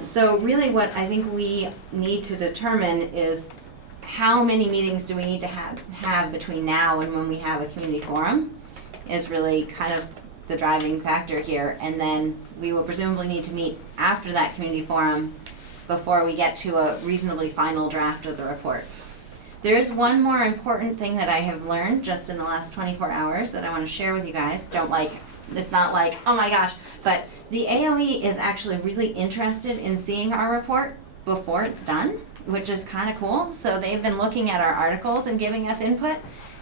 So really what I think we need to determine is how many meetings do we need to have between now and when we have a community forum is really kind of the driving factor here. And then we will presumably need to meet after that community forum before we get to a reasonably final draft of the report. There is one more important thing that I have learned just in the last 24 hours that I want to share with you guys. It's not like, oh my gosh, but the AOE is actually really interested in seeing our report before it's done, which is kind of cool. So they've been looking at our articles and giving us input,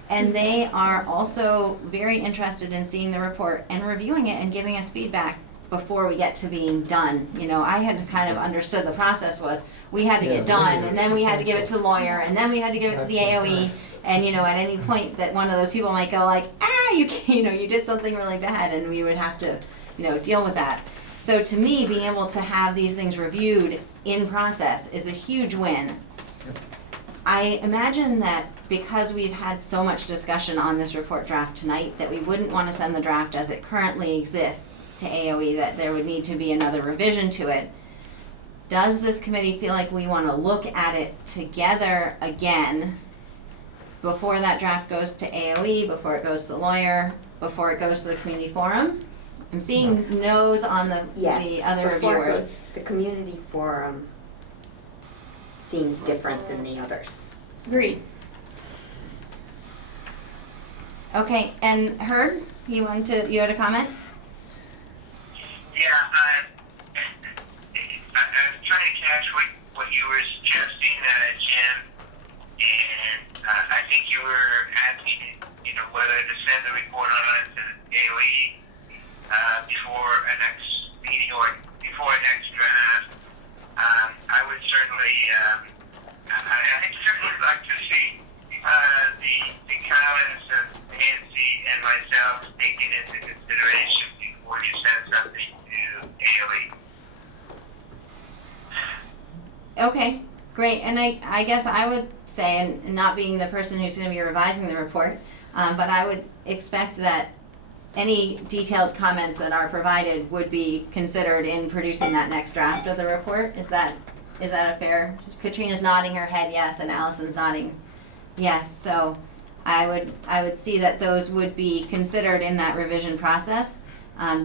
and they are also very interested in seeing the report and reviewing it and giving us feedback before we get to being done. You know, I had kind of understood the process was we had to get done, and then we had to give it to the lawyer, and then we had to give it to the AOE, and you know, at any point that one of those people might go like, you did something really bad, and we would have to, deal with that. So to me, being able to have these things reviewed in process is a huge win. I imagine that because we've had so much discussion on this report draft tonight, that we wouldn't want to send the draft as it currently exists to AOE, that there would need to be another revision to it. Does this committee feel like we want to look at it together again before that draft goes to AOE, before it goes to the lawyer, before it goes to the community forum? I'm seeing no's on the other reviewers. The community forum seems different than the others. Agreed. Okay, and Herb, you had a comment? Yeah, I was trying to catch what you were suggesting, Jim, and I think you were asking, whether to send the report on to AOE before a next meeting or before a next draft. I would certainly, I'd certainly like to see the comments of Nancy and myself taken into consideration before you send something to AOE. Okay, great. And I guess I would say, and not being the person who's going to be revising the report, but I would expect that any detailed comments that are provided would be considered in producing that next draft of the report. Is that a fair? Katrina's nodding her head yes, and Allison's nodding yes. So I would see that those would be considered in that revision process.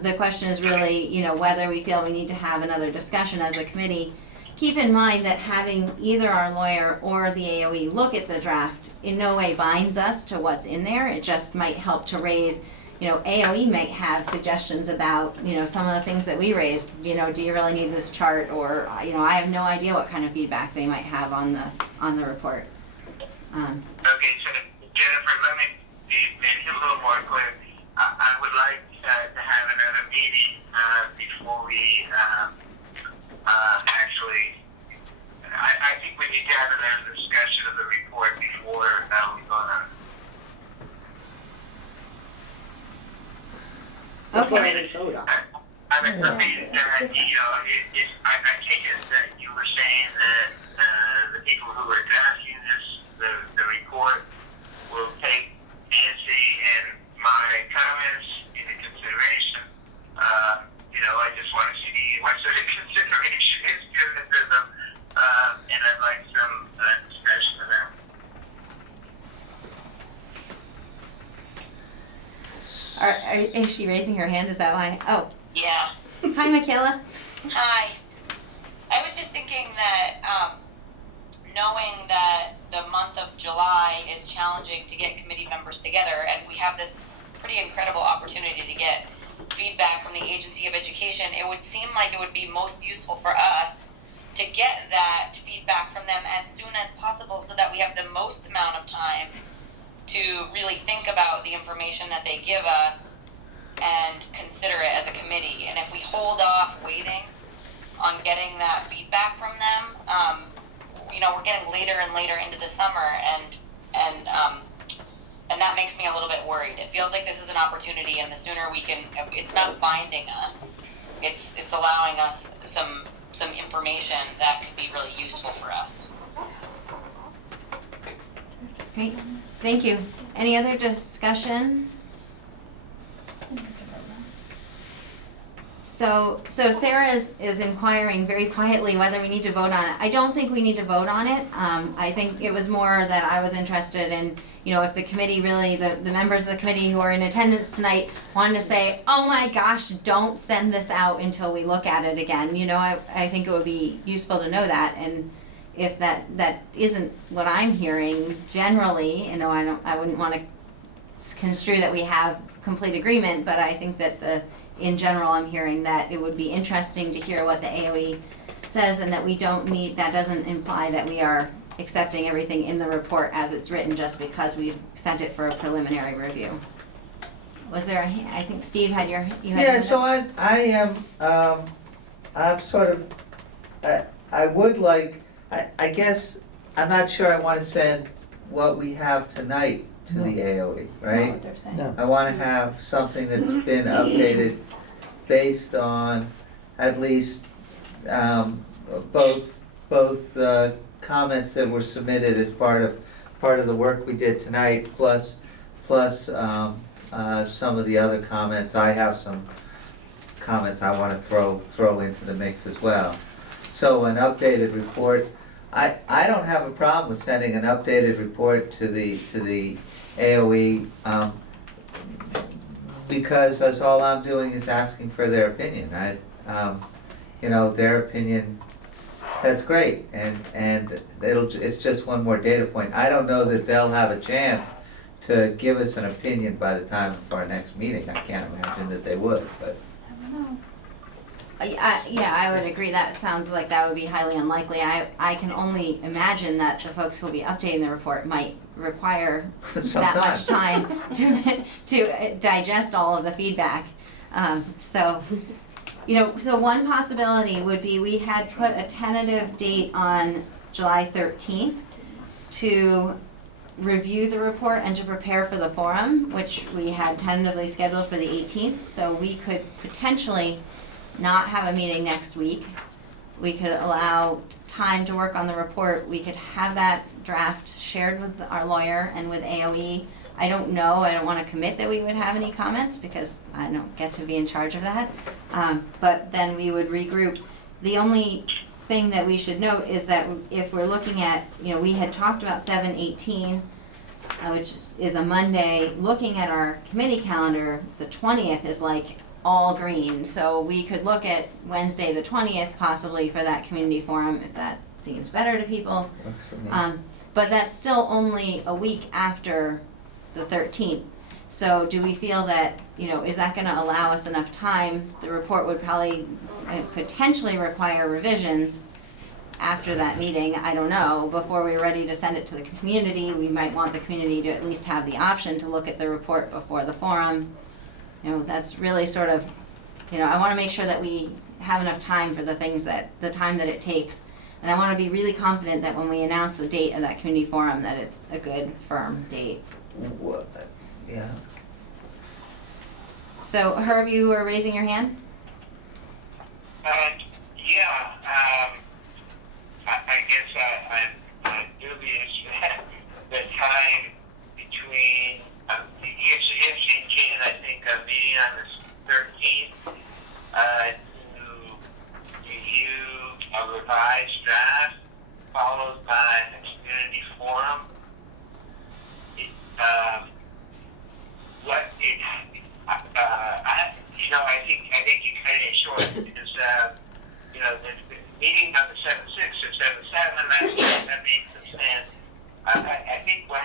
The question is really, whether we feel we need to have another discussion as a committee. Keep in mind that having either our lawyer or the AOE look at the draft in no way binds us to what's in there. It just might help to raise, AOE might have suggestions about, some of the things that we raised. Do you really need this chart? Or, I have no idea what kind of feedback they might have on the report. Okay, so Jennifer, let me make it a little more clear. I would like to have another meeting before we actually. I think we need to have another discussion of the report before we go on. Okay. I mean, I take it that you were saying that the people who are drafting the report will take Nancy and my comments into consideration. I just want to see what sort of consideration is given to them, and I'd like some discussion of that. Is she raising her hand? Is that why? Oh. Yeah. Hi, Michaela. Hi. I was just thinking that, knowing that the month of July is challenging to get committee members together, and we have this pretty incredible opportunity to get feedback from the Agency of Education, it would seem like it would be most useful for us to get that feedback from them as soon as possible so that we have the most amount of time to really think about the information that they give us and consider it as a committee. And if we hold off waiting on getting that feedback from them, we're getting later and later into the summer, and that makes me a little bit worried. It feels like this is an opportunity, and the sooner we can, it's not binding us, it's allowing us some information that could be really useful for us. Great, thank you. Any other discussion? So Sarah is inquiring very quietly whether we need to vote on it. I don't think we need to vote on it. I think it was more that I was interested in, if the committee really, the members of the committee who are in attendance tonight wanted to say, oh my gosh, don't send this out until we look at it again. I think it would be useful to know that. And if that isn't what I'm hearing generally, I wouldn't want to construe that we have complete agreement, but I think that in general, I'm hearing that it would be interesting to hear what the AOE says, and that that doesn't imply that we are accepting everything in the report as it's written just because we've sent it for a preliminary review. Was there I think Steve had you had Yeah, so I am, I'm sort of, I would like, I guess, I'm not sure I want to send what we have tonight to the AOE, right? what they're saying. No. I want to have something that's been updated based on at least both comments that were submitted as part of the work we did tonight, plus some of the other comments. I have some comments I want to throw into the mix as well. So an updated report. I don't have a problem with sending an updated report to the AOE, because that's all I'm doing is asking for their opinion. Their opinion, that's great, and it's just one more data point. I don't know that they'll have a chance to give us an opinion by the time of our next meeting. I can't imagine that they would, but. I don't know. I would agree. That sounds like that would be highly unlikely. I can only imagine that the folks who will be updating the report might require that much time to digest all of the feedback. So one possibility would be we had put a tentative date on July 13th to review the report and to prepare for the forum, which we had tentatively scheduled for the 18th. So we could potentially not have a meeting next week. We could allow time to work on the report. We could have that draft shared with our lawyer and with AOE. I don't know, I don't want to commit that we would have any comments because I don't get to be in charge of that. But then we would regroup. The only thing that we should note is that if we're looking at, we had talked about 7/18, which is a Monday. Looking at our committee calendar, the 20th is like all green, so we could look at Wednesday the 20th possibly for that community forum if that seems better to people. Works for me. But that's still only a week after the 13th. So do we feel that, is that going to allow us enough time? The report would probably potentially require revisions after that meeting, I don't know, before we're ready to send it to the community. We might want the community to at least have the option to look at the report before the forum. That's really sort of, I want to make sure that we have enough time for the time that it takes. And I want to be really confident that when we announce the date of that community forum, that it's a good, firm date. Yeah. So, Herb, you were raising your hand? I guess I'm dubious that the time between if and Jen, I think, a meeting on the 13th to review a revised draft followed by a community forum. I think you cut it short because the meeting on the 7/6 or 7/7 that makes sense. I think what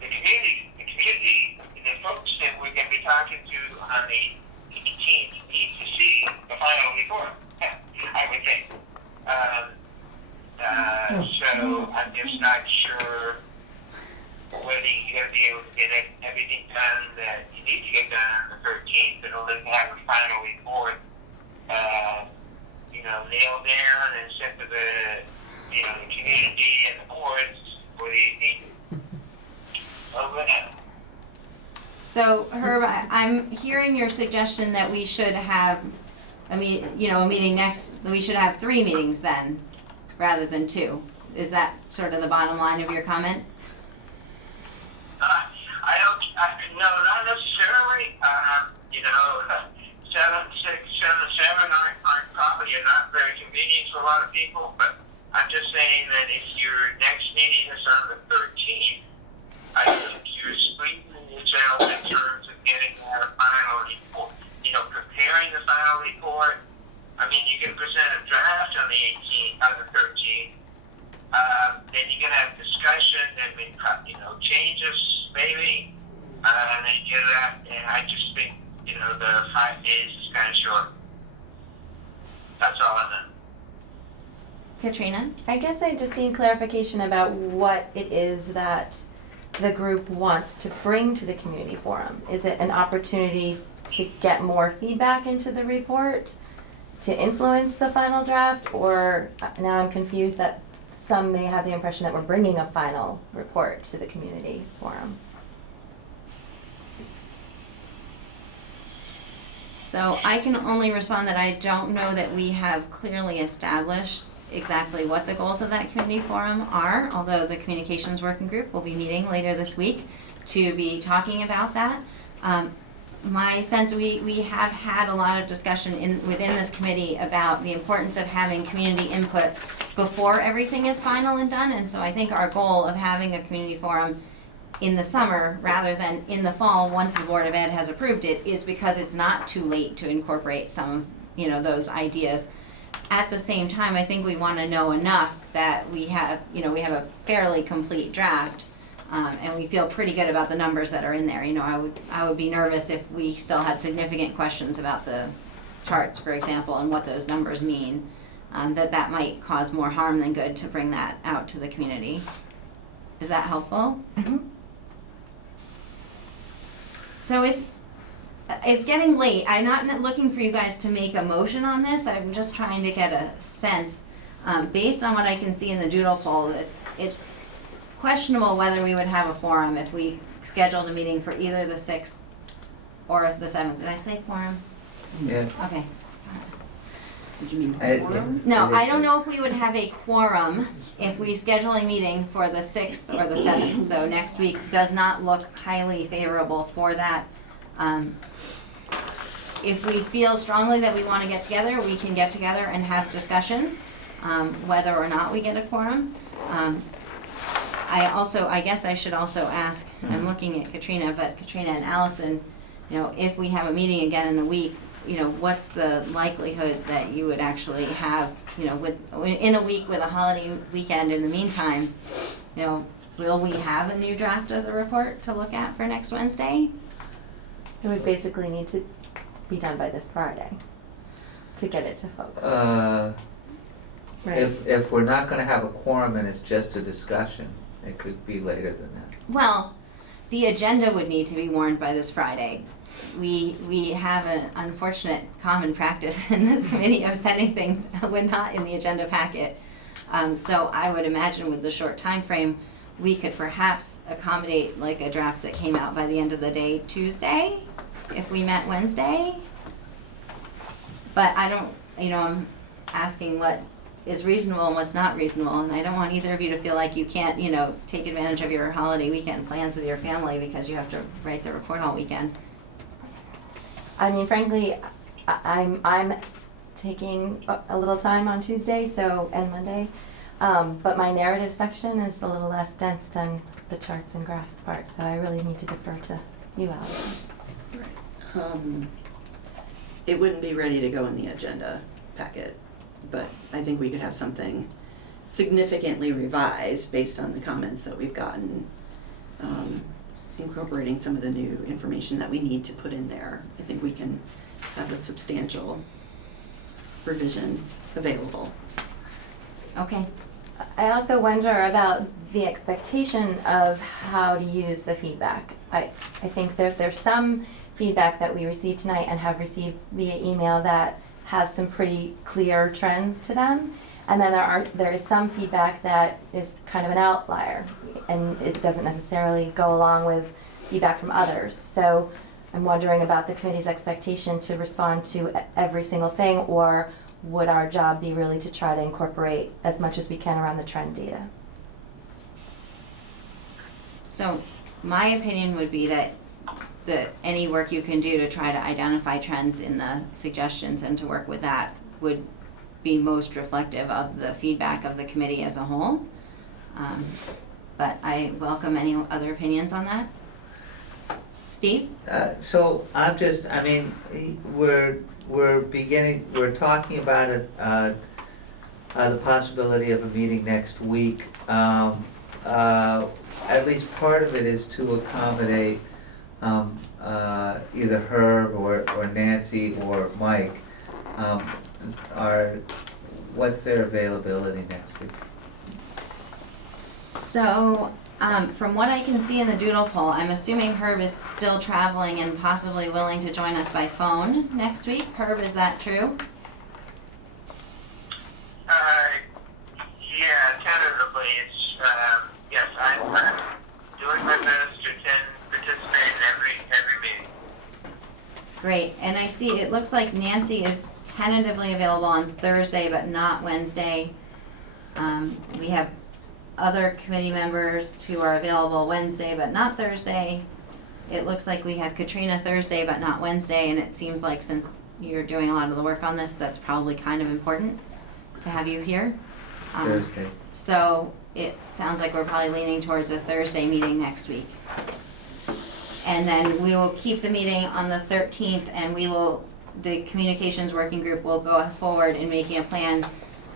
the community, the folks that we're going to be talking to on the 18th need to see the final report. I would think. So I'm just not sure whether you're going to be able to get everything done that you need to get done on the 13th in order to have a final report, nailed down and sent to the the community and the boards for the 18th. Over now. So Herb, I'm hearing your suggestion that we should have a meeting next, we should have 3 meetings then, rather than 2. Is that sort of the bottom line of your comment? No, not necessarily. 7, 6, 7, 7 aren't probably not very convenient for a lot of people, but I'm just saying that if your next meeting is on the 13th, I think you're squeezing yourself in terms of getting our final report, preparing the final report. I mean, you can present a draft on the 18th, on the 13th. Then you can have discussion, then changes maybe, and then get that. And I just think, the 5 days is kind of short. That's all I know. Katrina? I guess I just need clarification about what it is that the group wants to bring to the community forum. Is it an opportunity to get more feedback into the report, to influence the final draft, or now I'm confused that some may have the impression that we're bringing a final report to the community forum. So I can only respond that I don't know that we have clearly established exactly what the goals of that community forum are, although the communications working group will be meeting later this week to be talking about that. My sense, we have had a lot of discussion within this committee about the importance of having community input before everything is final and done, and so I think our goal of having a community forum in the summer rather than in the fall once the Board of Ed has approved it is because it's not too late to incorporate some of those ideas. At the same time, I think we want to know enough that we have a fairly complete draft, and we feel pretty good about the numbers that are in there. I would be nervous if we still had significant questions about the charts, for example, and what those numbers mean. That might cause more harm than good to bring that out to the community. Is that helpful? Mm-hmm. So it's getting late. I'm not looking for you guys to make a motion on this. I'm just trying to get a sense, based on what I can see in the doodle poll, it's questionable whether we would have a forum if we scheduled a meeting for either the 6th or the 7th. Did I say quorum? Yeah. Okay. Did you mean quorum? No, I don't know if we would have a quorum if we schedule a meeting for the 6th or the 7th. So next week does not look highly favorable for that. If we feel strongly that we want to get together, we can get together and have discussion, whether or not we get a quorum. I guess I should also ask, I'm looking at Katrina, but Katrina and Allison, if we have a meeting again in a week, what's the likelihood that you would actually have, in a week with a holiday weekend in the meantime, will we have a new draft of the report to look at for next Wednesday? It would basically need to be done by this Friday to get it to folks. Right. If we're not gonna have a quorum and it's just a discussion, it could be later than that. Well, the agenda would need to be warned by this Friday. We have an unfortunate common practice in this committee of sending things when not in the agenda packet. So I would imagine with the short time frame, we could perhaps accommodate like a draft that came out by the end of the day Tuesday, if we met Wednesday. But I don't, I'm asking what is reasonable and what's not reasonable, and I don't want either of you to feel like you can't, take advantage of your holiday weekend plans with your family because you have to write the report all weekend. I mean, frankly, I'm taking a little time on Tuesday, and Monday, but my narrative section is a little less dense than the charts and graphs part, so I really need to defer to you, Allison. It wouldn't be ready to go in the agenda packet, but I think we could have something significantly revised based on the comments that we've gotten, incorporating some of the new information that we need to put in there. I think we can have a substantial revision available. Okay. I also wonder about the expectation of how to use the feedback. I think there's some feedback that we received tonight and have received via email that has some pretty clear trends to them. And then there is some feedback that is kind of an outlier, and it doesn't necessarily go along with feedback from others. So I'm wondering about the committee's expectation to respond to every single thing, or would our job be really to try to incorporate as much as we can around the trend data? So my opinion would be that any work you can do to try to identify trends in the suggestions and to work with that would be most reflective of the feedback of the committee as a whole. But I welcome any other opinions on that. Steve? So I'm just, I mean, we're talking about the possibility of a meeting next week. At least part of it is to accommodate either Herb or Nancy or Mike. What's their availability next week? So, from what I can see in the doodle poll, I'm assuming Herb is still traveling and possibly willing to join us by phone next week. Herb, is that true? Yeah, tentatively, it's, yes, I'm doing my best to participate in every meeting. Great, and I see, it looks like Nancy is tentatively available on Thursday, but not Wednesday. We have other committee members who are available Wednesday, but not Thursday. It looks like we have Katrina Thursday, but not Wednesday, and it seems like since you're doing a lot of the work on this, that's probably kind of important to have you here. Thursday. So it sounds like we're probably leaning towards a Thursday meeting next week. And then we will keep the meeting on the 13th, and the communications working group will go forward in making a plan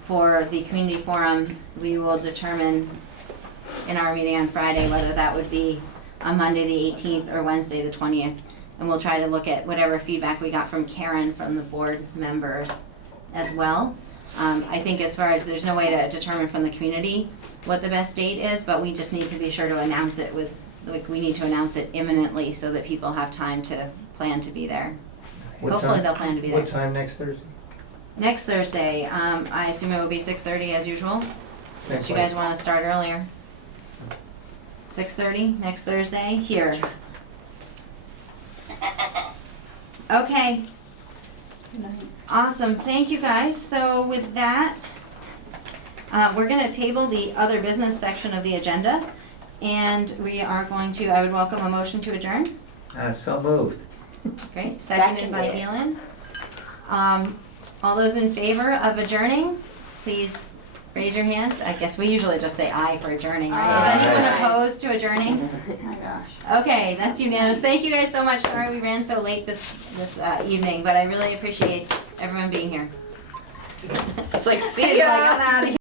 for the community forum. We will determine in our meeting on Friday whether that would be on Monday the 18th or Wednesday the 20th. And we'll try to look at whatever feedback we got from Karen from the board members as well. I think as far as there's no way to determine from the community what the best date is, but we just need to be sure to announce it we need to announce it imminently so that people have time to plan to be there. Hopefully they'll plan to be there. What time next Thursday? Next Thursday, I assume it will be 6:30 as usual, unless you guys want to start earlier. 6:30 next Thursday here. Okay. Awesome, thank you guys. So with that, we're gonna table the other business section of the agenda, and we are going to, I would welcome a motion to adjourn. So moved. Great, seconded by Elin. All those in favor of adjourning, please raise your hands. I guess we usually just say aye for adjourning, right? Is anyone opposed to adjourning? Oh my gosh. Okay, that's unanimous. Thank you guys so much. Sorry we ran so late this evening, but I really appreciate everyone being here. It's like, see ya. Like, I'm out of here.